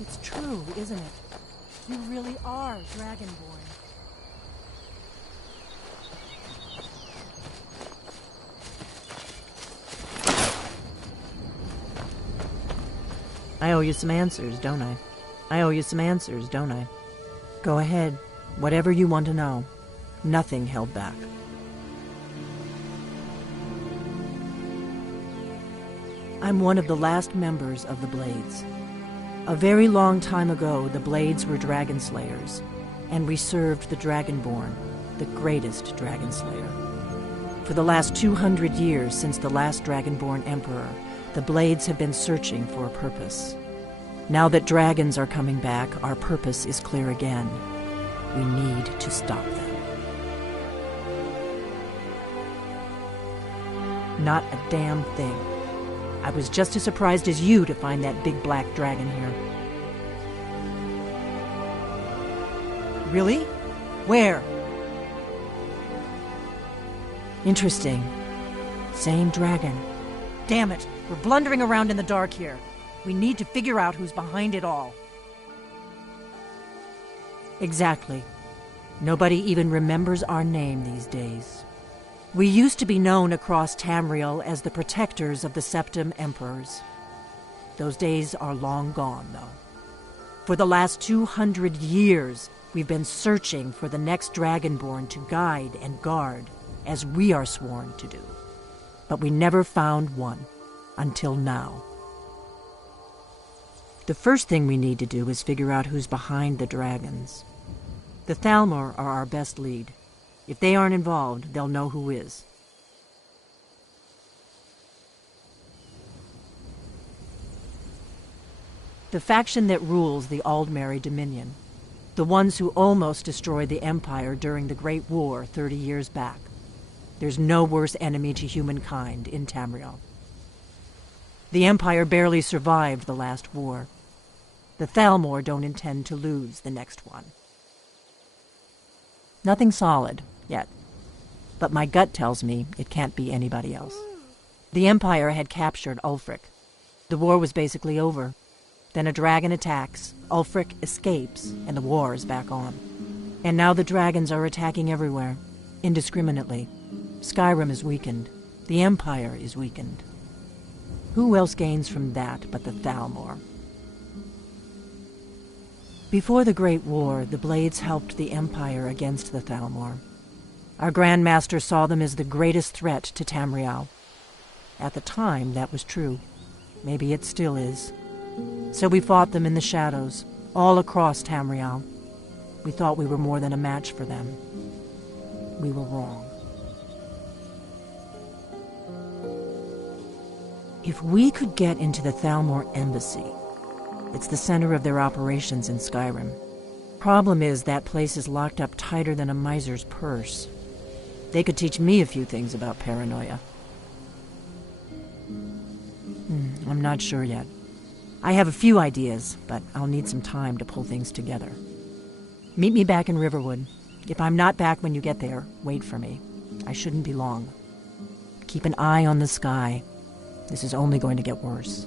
It's true, isn't it? You really are Dragonborn. I owe you some answers, don't I? I owe you some answers, don't I? Go ahead. Whatever you want to know. Nothing held back. I'm one of the last members of the Blades. A very long time ago, the Blades were dragon slayers, and we served the Dragonborn, the greatest dragon slayer. For the last 200 years since the last Dragonborn Emperor, the Blades have been searching for a purpose. Now that dragons are coming back, our purpose is clear again. We need to stop them. Not a damn thing. I was just as surprised as you to find that big black dragon here. Really? Where? Interesting. Same dragon. Damn it, we're blundering around in the dark here. We need to figure out who's behind it all. Exactly. Nobody even remembers our name these days. We used to be known across Tamriel as the protectors of the Septim Emperors. Those days are long gone, though. For the last 200 years, we've been searching for the next Dragonborn to guide and guard, as we are sworn to do. But we never found one, until now. The first thing we need to do is figure out who's behind the dragons. The Thalmor are our best lead. If they aren't involved, they'll know who is. The faction that rules the Aldmeri Dominion. The ones who almost destroyed the Empire during the Great War 30 years back. There's no worse enemy to humankind in Tamriel. The Empire barely survived the last war. The Thalmor don't intend to lose the next one. Nothing solid, yet. But my gut tells me it can't be anybody else. The Empire had captured Ulfric. The war was basically over. Then a dragon attacks, Ulfric escapes, and the war is back on. And now the dragons are attacking everywhere, indiscriminately. Skyrim is weakened. The Empire is weakened. Who else gains from that but the Thalmor? Before the Great War, the Blades helped the Empire against the Thalmor. Our Grand Master saw them as the greatest threat to Tamriel. At the time, that was true. Maybe it still is. So we fought them in the shadows, all across Tamriel. We thought we were more than a match for them. We were wrong. If we could get into the Thalmor embassy, it's the center of their operations in Skyrim. Problem is, that place is locked up tighter than a miser's purse. They could teach me a few things about paranoia. I'm not sure yet. I have a few ideas, but I'll need some time to pull things together. Meet me back in Riverwood. If I'm not back when you get there, wait for me. I shouldn't be long. Keep an eye on the sky. This is only going to get worse.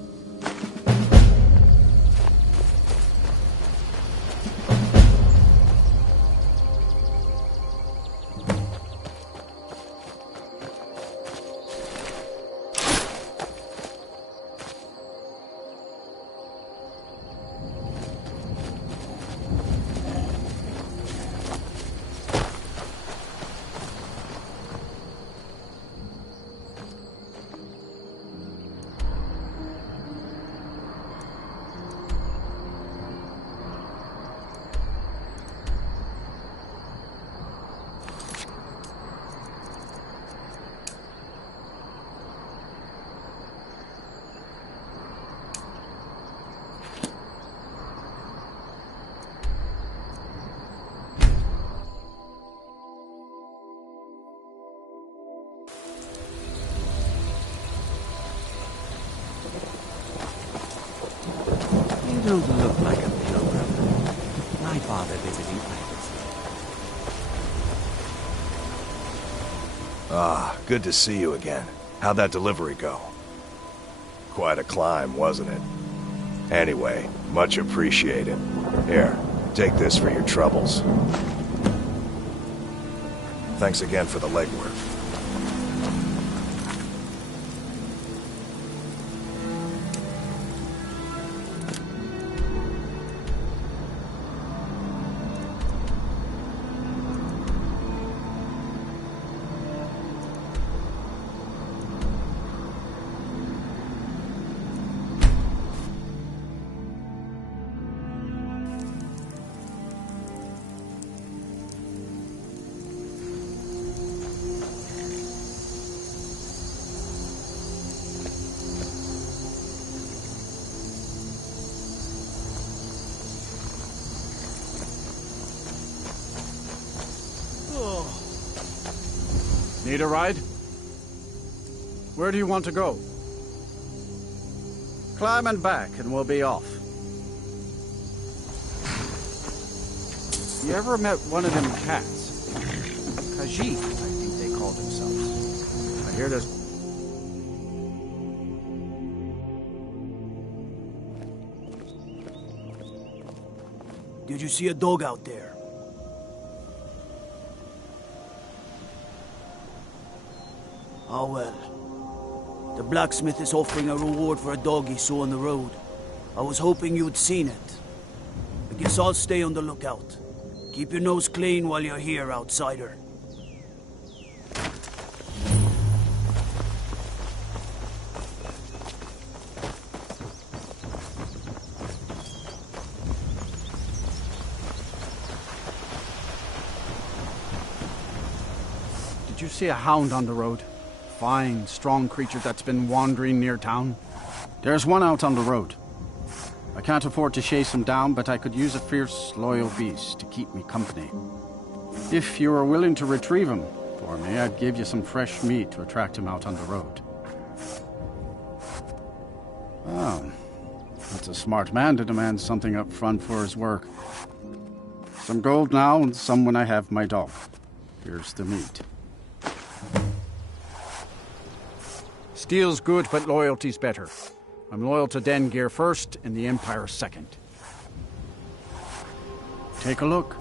You don't look like a pilgrim. My father visiting Iverson. Ah, good to see you again. How'd that delivery go? Quite a climb, wasn't it? Anyway, much appreciated. Here, take this for your troubles. Thanks again for the legwork. Need a ride? Where do you want to go? Climb and back and we'll be off. You ever met one of them cats? Khajiit, I think they call themselves. I hear there's... Did you see a dog out there? Oh well. The blacksmith is offering a reward for a dog he saw on the road. I was hoping you'd seen it. I guess I'll stay on the lookout. Keep your nose clean while you're here, outsider. Did you see a hound on the road? Fine, strong creature that's been wandering near town. There's one out on the road. I can't afford to chase him down, but I could use a fierce, loyal beast to keep me company. If you were willing to retrieve him for me, I'd give you some fresh meat to attract him out on the road. Oh, that's a smart man to demand something up front for his work. Some gold now, and some when I have my dog. Here's the meat. Steel's good, but loyalty's better. I'm loyal to Dengeir first, and the Empire second. Take a look.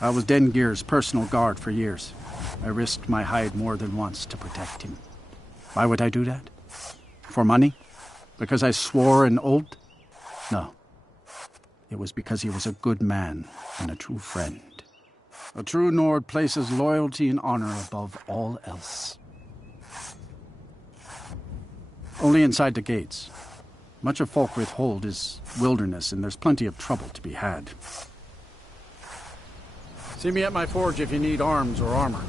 I was Dengeir's personal guard for years. I risked my hide more than once to protect him. Why would I do that? For money? Because I swore an oath? No. It was because he was a good man and a true friend. A true Nord places loyalty and honor above all else. Only inside the gates. Much of Folkvith Hold is wilderness, and there's plenty of trouble to be had. See me at my forge if you need arms or armor.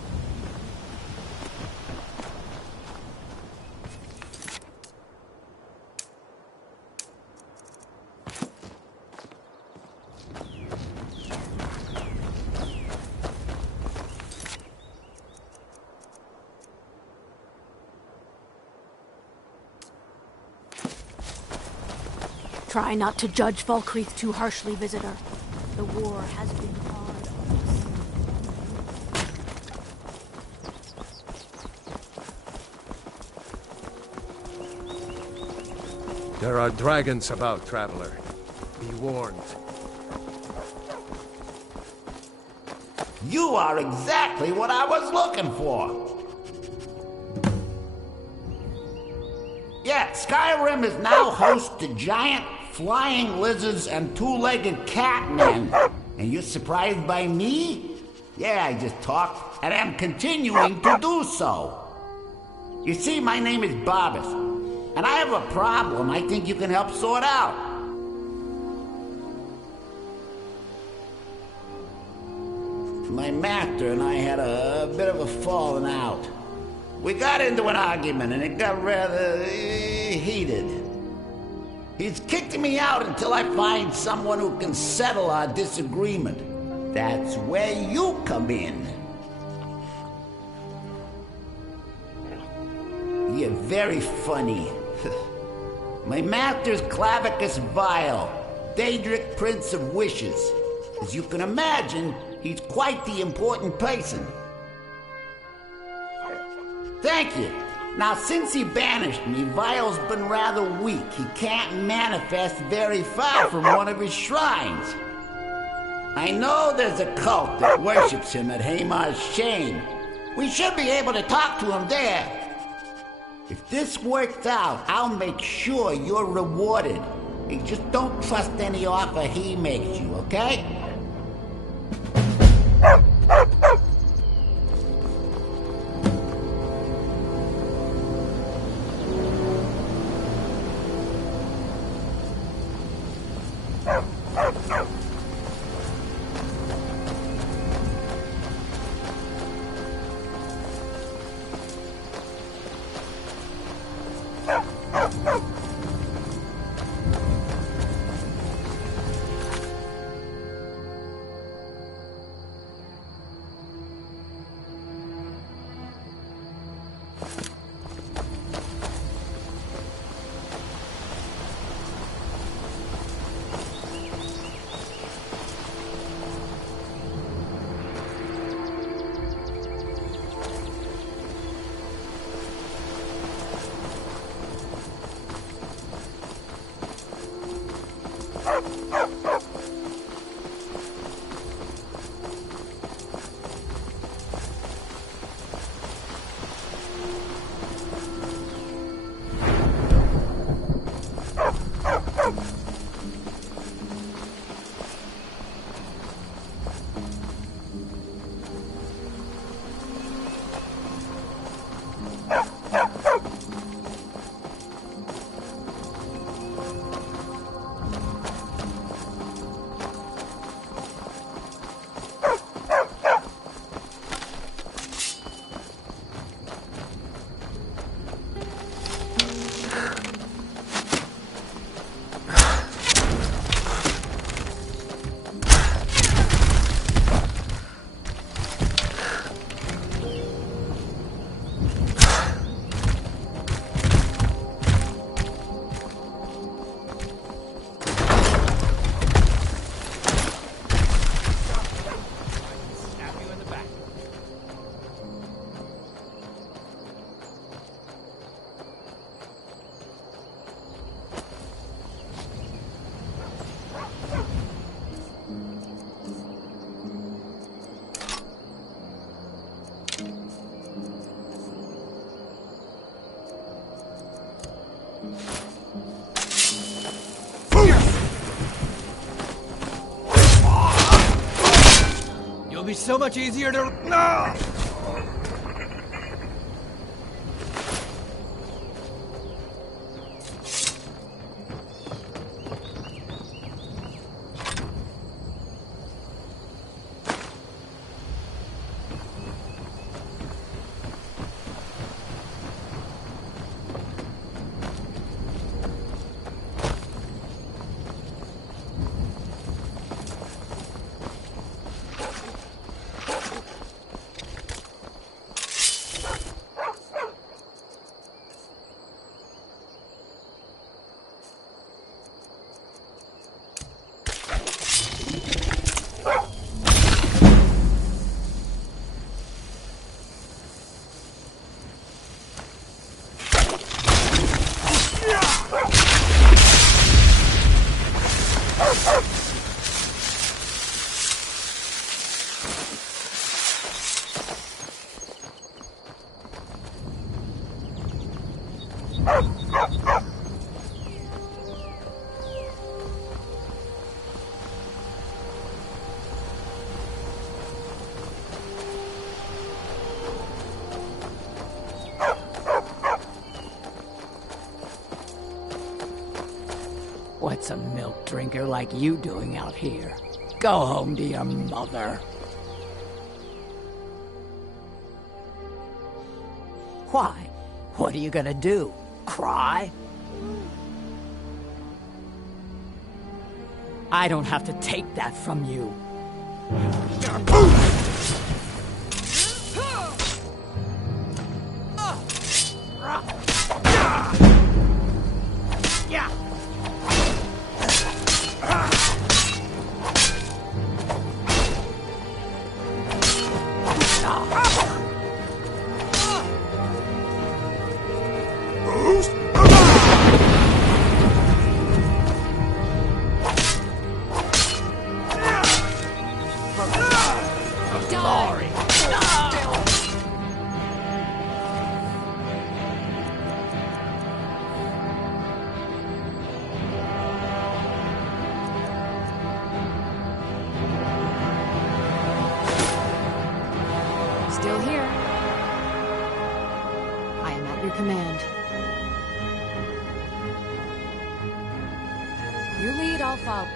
Try not to judge Falkreath too harshly, visitor. The war has been hard. There are dragons about, traveler. Be warned. You are exactly what I was looking for. Yeah, Skyrim is now host to giant flying lizards and two-legged catmen. And you're surprised by me? Yeah, I just talked, and I'm continuing to do so. You see, my name is Barbas, and I have a problem I think you can help sort out. My master and I had a bit of a falling out. We got into an argument and it got rather heated. He's kicked me out until I find someone who can settle our disagreement. That's where you come in. You're very funny. My master's Clavicus Vile, Daedric Prince of Wishes. As you can imagine, he's quite the important person. Thank you. Now, since he banished me, Vile's been rather weak. He can't manifest very far from one of his shrines. I know there's a cult that worships him at Hamar's Shane. We should be able to talk to him there. If this works out, I'll make sure you're rewarded. You just don't trust any offer he makes you, okay? be so much easier to... No! What's a milk drinker like you doing out here? Go home to your mother. Why? What are you gonna do? Cry? I don't have to take that from you. Still here. I am at your command. You lead, I'll follow.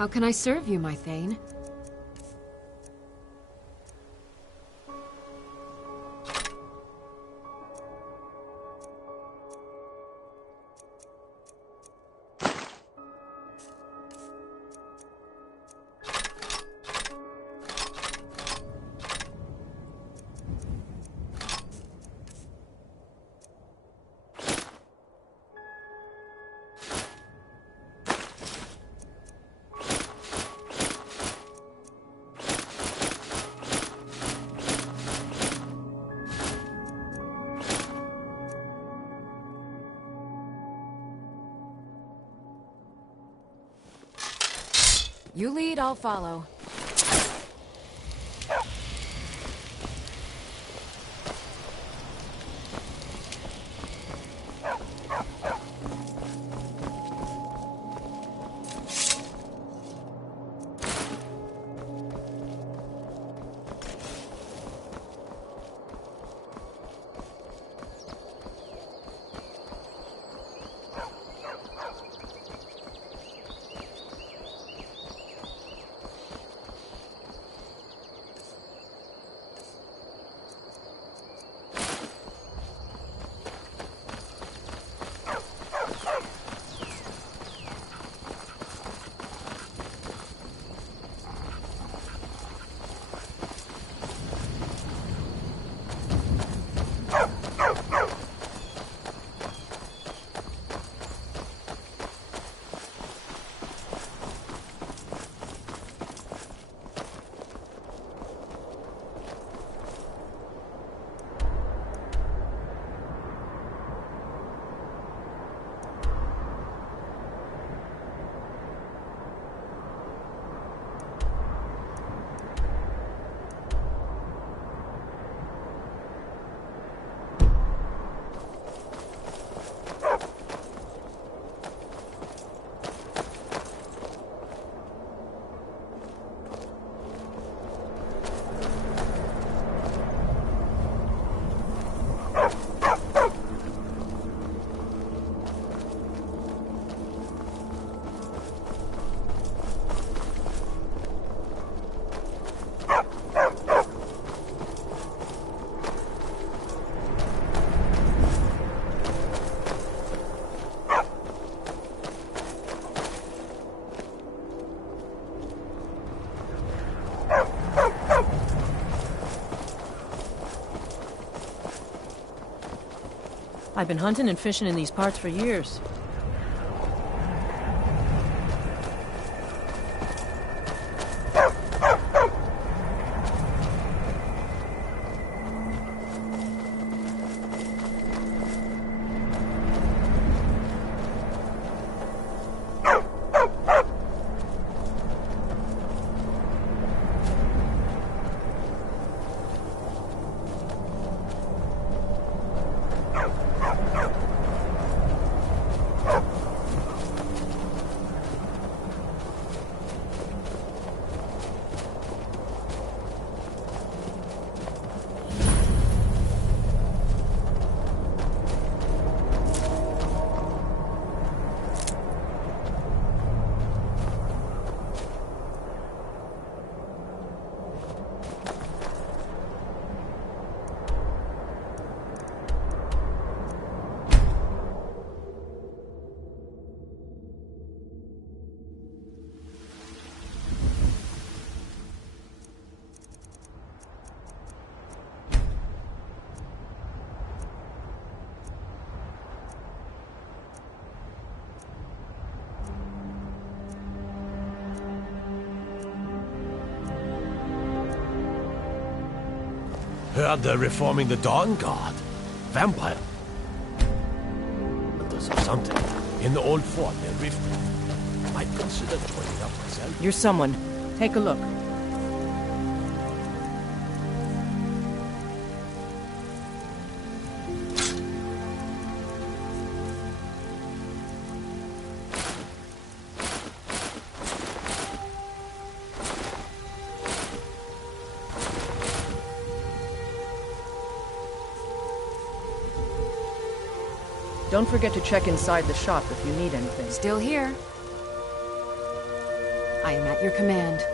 How can I serve you, my Thane? You lead, I'll follow. I've been hunting and fishing in these parts for years. Heard they're reforming the Dawn Guard. Vampire. But there's something in the old fort near Rift. Might consider joining up myself. You're someone. Take a look. Don't forget to check inside the shop if you need anything. Still here. I am at your command.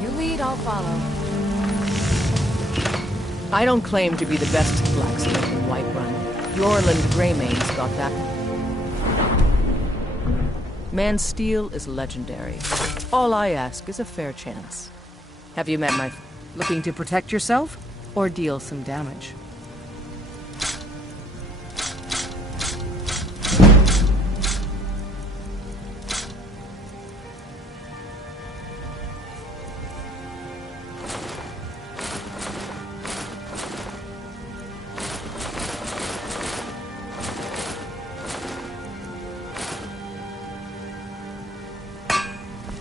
You lead, I'll follow. I don't claim to be the best blacksmith in Whiterun. Yorland Greymane's got that. Man's steel is legendary. All I ask is a fair chance. Have you met my... Looking to protect yourself, or deal some damage?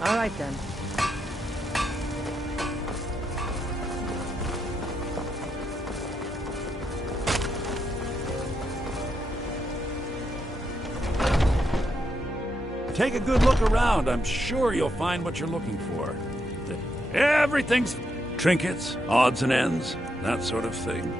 All right, then. Take a good look around. I'm sure you'll find what you're looking for. Everything's trinkets, odds and ends, that sort of thing.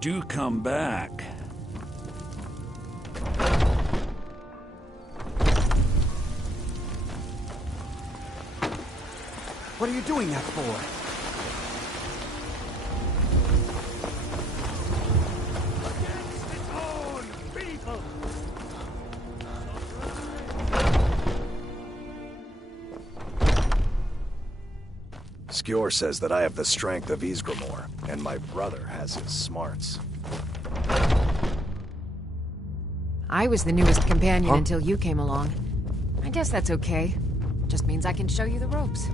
Do come back. What are you doing that for? Skjor says that I have the strength of Ysgramor, and my brother has his smarts. I was the newest companion until you came along. I guess that's okay. Just means I can show you the ropes.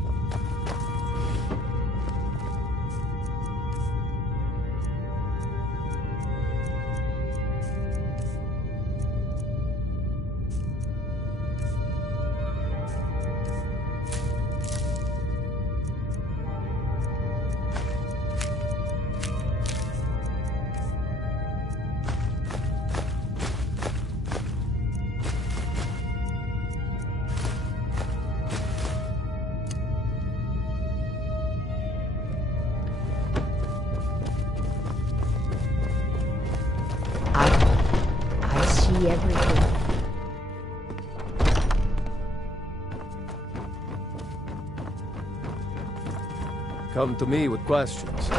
I see everything. Come to me with questions.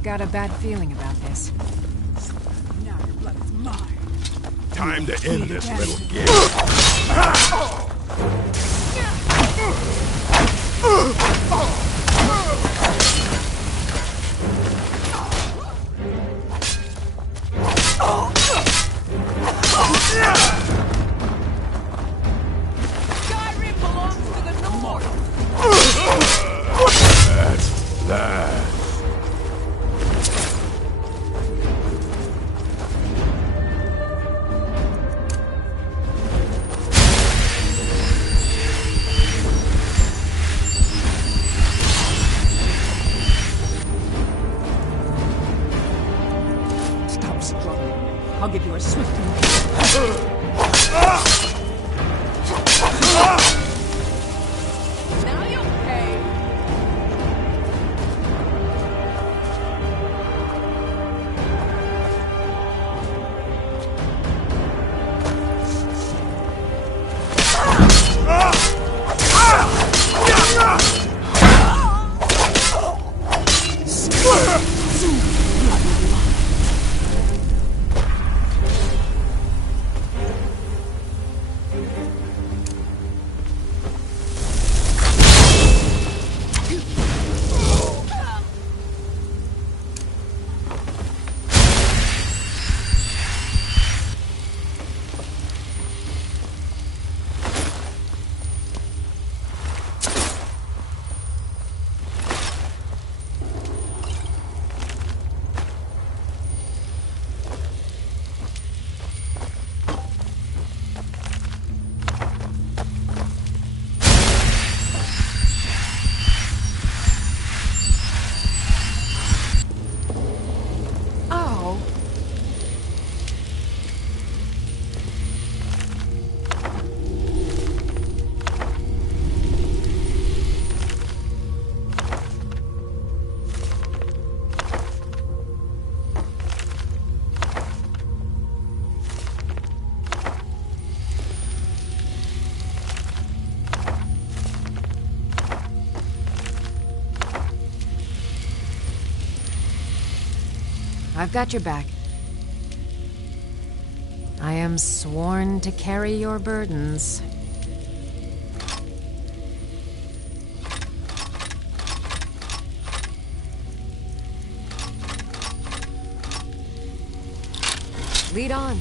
I've got a bad feeling about this. Now your blood is mine. Time to end this little game. Skyrim belongs to the North. That's that. Stop struggling. I'll give you a swift Now you'll pay. I've got your back. I am sworn to carry your burdens. Lead on.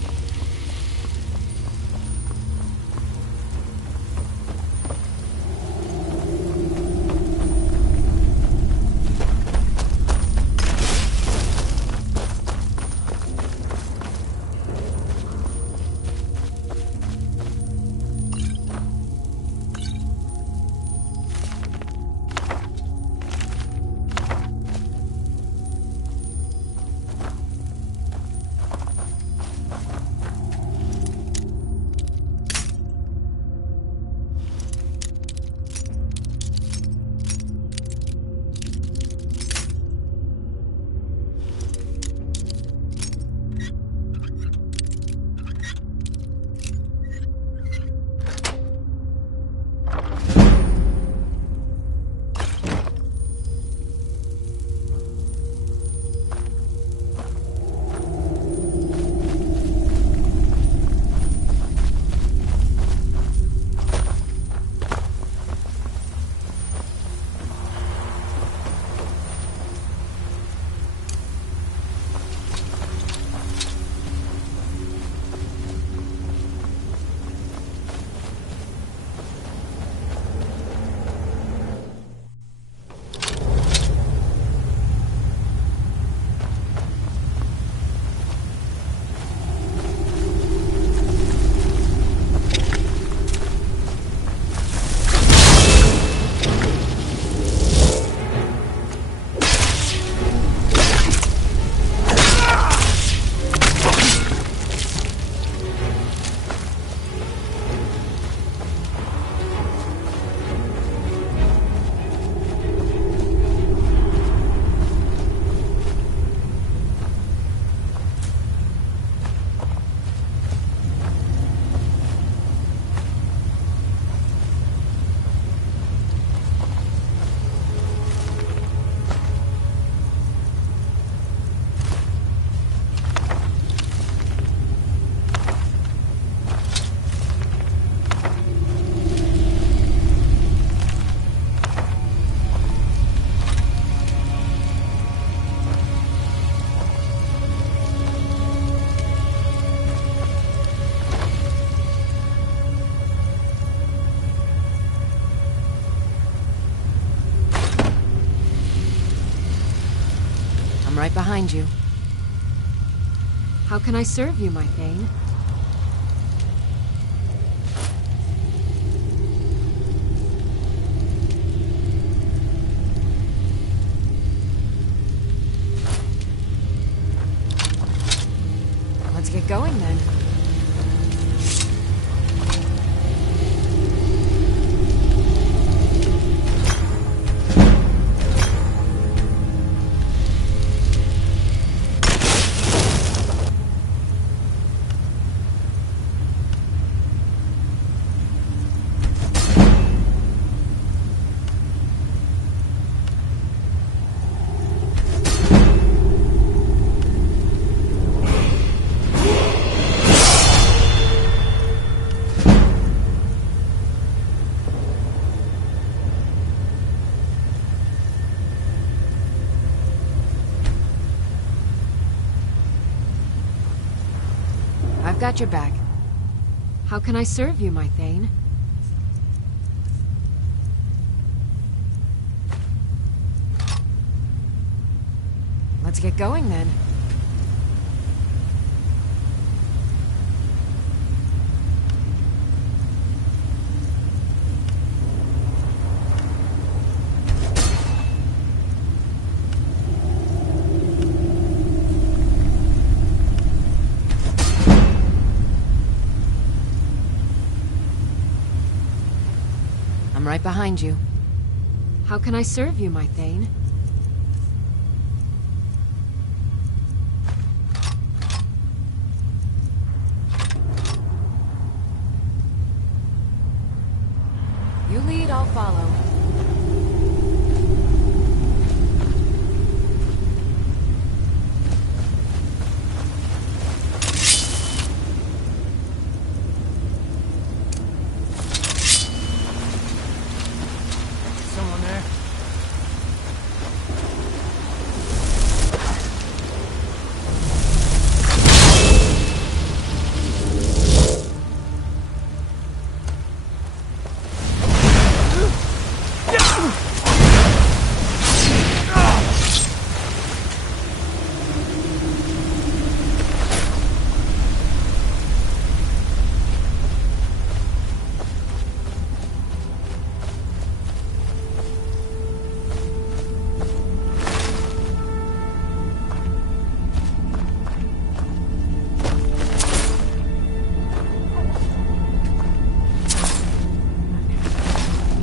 right behind you. How can I serve you, my Thane? Let's get going then. I've got your back. How can I serve you, my Thane? Let's get going then. I'm right behind you. How can I serve you, my Thane? You lead, I'll follow. Someone there?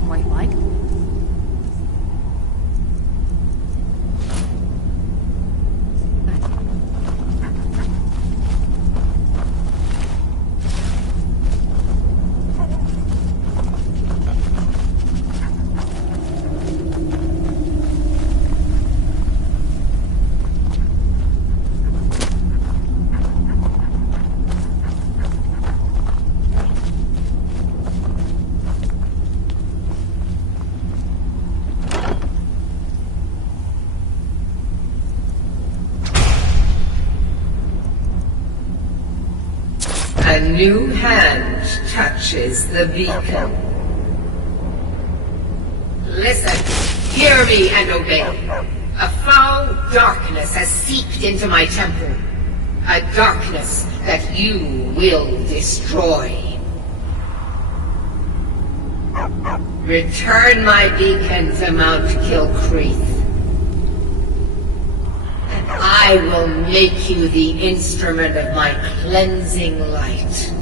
Quite like. A new hand touches the beacon. Listen, hear me and obey. A foul darkness has seeped into my temple. A darkness that you will destroy. Return my beacon to Mount Kilcreath. I will make you the instrument of my cleansing light.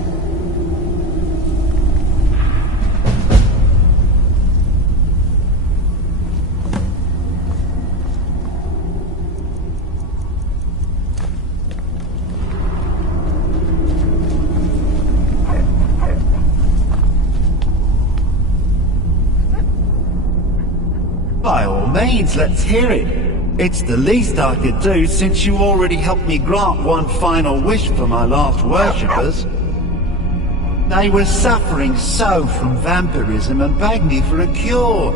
By all means, let's hear it. It's the least I could do since you already helped me grant one final wish for my last worshippers. They were suffering so from vampirism and begged me for a cure.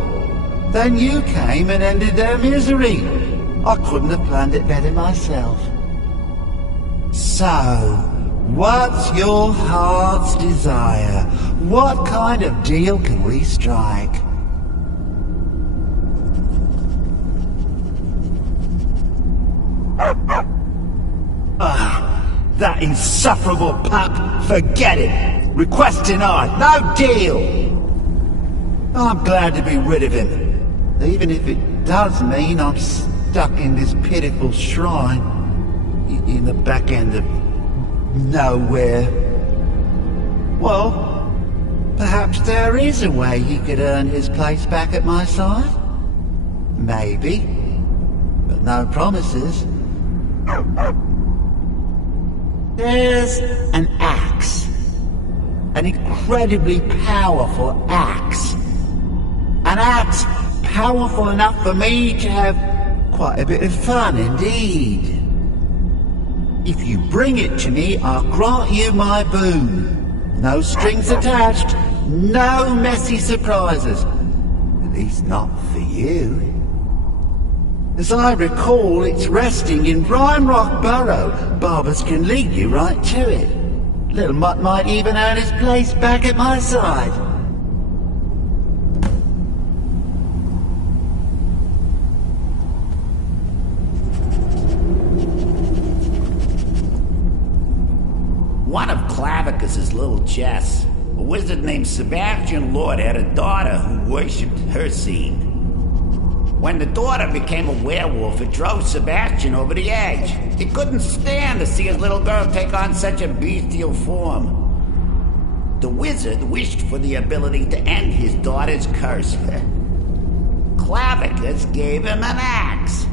Then you came and ended their misery. I couldn't have planned it better myself. So, what's your heart's desire? What kind of deal can we strike? That insufferable pup. Forget it. Request denied. No deal. I'm glad to be rid of him. Even if it does mean I'm stuck in this pitiful shrine in the back end of nowhere. Well, perhaps there is a way he could earn his place back at my side. Maybe. But no promises. There's an axe. An incredibly powerful axe. An axe powerful enough for me to have quite a bit of fun indeed. If you bring it to me, I'll grant you my boon. No strings attached, no messy surprises. At least not for you. As I recall, it's resting in Brine Rock Burrow. Barbers can lead you right to it. Little Mutt might even earn his place back at my side. One of Clavicus's little chests. A wizard named Sebastian Lord had a daughter who worshipped her seed. When the daughter became a werewolf, it drove Sebastian over the edge. He couldn't stand to see his little girl take on such a bestial form. The wizard wished for the ability to end his daughter's curse. Clavicus gave him an axe.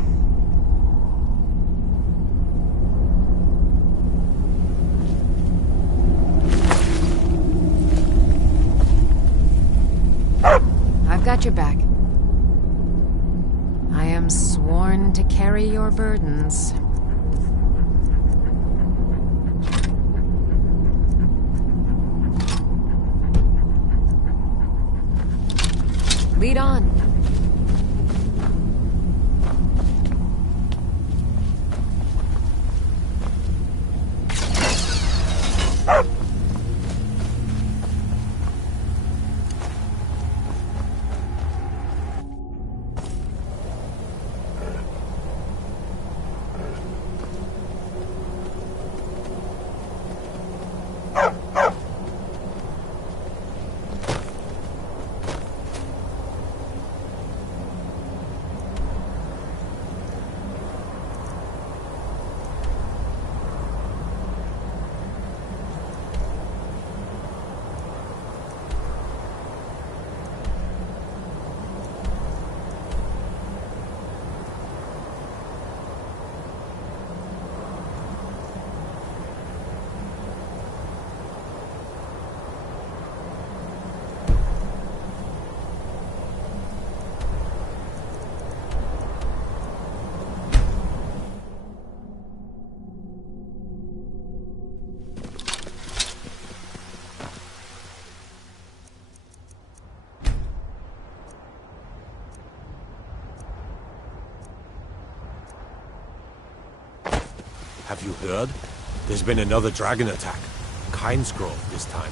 I've got your back. I am sworn to carry your burdens. Lead on. Have you heard? There's been another dragon attack. Kynesgrove this time.